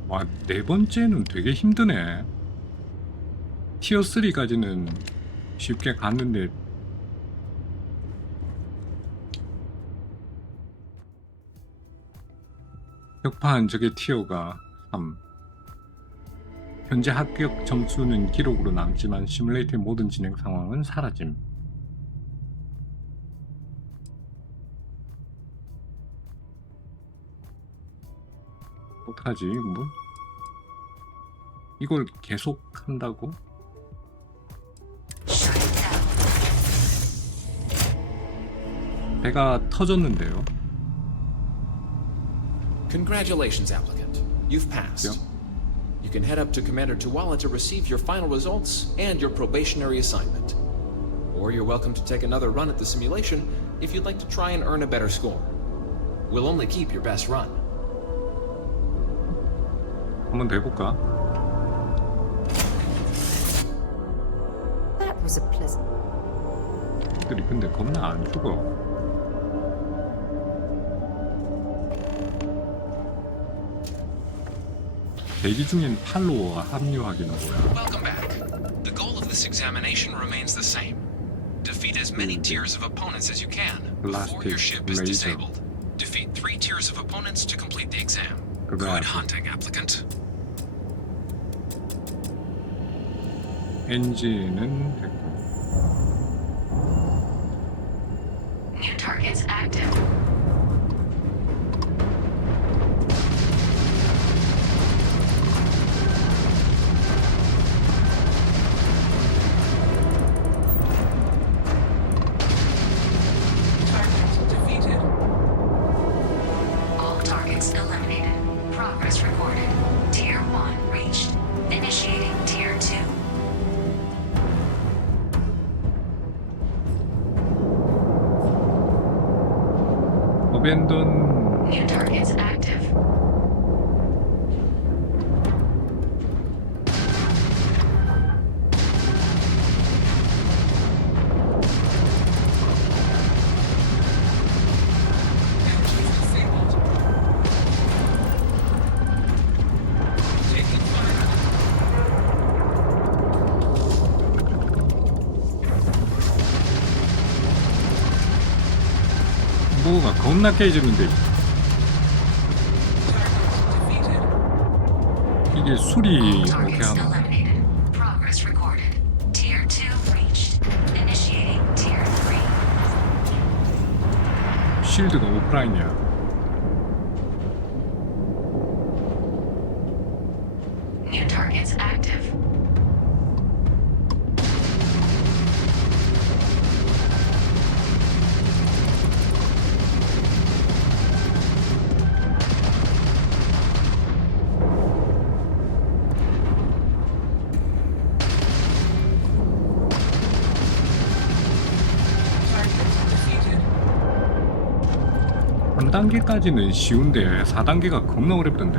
와, 네 번째는 되게 힘드네. 티어 3까지는 쉽게 갔는데 격파한 적의 티어가 3. 현재 합격 점수는 기록으로 남지만 시뮬레이터의 모든 진행 상황은 사라짐. 어떡하지? 뭐 이걸 계속 한다고? 배가 터졌는데요. Congratulations, applicant. You've passed. Yeah. You can head up to Commander Tuwala to receive your final results and your probationary assignment. Or you're welcome to take another run at the simulation if you'd like to try and earn a better score. We'll only keep your best run. 한번 더 해볼까? That was a pleasant. 들이 근데 겁나 안 죽어. 대기 중인 팔로워와 합류하기는 뭐야? Welcome back. The goal of this examination remains the same. Defeat as many tiers of opponents as you can before your ship is disabled. Defeat 3 tiers of opponents to complete the exam. Good hunting, applicant. 엔진은 됐고. New targets active. Target defeated. All targets eliminated. Progress recorded. Tier 1 reached. Initiating Tier 2. 어벤던. New targets active. 뭐가 겁나 깨지는데 이게 술이 어떻게 하나? Progress recorded. Tier 2 reached. Initiating Tier 3. 실드가 오프라인이야. New targets active. 한 단계까지는 쉬운데 4단계가 겁나 어렵던데.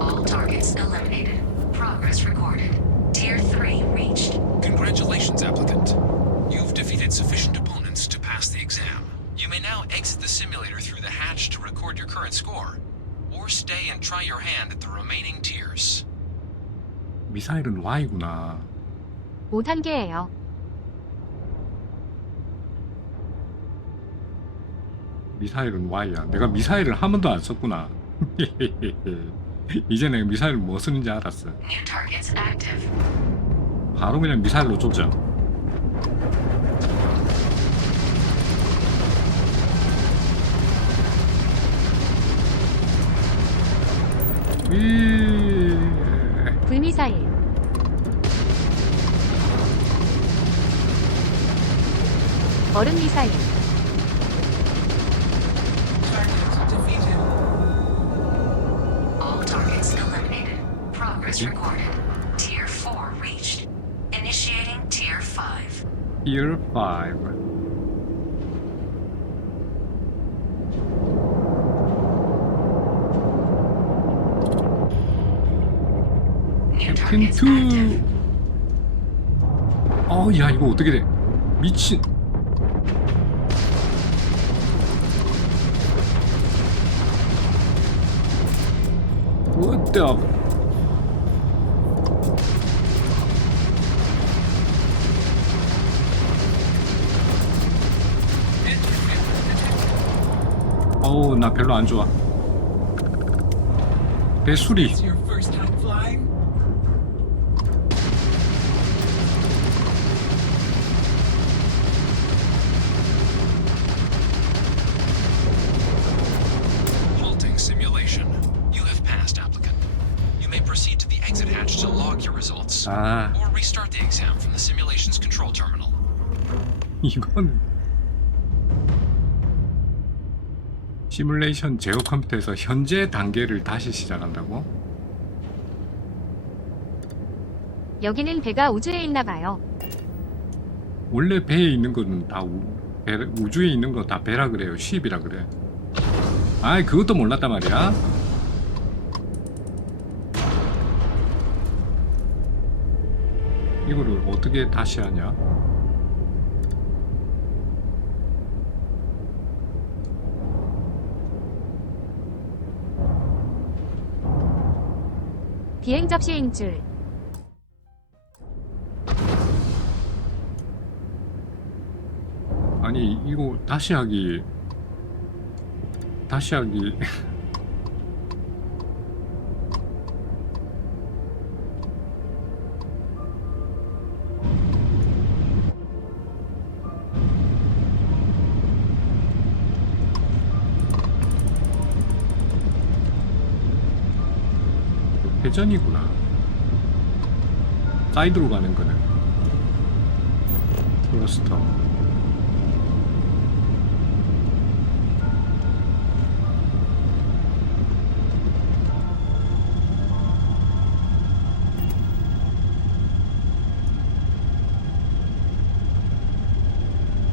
All targets eliminated. Progress recorded. Tier 3 reached. Congratulations, applicant. You've defeated sufficient opponents to pass the exam. You may now exit the simulator through the hatch to record your current score, or stay and try your hand at the remaining tiers. 미사일은 Y구나. 5단계예요. 미사일은 Y야. 내가 미사일을 한 번도 안 썼구나. 이제 내가 미사일 뭐 쓰는지 알았어. New targets active. 바로 그냥 미사일로 쫓아. 불미사일. 얼음 미사일. All targets eliminated. Progress recorded. Tier 4 reached. Initiating Tier 5. Tier 5. 캡틴 2. 야 이거 어떻게 돼? 미친. What the? 어우 나 별로 안 좋아. 배수리. log your results, 아, or restart the exam from the simulation's control terminal. 이건 시뮬레이션 제어 컴퓨터에서 현재 단계를 다시 시작한다고? 여기는 배가 우주에 있나 봐요. 원래 배에 있는 거는 다 우주에 있는 거 다 배라 그래요. 쉽이라 그래. 아이, 그것도 몰랐단 말이야. 이거를 어떻게 다시 하냐? 비행 접시인 줄. 아니, 이거 다시 하기 회전이구나. 사이드로 가는 거는 플러스터.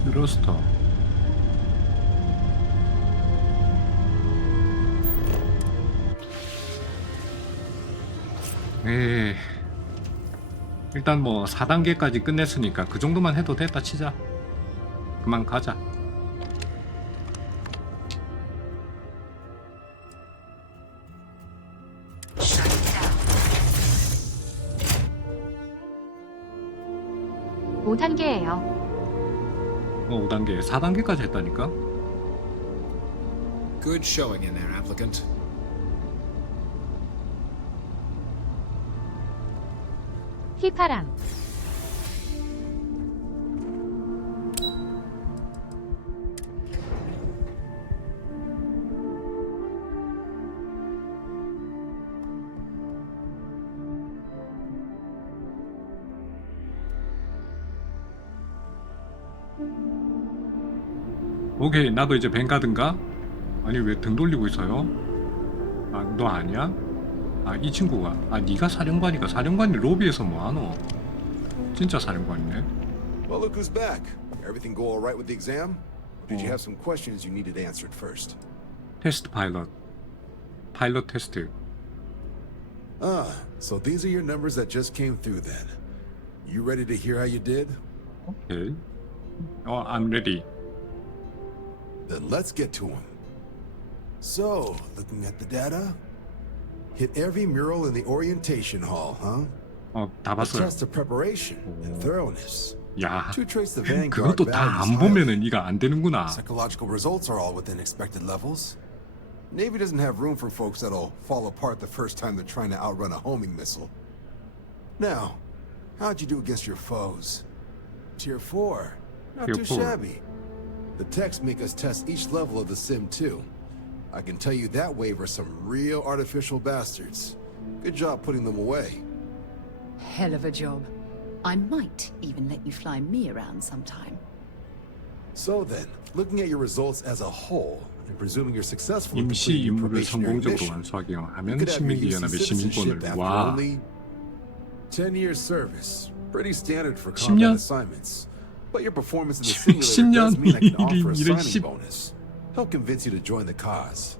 트러스터. 에이, 일단 뭐 4단계까지 끝냈으니까 그 정도만 해도 됐다 치자. 그만 가자. 오 5단계예요. 5단계, 4단계까지 했다니까? Good showing in there, applicant. 휘파람. 오케이, 나도 이제 뱅 가든가? 아니, 왜 등 돌리고 있어요? 아, 너 아니야? 아, 이 친구가. 아, 네가 사령관이가. 사령관이 로비에서 뭐하노? 진짜 사령관이네. Well, look who's back. Everything go all right with the exam? Or did you have some questions you needed answered first? 테스트 파일럿. 파일럿 테스트. Ah, so these are your numbers that just came through then. You ready to hear how you did? 오케이. I'm ready. Then let's get to them. So, looking at the data, hit every mural in the orientation hall, huh? 다 봤어요. Test of preparation and thoroughness. 야, To trace the vanguard 그것도 다 안 보면은 이가 안 되는구나. Psychological results are all within expected levels. Navy doesn't have room for folks that'll fall apart the first time they're trying to outrun a homing missile. Now, how'd you do against your foes? Tier 4. Not Tier too 4. shabby. The techs make us test each level of the sim too. I can tell you that wave are some real artificial bastards. Good job putting them away. Hell of a job. I might even let you fly me around sometime. So then, looking at your results as a whole, and presuming you're successful in 임시 completing your 임무를 probationary 성공적으로 mission, 완수하게 you 하면 could have your UC 시민기관의 citizenship 시민권을. after 와, only 10 years service. Pretty standard for 10년? combat assignments. But your performance in the 10 simulator does mean I can offer a 이런 signing bonus. Help convince you to join the cause.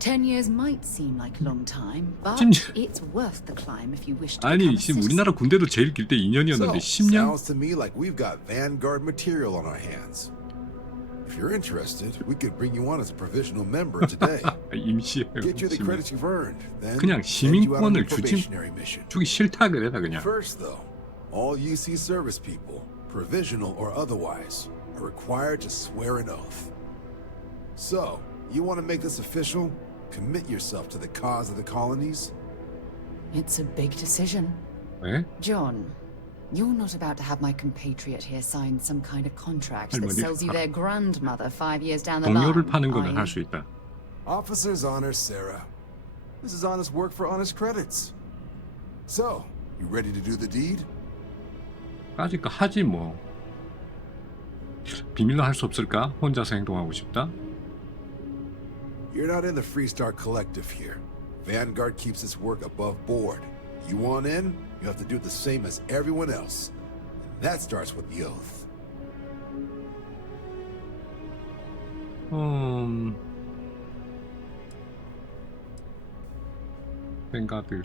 10 years might seem like a long time, but 10년. it's worth the climb if you wish to 아니, become a 지금 citizen. 우리나라 군대도 제일 길 때 2년이었는데 So, 10년? sounds to me like we've got vanguard material on our hands. If you're interested, we could bring you on as a provisional member today. 임시예요. Get you the 시민. credits you've earned, then 그냥 send you out on 시민권을 your probationary mission. 주기 싫다 그래다 그냥. First, though, all UC service people, provisional or otherwise, are required to swear an oath. So, you want to make this official? Commit yourself to the cause of the colonies? It's a big decision. 네? John, you're not about to have my compatriot here sign some kind of contract that 할머니. sells you their grandmother 5 years down the 동료를 line. 파는 are 거는 you? 할 수 있다. Officer's honor, Sarah. This is honest work for honest credits. So, You ready to do the deed? 까짓 거 하지 뭐. 비밀로 할 수 없을까? 혼자서 행동하고 싶다? You're not in the Freestar Collective here. Vanguard keeps its work above board. You want in, you have to do the same as everyone else. That starts with the oath. 뱅가드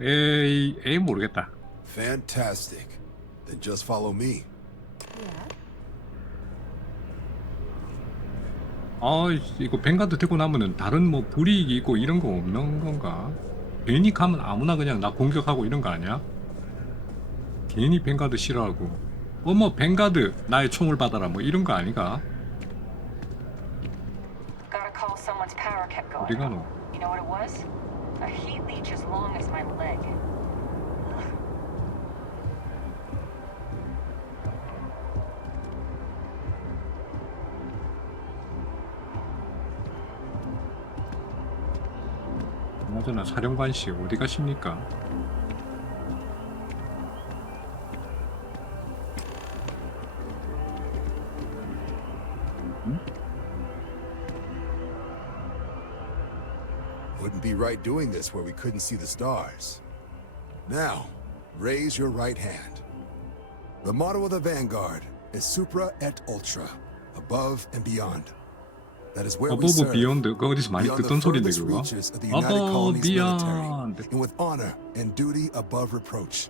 에이 모르겠다. Fantastic. Then just follow me. 아 이거 뱅가드 되고 나면은 다른 뭐 불이익이 있고 이런 거 없는 건가? 괜히 가면 아무나 그냥 나 공격하고 이런 거 아니야? 괜히 뱅가드 싫어하고 어머 뱅가드 나의 총을 받아라 뭐 이런 거 아니가? Gotta call someone's power kept going. 어디 가노? You know what it was? A heat leech as long as my leg. 그나저나 사령관씨 어디 가십니까? Wouldn't be right doing this where we couldn't see the stars. Now, raise your right hand. The motto of the Vanguard is Supra et Ultra, above and beyond. That is where we Above serve, beyond 그거 어디서 많이 beyond 듣던 the 소리인데 furthest 그거? reaches of the United Above Colonies military, beyond and with honor and duty above reproach.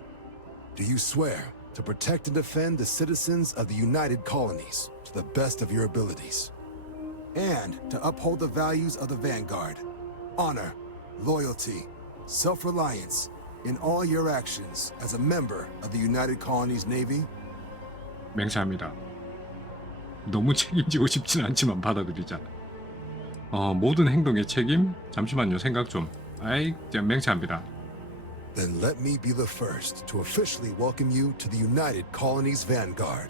Do you swear to protect and defend the citizens of the United Colonies to the best of your abilities, and to uphold the values of the Vanguard, honor, loyalty, self-reliance in all your actions as a member of the United Colonies Navy? 맹세합니다. 너무 책임지고 싶진 않지만 받아들이자. 모든 행동의 책임? 잠시만요, 생각 좀. 아이, 맹세합니다. Then let me be the first to officially welcome you to the United Colonies Vanguard.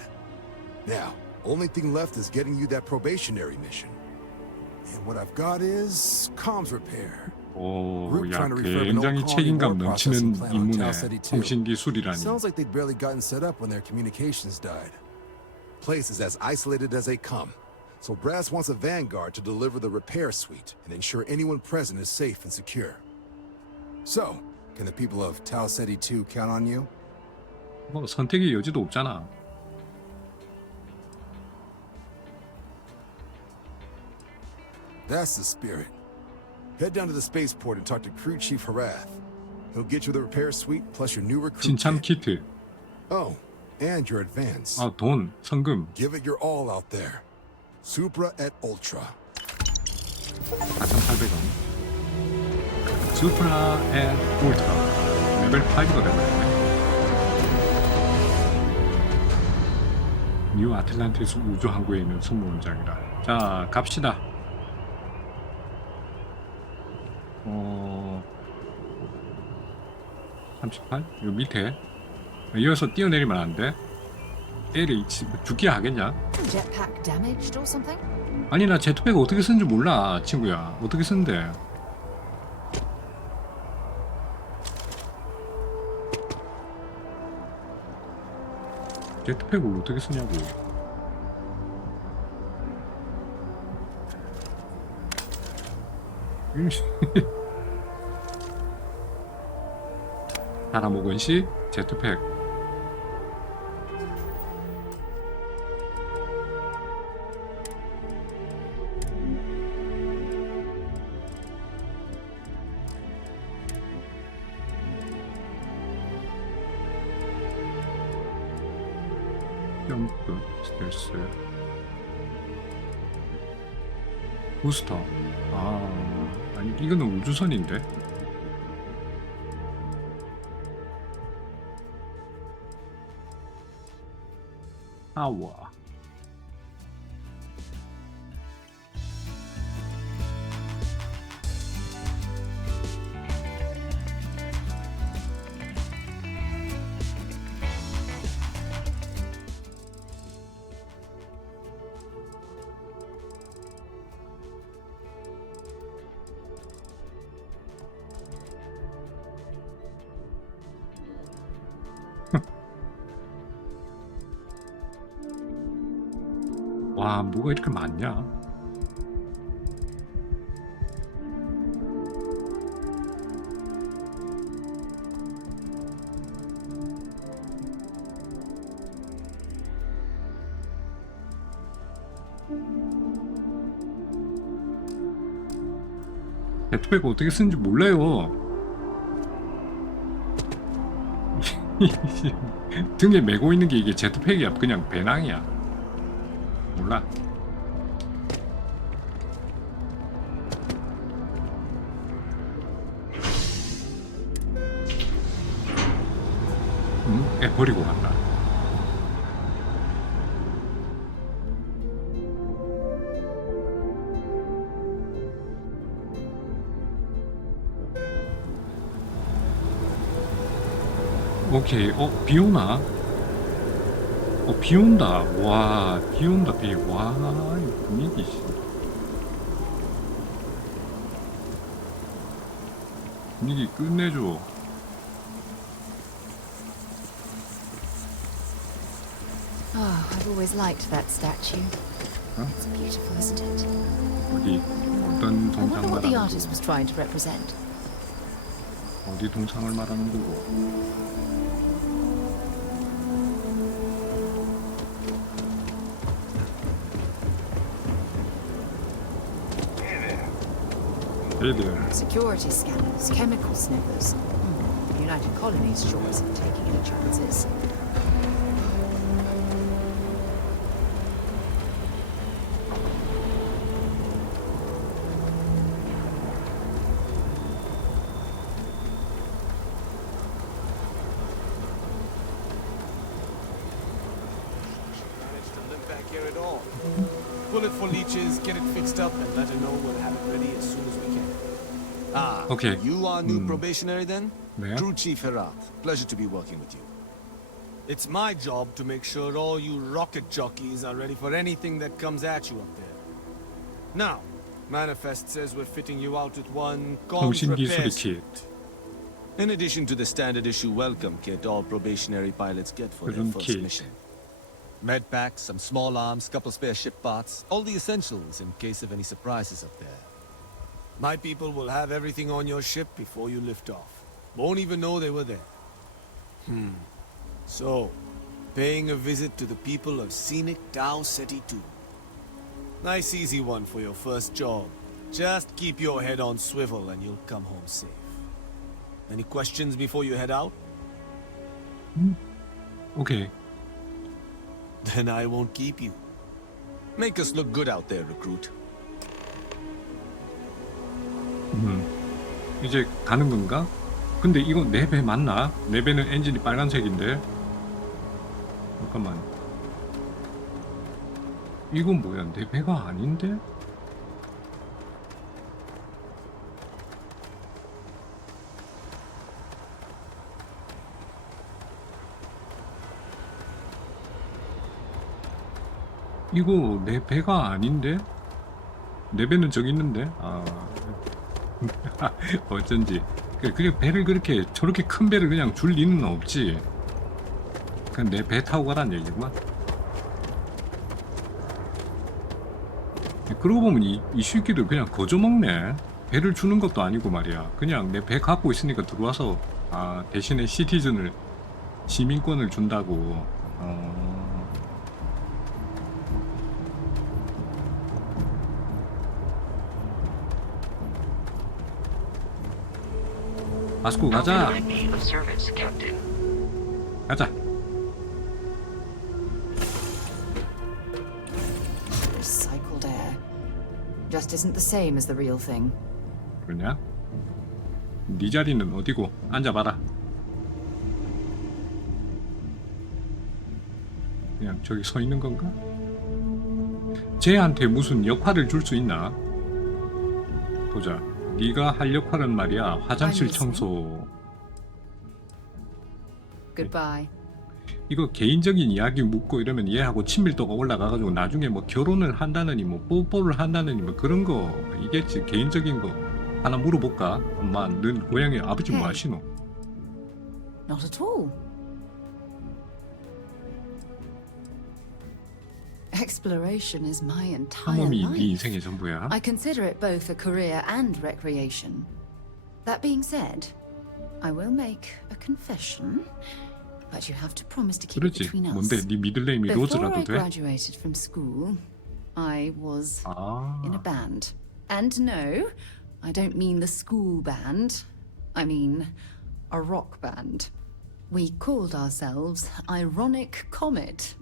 Now, only thing left is getting you that probationary mission. And what I've got is comms repair. 오, 야, 굉장히 책임감 넘치는 인문의 통신 기술이라니. Sounds like they'd barely gotten set up when their communications died. Place is as isolated as they come. So Brass wants a Vanguard to deliver the repair suite and ensure anyone present is safe and secure. So, can the people of Tau Ceti 2 count on you? 뭐 선택의 여지도 없잖아. That's the spirit. Head down to the spaceport and talk to Crew Chief Harath. He'll get you the repair suite plus your new recruit 진참 kit. 키트. Oh, and your advance. 아, 돈, 성금. Give it your all out there. Supra et Ultra. 4,800원. 수프라 앤 울트라. 레벨 5가 되네. 뉴 아틀란티스 우주 항구에 있는 승무원장이라. 자, 갑시다. 38? 요 밑에 이어서 뛰어내리면 안 돼? L이 죽기 하겠냐? Jetpack damaged or something? 아니 나 제트팩 어떻게 쓰는지 몰라 친구야. 어떻게 쓰는데? 제트팩을 어떻게 쓰냐고. 달아먹은 시 제트팩. 점프, 스텔스, 부스터. 아니 이거는 우주선인데. 아와. 와, 뭐가 이렇게 많냐? 제트팩 어떻게 쓰는지 몰라요. 등에 메고 있는 게 이게 제트팩이야? 그냥 배낭이야? 몰라. 애 버리고 간다. 오케이. 비 오나? 비 온다. 와, 비 온다, 비. 와, 이 분위기. 분위기 끝내줘. Oh, I've always liked that statue. It's beautiful, isn't it? 어디, 어떤 I 동상 wonder what the 말하는 artist was trying to represent. 어디 동상을 말하는 거고. Hey there. Security scanners, chemical sniffers. The United Colonies sure isn't taking any chances. Bullet for leeches, get it fixed up, and let her know we'll have it ready as soon as we can. Ah, Okay. You are new probationary then? 네. True Chief Herat. Pleasure to be working with you. It's my job to make sure all you rocket jockeys are ready for anything that comes at you up there. Now, Manifest says we're fitting you out with one comms 통신 repair 기술의 킷. in addition to the standard issue welcome kit all probationary pilots get for their 그런 first 킷. mission. Med packs, some small arms, couple spare ship parts, all the essentials in case of any surprises up there. My people will have everything on your ship before you lift off. Won't even know they were there. So, paying a visit to the people of scenic Tau Ceti 2. Nice easy one for your first job. Just keep your head on swivel and you'll come home safe. Any questions before you head out? 오케이. Then I won't keep you. Make us look good out there, recruit. 이제 가는 건가? 근데 이거 내 배 맞나? 내 배는 엔진이 빨간색인데. 잠깐만. 이건 뭐야? 내 배가 아닌데? 이거 내 배가 아닌데? 내 배는 저기 있는데? 아. 어쩐지. 그냥 배를 그렇게, 저렇게 큰 배를 그냥 줄 리는 없지. 그냥 내 배 타고 가라는 얘기구만. 그러고 보면 이 새끼들 그냥 거저먹네. 배를 주는 것도 아니고 말이야. 그냥 내 배 갖고 있으니까 들어와서, 아, 대신에 시티즌을, 시민권을 준다고. 마스코 가자. 가자. Recycled air. Just isn't the same as the real thing. 그러냐? 네 자리는 어디고? 앉아봐라. 그냥 저기 서 있는 건가? 쟤한테 무슨 역할을 줄 수 있나? 보자. 네가 할 역할은 말이야, 화장실 청소. Goodbye. 이거 개인적인 이야기 묻고 이러면 얘하고 친밀도가 올라가가지고 나중에 뭐 결혼을 한다느니 뭐 뽀뽀를 한다느니 뭐 그런 거 이겠지. 개인적인 거 하나 물어볼까? 엄마, 넌 고향에 아버지 뭐 하시노? Not at all. Exploration is my entire 탐험이 네 life. 인생의 전부야. I consider it both a career and recreation. That being said, I will make a confession, but you have to promise to keep it 그렇지. between us. 뭔데? 네 미들네임이 Before 로즈라도 I 돼? graduated from school, I was 아. in a band. And no, I don't mean the school band. I mean a rock band. We called ourselves Ironic Comet.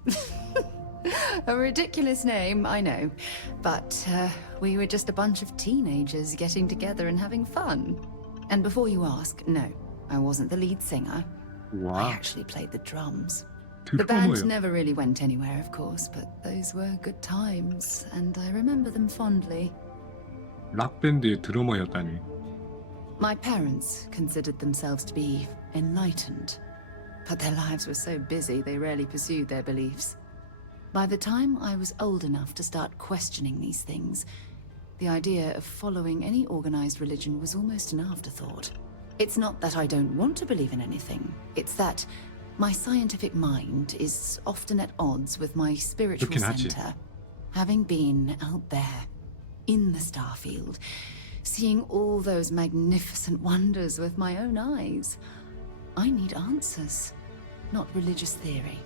A ridiculous name, I know. But we were just a bunch of teenagers getting together and having fun. And before you ask, no, I wasn't the lead singer. 와. I actually played the drums. The band 드러머요. never really went anywhere, of course, but those were good times, and I remember them fondly. 락 밴드의 드러머였다니. My parents considered themselves to be enlightened, but their lives were so busy they rarely pursued their beliefs. By the time I was old enough to start questioning these things, the idea of following any organized religion was almost an afterthought. It's not that I don't want to believe in anything, it's that my scientific mind is often at odds with my spiritual 그렇긴 하지. center. Having been out there, in the Starfield, seeing all those magnificent wonders with my own eyes, I need answers, not religious theory.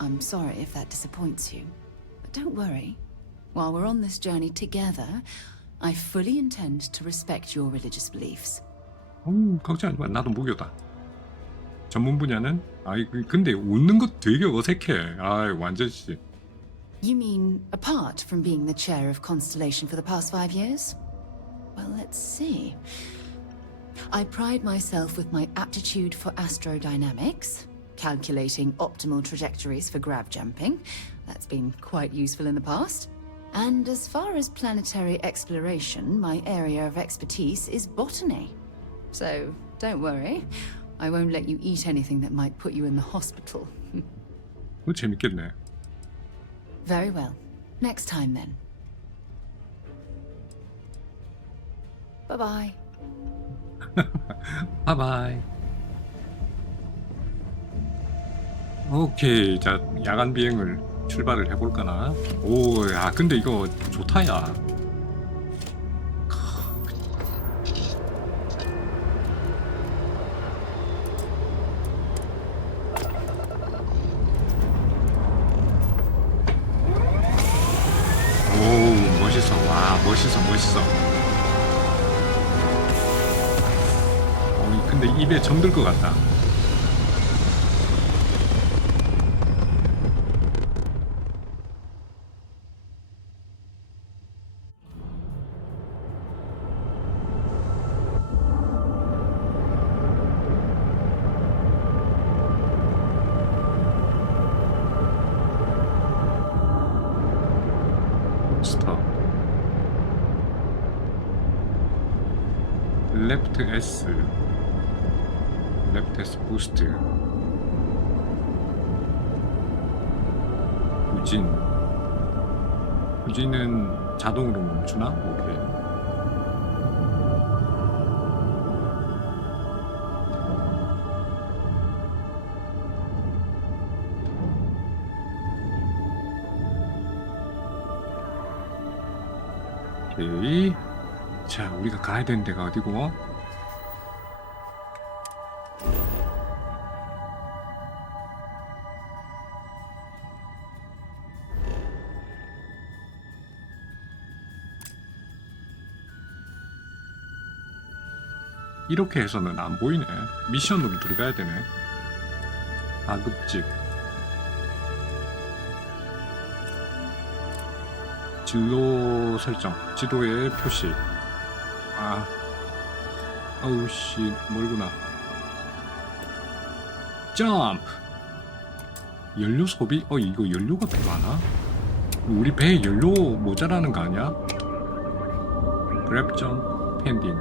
I'm sorry if that disappoints you, but don't worry. While we're on this journey together, I fully intend to respect your religious beliefs. 걱정하지 마. 나도 무교다. 전문 분야는? 아이 근데 웃는 것 되게 어색해. 아이 완전히. You mean apart from being the chair of Constellation for the past 5 years? Well, let's see. I pride myself with my aptitude for astrodynamics, calculating optimal trajectories for grav jumping. That's been quite useful in the past. And as far as planetary exploration, my area of expertise is botany. So, don't worry. I won't let you eat anything that might put you in the hospital. 그거 재밌겠네. Very well. Next time then. Bye-bye. 바이바이. 오케이. 자, 야간 비행을 출발을 해볼까나. 오, 야, 근데 이거 좋다, 야. 오, 멋있어. 와, 멋있어. 근데 입에 정들 것 같다. 스타. 레프트 S. 레프트 S 부스트. 후진은 자동으로 멈추나? 오케이. 오케이. 자, 우리가 가야 되는 데가 어디고? 이렇게 해서는 안 보이네. 미션으로 들어가야 되네. 다급집. 진로 설정. 지도에 표시. 아우 씨, 멀구나. 점프. 연료 소비? 이거 연료가 필요하나? 우리 배에 연료 모자라는 거 아니야? 그랩 점 펜딩.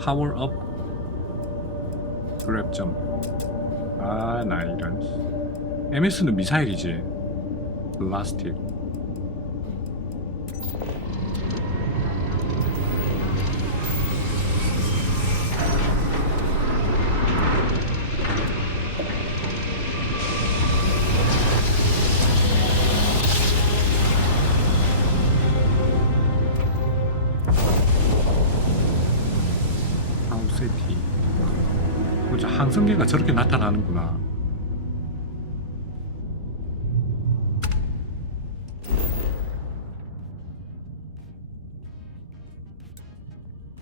파워업. 그랩 점. 나 이런. MS는 미사일이지. 블라스틱. 시티. 보자, 항성계가 저렇게 나타나는구나.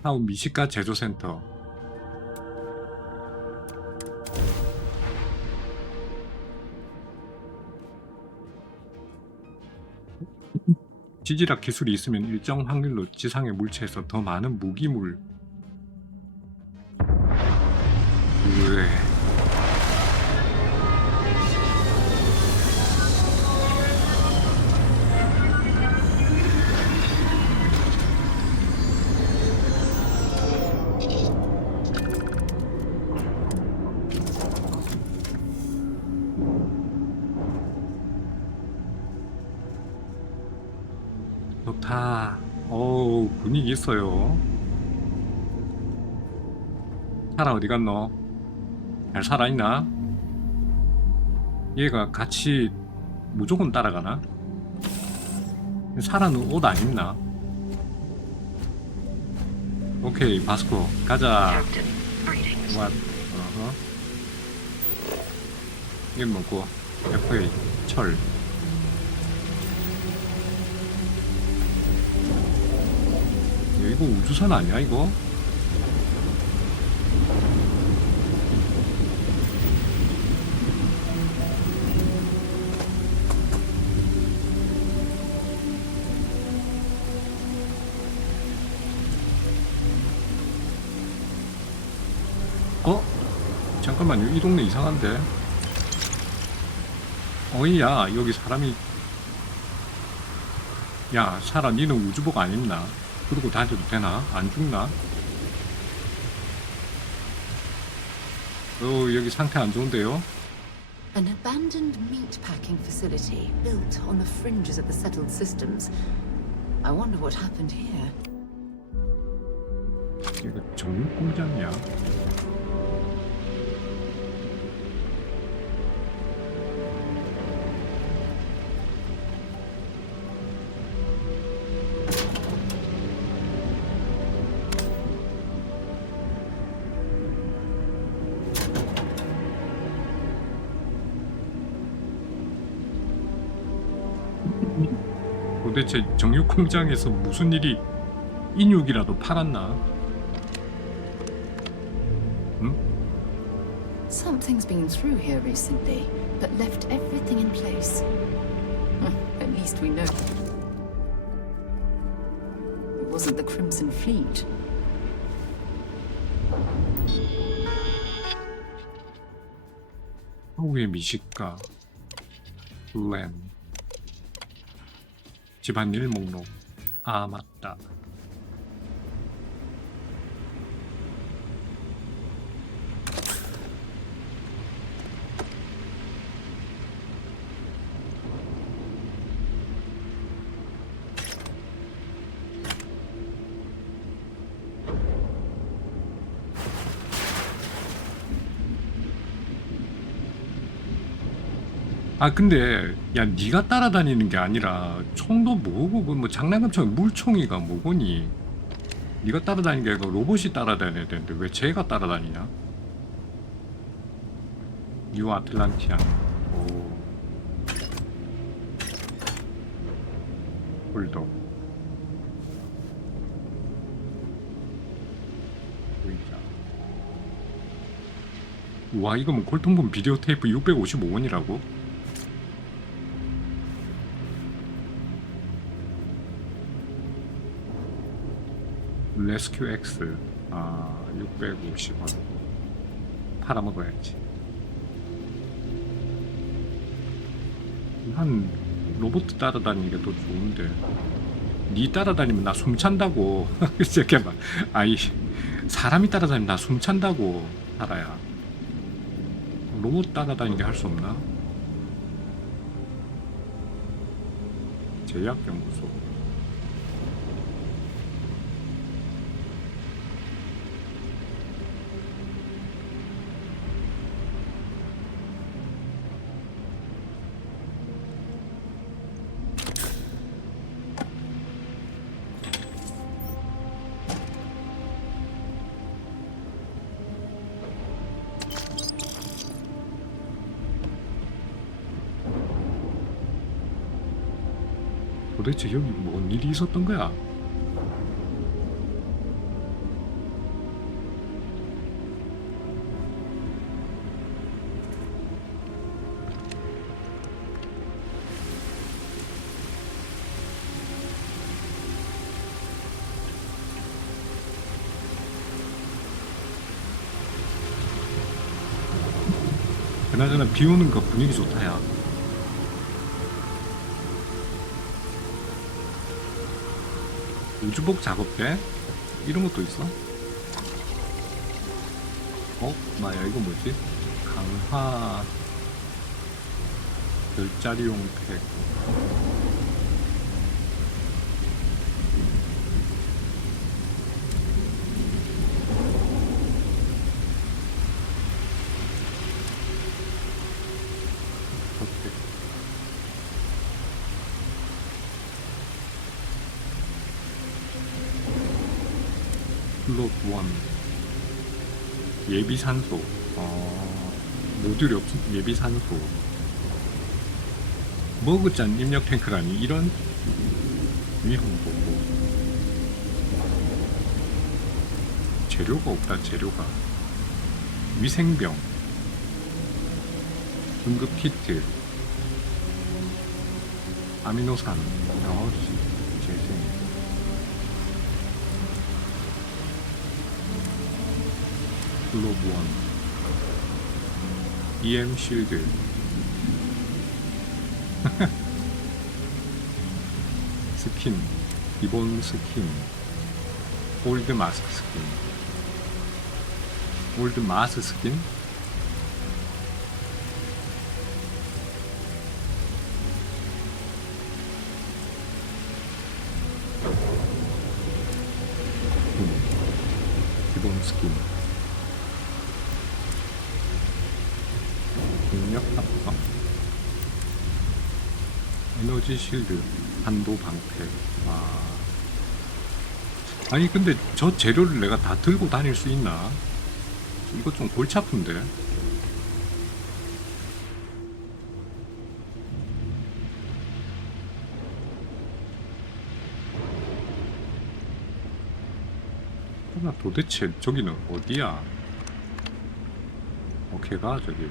다음 미식가 제조센터. 지질학 기술이 있으면 일정 확률로 지상의 물체에서 더 많은 무기물. 으에. 좋다. 어우, 분위기 있어요. 사라 어디 갔노? 잘 살아있나? 얘가 같이 무조건 따라가나? 사라는 옷 안 입나? 오케이, 바스코 가자. What? 이게 뭐고? FA 철. 이거 우주선 아니야 이거? 어? 잠깐만요, 이 동네 이상한데? 어이야, 여기 사람이. 야, 사라, 니는 우주복 안 입나? 그러고 다녀도 되나? 안 죽나? 여기 상태 안 좋은데요? An abandoned meat packing facility built on the fringes of the settled systems. I wonder what happened here. 이거 정육 공장이야. 도대체 정육 공장에서 무슨 일이, 인육이라도 팔았나? 응? Something's been through here recently, but left everything in place. At least we know. It wasn't the Crimson Fleet. 호우의 미식가 램. 집안일 목록. 아, 맞다. 아, 근데 야, 네가 따라다니는 게 아니라 총도 뭐고, 그 뭐 장난감처럼 물총이가 뭐고니? 네가 따라다니는 게 아니라 로봇이 따라다녀야 되는데 왜 쟤가 따라다니냐? 뉴 아틀란티안. 오. 홀더. 의자. 와, 이거 뭐 골동품 비디오 테이프 655원이라고? 레스큐 X. 아, 650원. 팔아먹어야지. 한 로봇 따라다니는 게 더 좋은데. 니 따라다니면 나 숨찬다고. 잠깐만. 아이, 사람이 따라다니면 나 숨찬다고. 알아야. 로봇 따라다니게 할 수 없나? 제약연구소. 도대체 여기 뭔 일이 있었던 거야? 그나저나 비 오는 거 분위기 좋다, 야. 우주복 작업대? 이런 것도 있어? 마야, 이거 뭐지? 강화 별자리용 팩. 플롯 1 예비산소. 모듈이 없 예비산소. 머그잔 입력 탱크라니. 이런 위험 보고. 재료가 없다. 재료가. 위생병, 응급 키트, 아미노산, 재생. 글로브 1 EM 실드. 스킨, 기본 스킨, 올드 마스크 스킨, 올드 마스 스킨. 기본 스킨. 능력 합성, 에너지 실드, 한도 방패. 아니 근데 저 재료를 내가 다 들고 다닐 수 있나? 이거 좀 골치 아픈데. 나 도대체 저기는 어디야? 걔가 저기.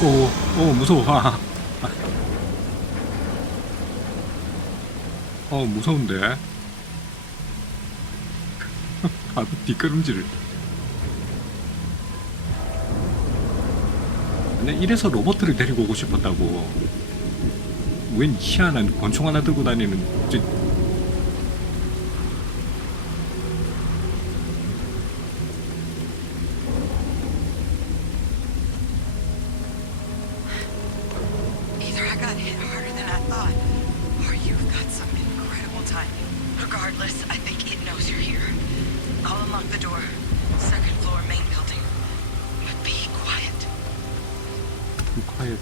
오, 무서워. 무서운데. 바로 뒷걸음질을. 근데 이래서 로봇을 데리고 오고 싶었다고. 웬 희한한 권총 하나 들고 다니는. Either I got hit harder than I thought, or you've got some incredible timing. Regardless, I think it knows you're here. I'll unlock the door. Second floor, main building. But be quiet. Be quiet.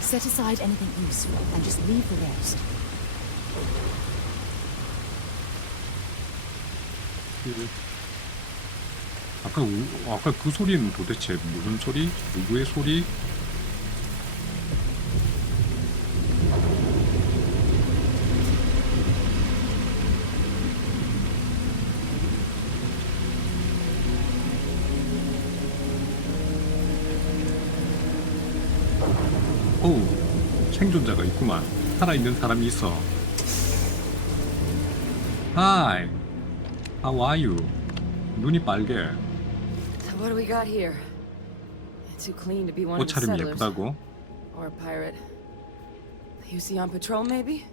Set aside anything useful and just leave the rest. 아까 그 소리는 도대체 무슨 소리? 누구의 소리? 생존자가 있구만. 살아있는 사람이 있어. Hi, how are you? 눈이 빨개. So what do we got here? Too clean to be one of the 옷차림이 settlers. 예쁘다고? Or a pirate. You see on patrol, maybe?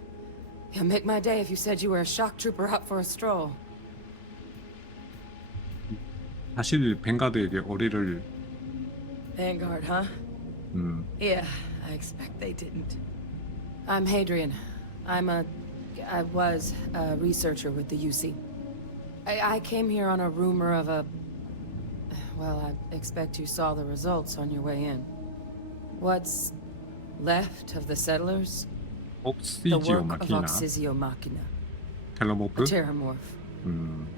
Yeah, make my day if you said you were a shock trooper out for a stroll. 사실 벵가드에게 어리를. Vanguard, huh? Yeah, I expect they didn't. I'm Hadrian. I was a researcher with the UC. I came here on a rumor of a... Well, I expect you saw the results on your way in. What's left of the settlers? The 옥시지오 work of 마키나. Oxysio Machina. A 텔레모프. terramorph.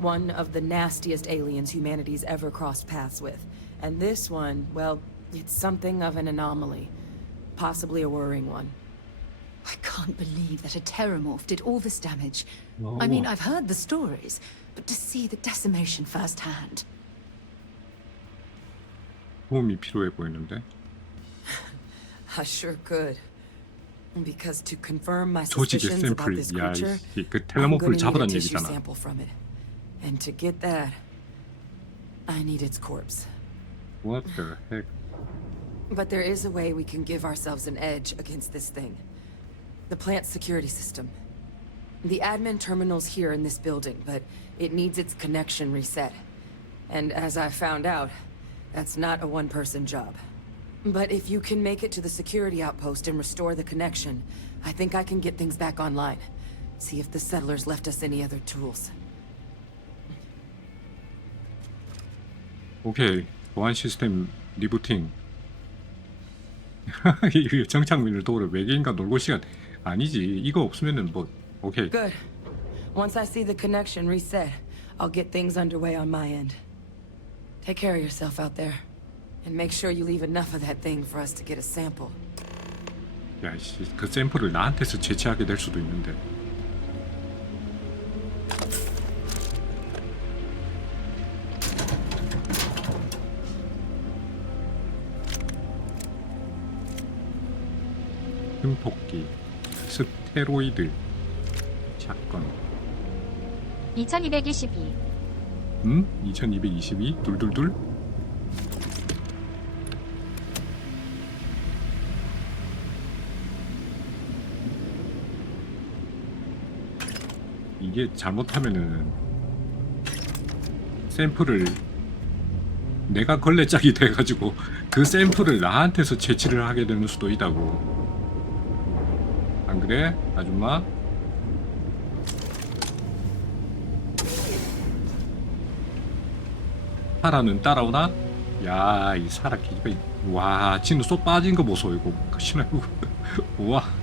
One of the nastiest aliens humanity's ever crossed paths with. And this one, well, it's something of an anomaly. Possibly a worrying one. I can't believe that a terramorph did all this damage. I mean, I've heard the stories, but to see the decimation firsthand. 도움이 필요해 보이는데. I sure could. Because to confirm my 조직의 suspicions about 샘플. this 야, creature, 그 I'm 텔레모프를 gonna need a 잡으란 tissue 얘기잖아. sample from it. And to get that, I need its corpse. What the heck? But there is a way we can give ourselves an edge against this thing. The plant security system. The admin terminal's here in this building, but it needs its connection reset. And as I found out, that's not a one-person job. But if you can make it to the security outpost and restore the connection, I think I can get things back online. See if the settlers left us any other tools. 오케이. 보안 시스템 리부팅. 이 정착민을 도우러 외계인과 놀고 시간 아니지. 이거 없으면은 뭐 오케이. Good. Once I see the connection reset, I'll get things underway on my end. Take care of yourself out there. And make sure you leave enough of that thing for us to get a sample. 야, 씨, 그 샘플을 나한테서 채취하게 될 수도 있는데. 흉폭기, 스테로이드, 사건. 2222. 2222? 둘둘둘? 이게 잘못하면은 샘플을 내가 걸레짝이 돼가지고 그 샘플을 나한테서 채취를 하게 되는 수도 있다고. 안 그래, 아줌마? 사라는 따라오나? 야, 이 사라 기가, 와, 진우 쏙 빠진 거 보소 이거. 신하고, 우와.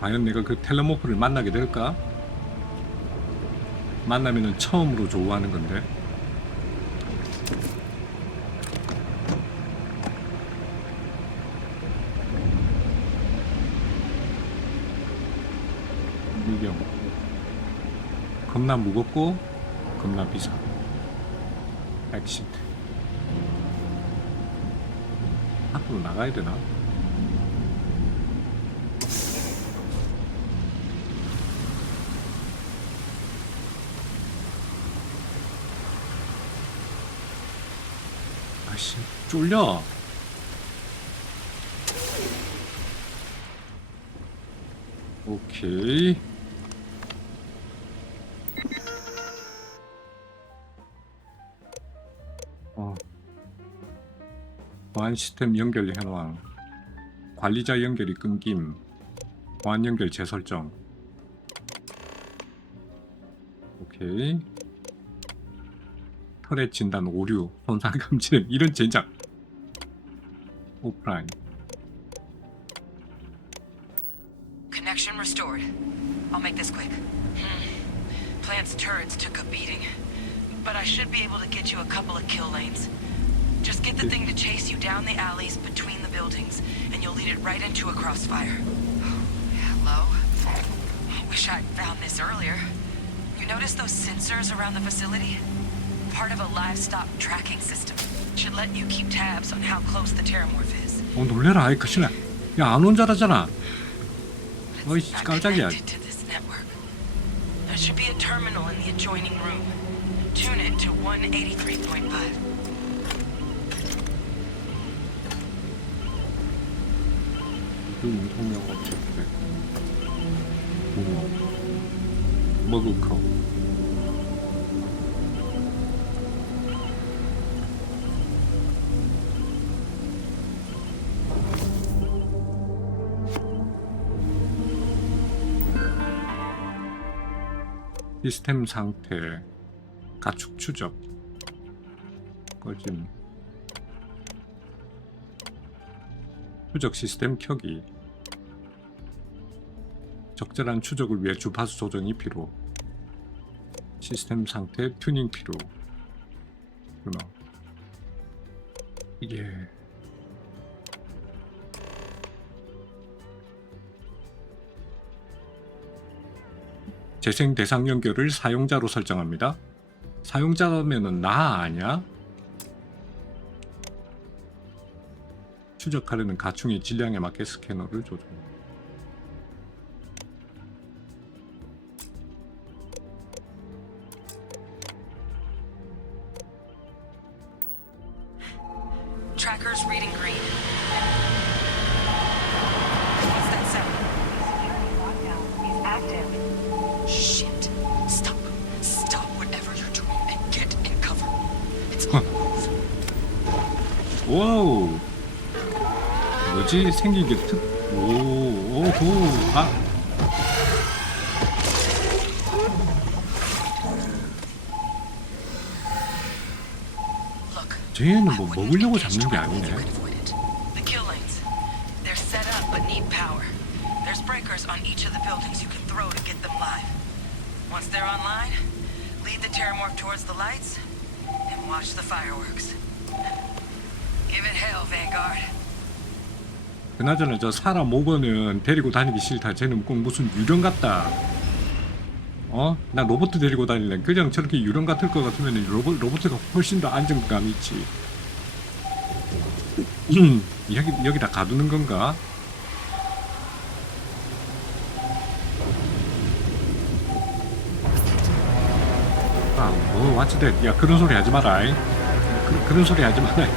과연 내가 그 텔레모프를 만나게 될까? 만나면은 처음으로 좋아하는 건데. 미경. 겁나 무겁고 겁나 비싸. 엑시트. 밖으로 나가야 되나? 아씨, 쫄려. 오케이. 보안 시스템 연결 현황, 관리자 연결이 끊김, 보안 연결 재설정. 오케이. 터렛 진단 오류, 손상 감지는 이런 젠장. 오프라인. Connection restored. I'll make this quick. Plant's turrets took a beating, but I should be able to get you a couple of kill lanes. Just get the thing to chase you down the alleys between the buildings, and you'll lead it right into a crossfire. Hello? Wish I'd found this earlier. You notice those sensors around the facility? Part of a livestock tracking system. Should let you keep tabs on how close the terramorph is. 놀래라, 아이 그치나. 야, 안 온 줄 알았잖아. 어이, 깜짝이야. To this network. There should be a terminal in the adjoining room. Tune it to 183.5. 통역 업체들. 머그컵. 시스템 상태, 가축 추적, 꺼짐, 추적 시스템 켜기, 적절한 추적을 위해 주파수 조정이 필요, 시스템 상태 튜닝 필요. 이게 재생 대상 연결을 사용자로 설정합니다. 사용자면은 나 아니야? 추적하려는 가충의 질량에 맞게 스캐너를 조정. Tracker's reading green. What's that sound? Security lockdown is active. Shit. Stop. Stop whatever you're doing and get in cover. It's on the move. 와우. 뭐지? 생긴 게 특. 오. 오호. 아. 쟤는 뭐 먹으려고 잡는 게 아니네. The kill lanes. They're set up but need power. There's breakers on each of the buildings you can throw to get them live. Once they're online, lead the terramorph towards the lights and watch the fireworks. Give it hell, Vanguard. 그나저나 저 사람 5번은 데리고 다니기 싫다. 쟤는 꼭 무슨 유령 같다. 나 로봇 데리고 다닐래. 그냥 저렇게 유령 같을 것 같으면 로봇가 훨씬 더 안정감이 있지. 여기다 가두는 건가? 왓츠 댓. 야, 그런 소리 하지 마라. 그런 소리 하지 마라.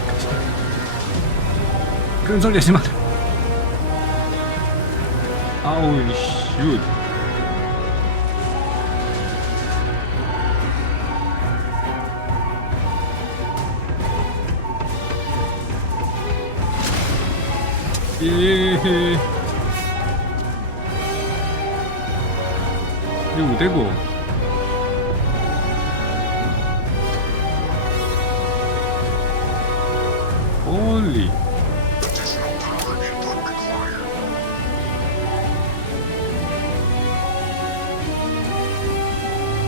그런 소리 하지 마라. 아우, 슛. 예. 이거 어디고? 홀리.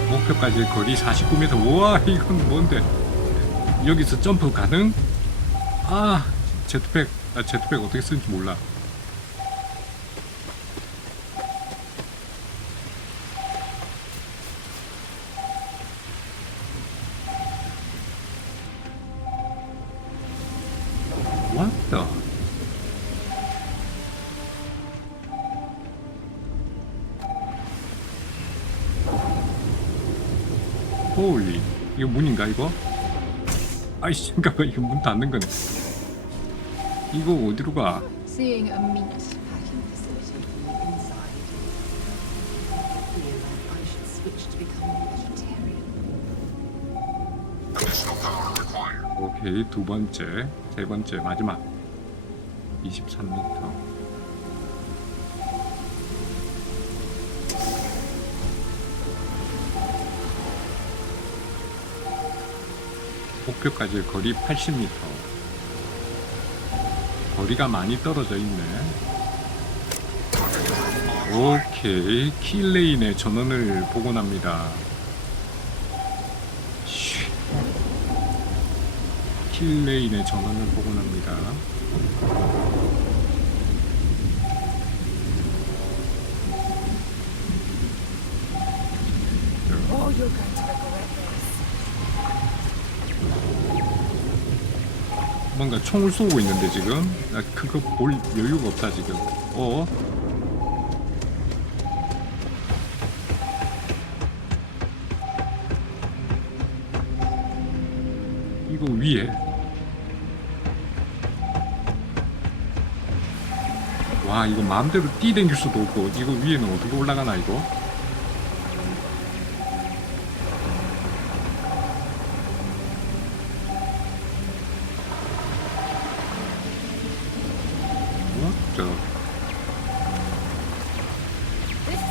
목표까지 거리 49m. 우와, 이건 뭔데? 여기서 점프 가능? 아, 제트팩 어떻게 쓰는지 몰라. What the? 홀리. 이거 문인가 이거? 아이씨, 잠깐만, 이거 문 닫는 거네. 이거 어디로 가? Seeing a meat packing facility from the inside. Feel like I should switch to become vegetarian. Additional power required. 오케이, 두 번째, 세 번째, 마지막. 23m. 목표까지 거리 80m. 거리가 많이 떨어져 있네. 오케이, 킬레인의 전원을 복원합니다. 킬레인의 전원을 복원합니다. Oh, you're going to regret this. 뭔가 총을 쏘고 있는데 지금? 나 그거 볼 여유가 없다 지금. 이거 위에. 와, 이거 마음대로 뛰댕길 수도 없고. 이거 위에는 어떻게 올라가나 이거?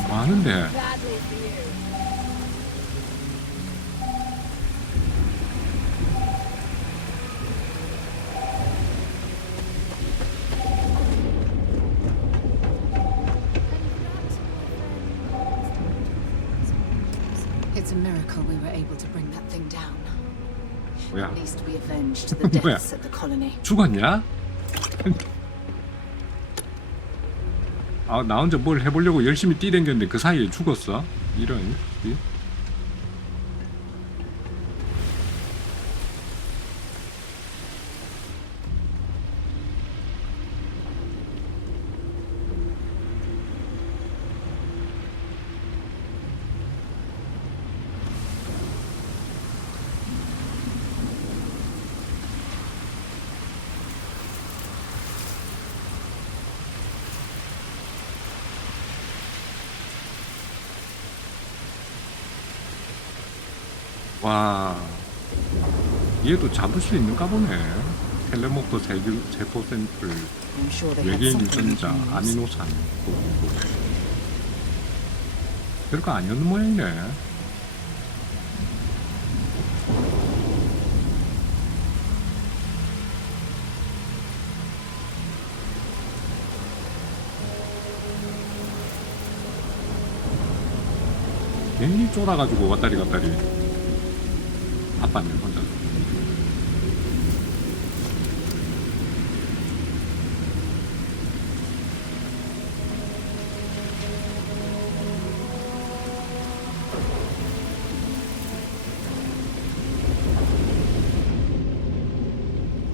뭐 하는데? miracle we were able to bring that thing down. 뭐야? At least we avenged the deaths at the colony. 죽었냐? 아, 나 혼자 뭘 해보려고 열심히 뛰댕겼는데 그 사이에 죽었어? 이런. 와, 얘도 잡을 수 있는가 보네. 텔레모터 세포 샘플, 외계인 유전자, 아미노산, 별거 아니었는 모양이네. 괜히 쫄아가지고 왔다리 갔다리. 아빠는 혼자.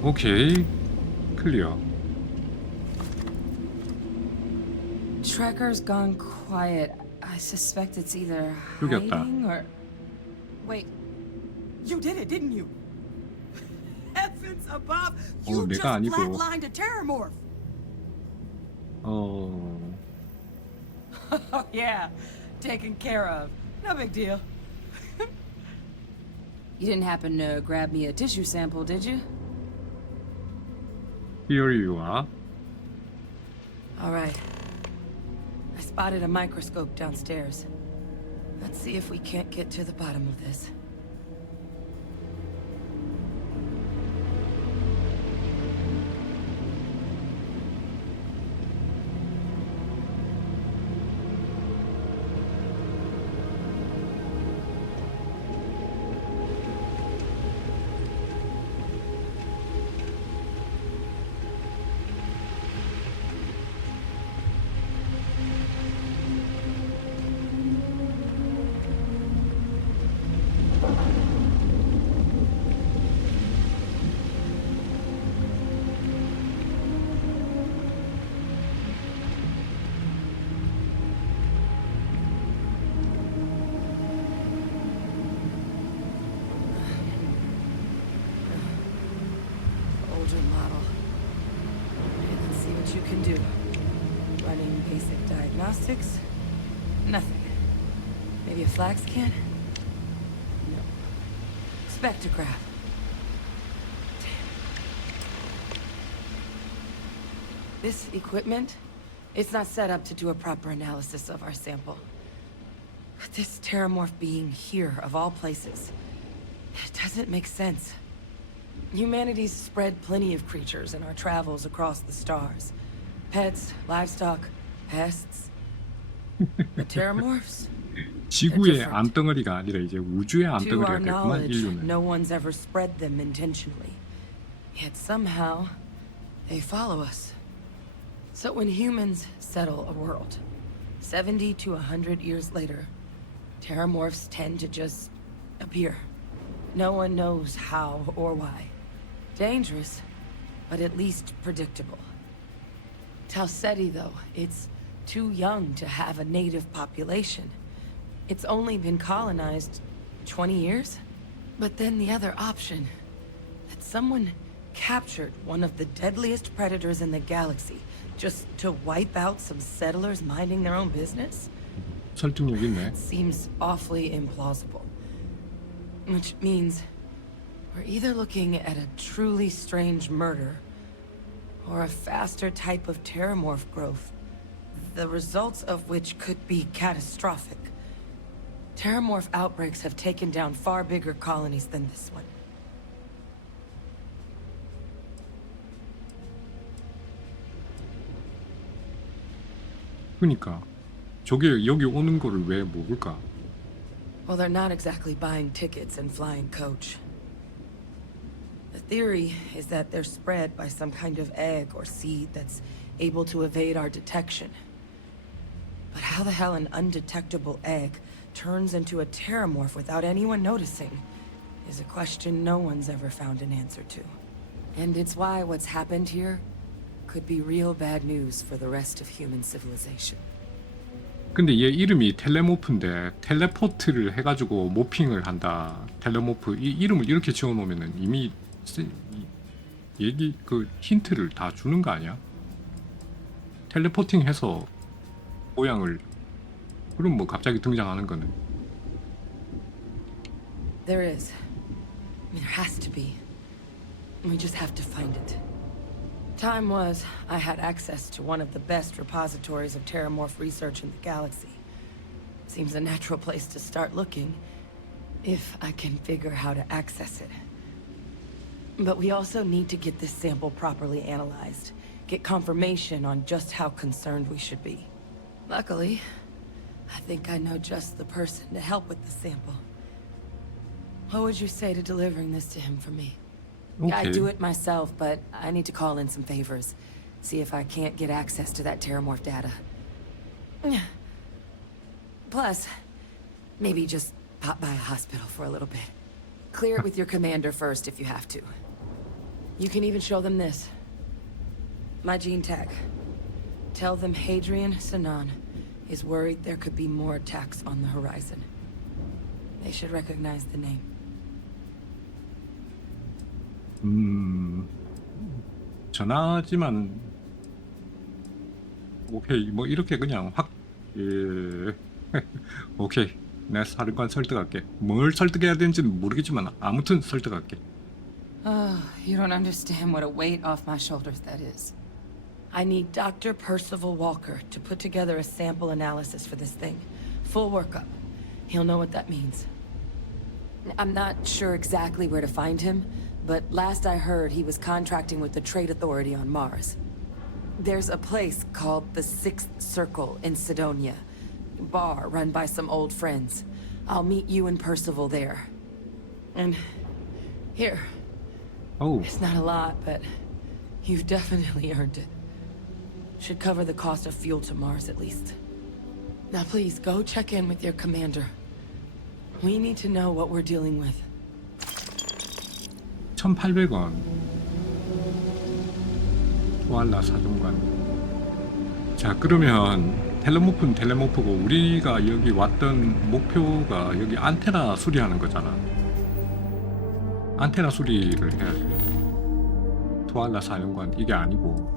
오케이, 클리어. Tracker's gone quiet. I suspect it's either hiding or... Wait. You did it, didn't you? Heavens above! You just flatlined a terramorph! Oh. Yeah, taken care of. No big deal. You didn't happen to grab me a tissue sample, did you? Here you are. All right. I spotted a microscope downstairs. Let's see if we can't get to the bottom of this. Model. Okay, let's see what you can do. Running basic diagnostics? Nothing. Maybe a flag scan? No. Spectrograph. Damn. This equipment, it's not set up to do a proper analysis of our sample. But this terramorph being here, of all places, it doesn't make sense. Humanity's spread plenty of creatures in our travels across the stars. Pets, livestock, pests. The terramorphs? 지구의 암덩어리가 아니라 이제 우주의 암덩어리가 됐구만, 인류는. No one's ever spread them intentionally. Yet somehow, they follow us. So when humans settle a world, 70 to 100 years later, terramorphs tend to just appear. No one knows how or why. Dangerous, but at least predictable. Tau Ceti, though, it's too young to have a native population. It's only been colonized 20 years? But then the other option, that someone captured one of the deadliest predators in the galaxy just to wipe out some settlers minding their own business? 설득력 있네. It seems awfully implausible. Which means we're either looking at a truly strange murder or a faster type of terramorph growth, the results of which could be catastrophic. Terramorph outbreaks have taken down far bigger colonies than this one. 그러니까 저게 여기 오는 거를 왜 먹을까? Well, they're not exactly buying tickets and flying coach. The theory is that they're spread by some kind of egg or seed that's able to evade our detection. But how the hell an undetectable egg turns into a terramorph without anyone noticing is a question no one's ever found an answer to. And it's why what's happened here could be real bad news for the rest of human civilization. 근데 얘 이름이 텔레모프인데 텔레포트를 해가지고 모핑을 한다. 텔레모프 이 이름을 이렇게 지어놓으면은 이미 얘기 그 힌트를 다 주는 거 아니야? 텔레포팅해서 모양을 그럼 뭐 갑자기 등장하는 거는 There is. There has to be. We just have to find it. Time was, I had access to one of the best repositories of terramorph research in the galaxy. Seems a natural place to start looking, if I can figure how to access it. But we also need to get this sample properly analyzed, get confirmation on just how concerned we should be. Luckily, I think I know just the person to help with the sample. What would you say to delivering this to him for me? Okay. I'd do it myself, but I need to call in some favors. See if I can't get access to that terramorph data. Plus, maybe just pop by a hospital for a little bit. Clear it with your commander first if you have to. You can even show them this. My gene tag. Tell them Hadrian Sinan is worried there could be more attacks on the horizon. They should recognize the name. 전하지만 오케이 뭐 이렇게 그냥 확 예. 오케이 내가 사령관 설득할게. 뭘 설득해야 되는지는 모르겠지만 아무튼 설득할게. Oh, you don't understand what a weight off my shoulders that is. I need Dr. Percival Walker to put together a sample analysis for this thing. Full workup. He'll know what that means. I'm not sure exactly where to find him, but last I heard he was contracting with the Trade Authority on Mars. There's a place called the Sixth Circle in Sidonia. Bar run by some old friends. I'll meet you and Percival there. And here. Oh. It's not a lot, but you've definitely earned it. Should cover the cost of fuel to Mars at least. Now please go check in with your commander. We need to know what we're dealing with. 1,800원. 토알라 사정관. 자, 그러면 텔레모프는 텔레모프고 우리가 여기 왔던 목표가 여기 안테나 수리하는 거잖아. 안테나 수리를 해야지. 토알라 사령관 이게 아니고.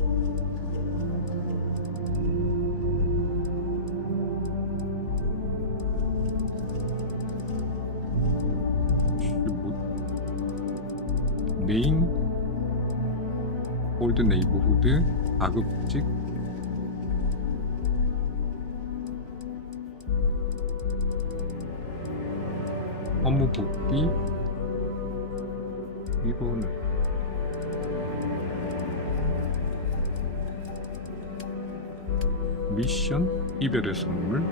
메인 올드 네이버후드 가급직 업무 복귀 이거는 미션 이별의 선물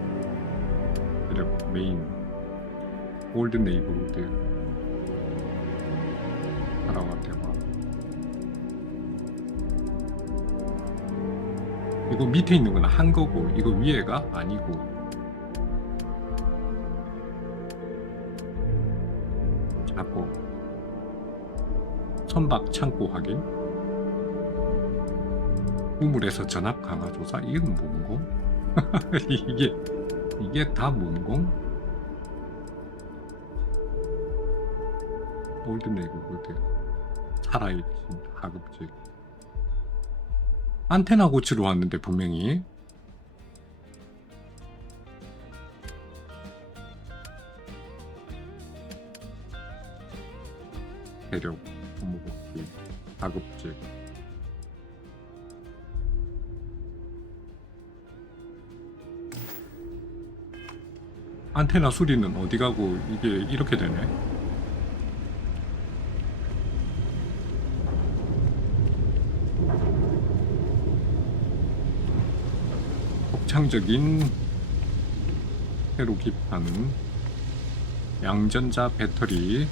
그래 메인 올드 네이버후드 하라와 대화. 이거 밑에 있는 건 한 거고 이거 위에가 아니고. 잡고 선박 창고 확인. 우물에서 전압 강화 조사. 이건 뭔고? 이게 다 뭔고? 올드 네이버후드 살아있신 하급직. 안테나 고치러 왔는데 분명히. 대력 업무복귀 하급직. 안테나 수리는 어디 가고 이게 이렇게 되네. 창적인 회로 기판 양전자 배터리.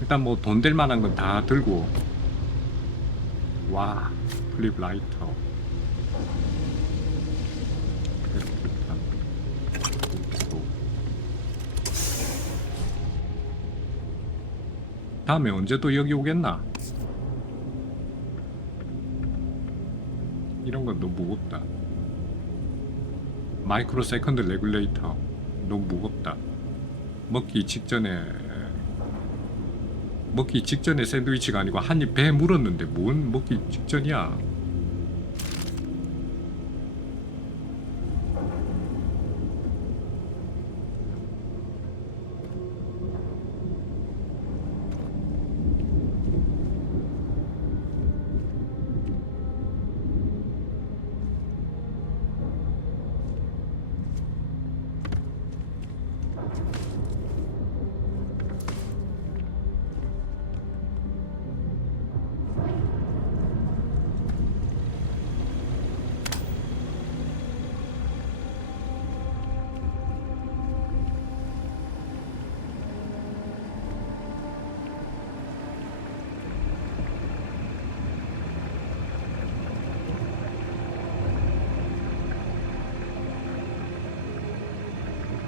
일단 뭐 돈 될 만한 건 다 들고. 와, 플립 라이터. 다음에 언제 또 여기 오겠나? 이런 건 너무 무겁다. 마이크로 세컨드 레귤레이터 너무 무겁다. 먹기 직전에 샌드위치가 아니고 한 입 배에 물었는데 뭔 먹기 직전이야.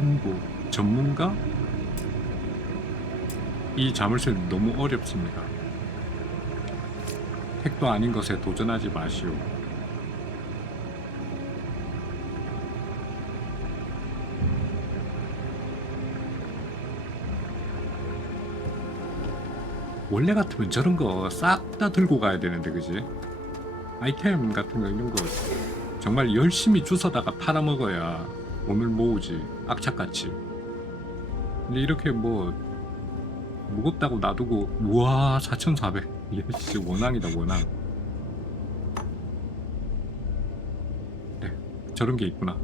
홍보 전문가? 이 자물쇠는 너무 어렵습니다. 택도 아닌 것에 도전하지 마시오. 원래 같으면 저런 거 싹 다 들고 가야 되는데, 그지? 아이템 같은 거 이런 거 정말 열심히 주워다가 팔아먹어야 오늘 모으지. 악착같이. 근데 이렇게 뭐 무겁다고 놔두고, 우와 4,400. 역시 원앙이다, 원앙. 네, 저런 게 있구나.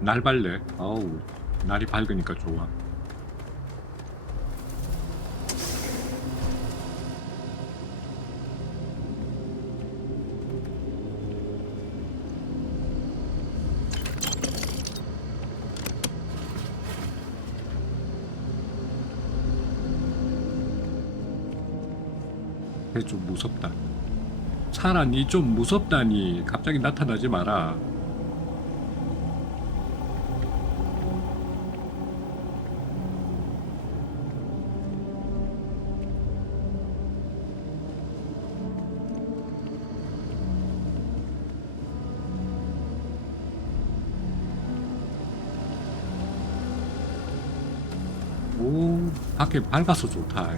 날발레. 아우, 날이 밝으니까 좋아. 좀 무섭다. 사라니 좀 무섭다니. 갑자기 나타나지 마라. 오, 밖에 밝아서 좋다.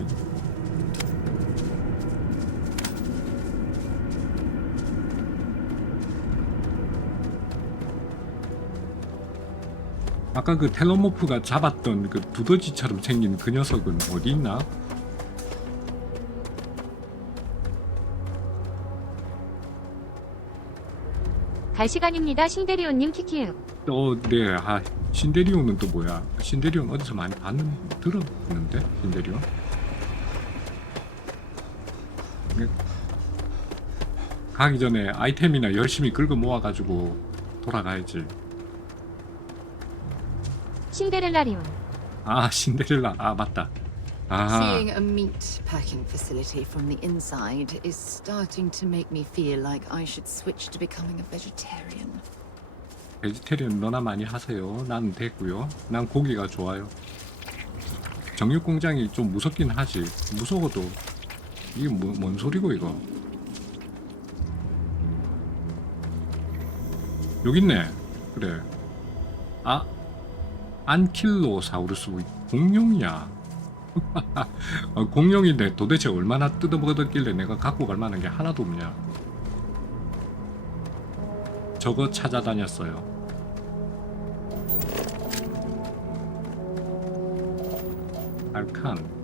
아까 그 텔레모프가 잡았던 그 두더지처럼 생긴 그 녀석은 어디 있나? 갈 시간입니다. 신데리온님 키키읍. 네. 아, 신데리온은 또 뭐야? 신데리온 어디서 많이 들었는데? 신데리온? 가기 전에 아이템이나 열심히 긁어 모아가지고 돌아가야지. 신데렐라리온. 아, 신데렐라. 아, 맞다. 아. Seeing a meat packing facility from the inside is starting to make me feel like I should switch to becoming a vegetarian. 베지테리언 너나 많이 하세요. 난 됐고요. 난 고기가 좋아요. 정육 공장이 좀 무섭긴 하지. 무서워도 이게 뭔 소리고 이거. 여기 있네. 그래. 아, 안킬로사우루스. 공룡이야. 공룡인데 도대체 얼마나 뜯어먹었길래 내가 갖고 갈 만한 게 하나도 없냐. 저거 찾아다녔어요. 알칸.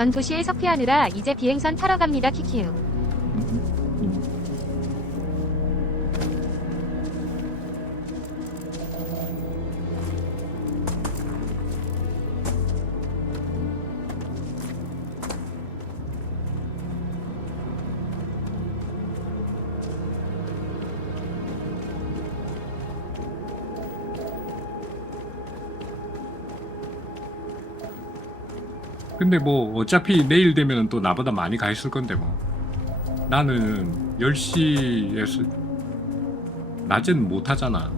전 도시에 석피하느라 이제 비행선 타러 갑니다. 키키우. 근데 뭐 어차피 내일 되면 또 나보다 많이 가 있을 건데 뭐. 나는 10시에서 낮엔 못 하잖아.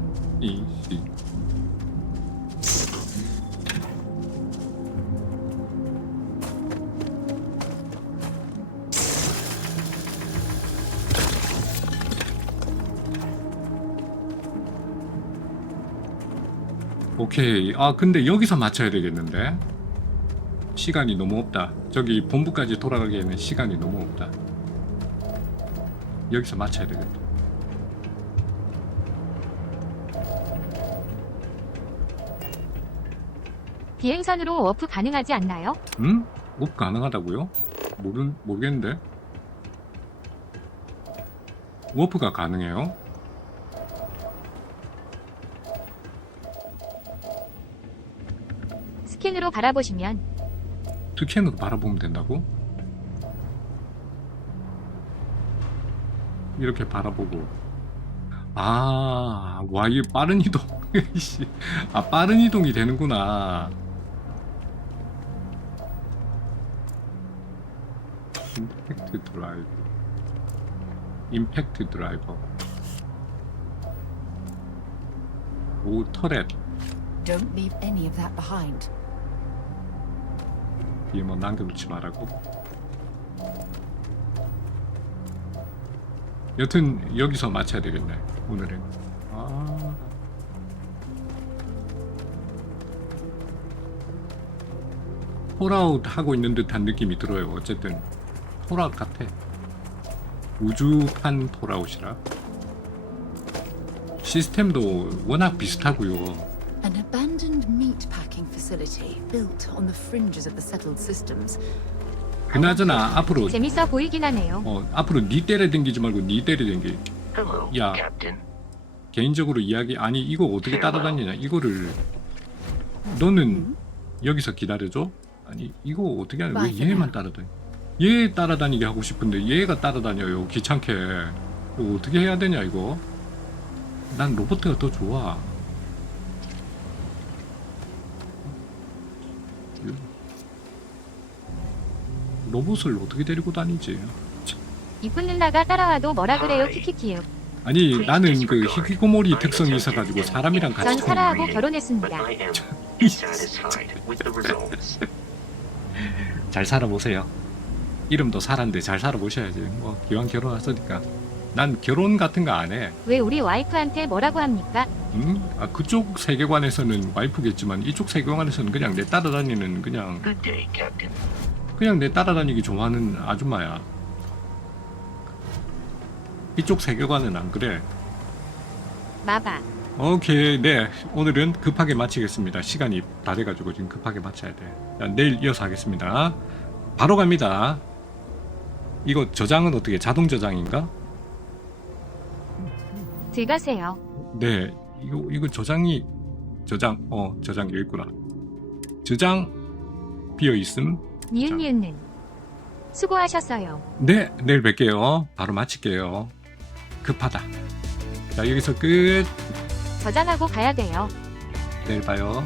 오케이. 아 근데 여기서 맞춰야 되겠는데? 시간이 너무 없다. 저기 본부까지 돌아가기에는 시간이 너무 없다. 여기서 맞춰야 되겠다. 비행선으로 워프 가능하지 않나요? 응? 워프 가능하다고요? 모르겠는데. 워프가 가능해요? 스캔으로 바라보시면 스캔으로 바라보면 된다고? 이렇게 바라보고. 아, 와, 이게 빠른 이동. 아, 빠른 이동이 되는구나. 임팩트 드라이브. 임팩트 드라이버. 오, 터렛. Don't leave any of that behind. 뒤에 뭐 남겨놓지 말라고. 여튼 여기서 맞춰야 되겠네 오늘은. 아, 폴아웃 하고 있는 듯한 느낌이 들어요. 어쨌든 폴아웃 같아. 우주판 폴아웃이라. 시스템도 워낙 비슷하고요. An abandoned meat packing facility built on the fringes of the settled systems. 그나저나 앞으로 재밌어 보이긴 하네요. 앞으로 니 때려댕기지 말고 니 때려댕기. 야, 개인적으로 이야기. 아니 이거 어떻게 따라다니냐 이거를. 너는 여기서 기다려줘? 아니 이거 어떻게 하냐. 왜 얘만 따라다니. 얘 따라다니게 하고 싶은데 얘가 따라다녀요 귀찮게. 이거 어떻게 해야 되냐 이거. 난 로봇가 더 좋아. 로봇을 어떻게 데리고 다니지? 이쁜 누나가 따라와도 뭐라 그래요. 키키키요. 아니 나는 그 히키코모리 특성이 있어가지고 사람이랑 같이 전 사라하고 결혼했습니다. 잘 살아보세요. 이름도 사란데 잘 살아보셔야지. 뭐 기왕 결혼했으니까. 난 결혼 같은 거 안 해. 왜 우리 와이프한테 뭐라고 합니까? 아 그쪽 세계관에서는 와이프겠지만 이쪽 세계관에서는 그냥 내 따라다니는 그냥 내 따라다니기 좋아하는 아줌마야. 이쪽 세계관은 안 그래. 마바. 오케이. 네 오늘은 급하게 마치겠습니다. 시간이 다 돼가지고 지금 급하게 마쳐야 돼. 자, 내일 이어서 하겠습니다. 바로 갑니다. 이거 저장은 어떻게 자동 저장인가? 들어가세요. 네 이거 저장이 저장 여기 있구나. 저장 비어있음. 니은니은는 수고하셨어요. 네 내일 뵐게요. 바로 마칠게요. 급하다. 자 여기서 끝. 저장하고 가야 돼요. 내일 봐요.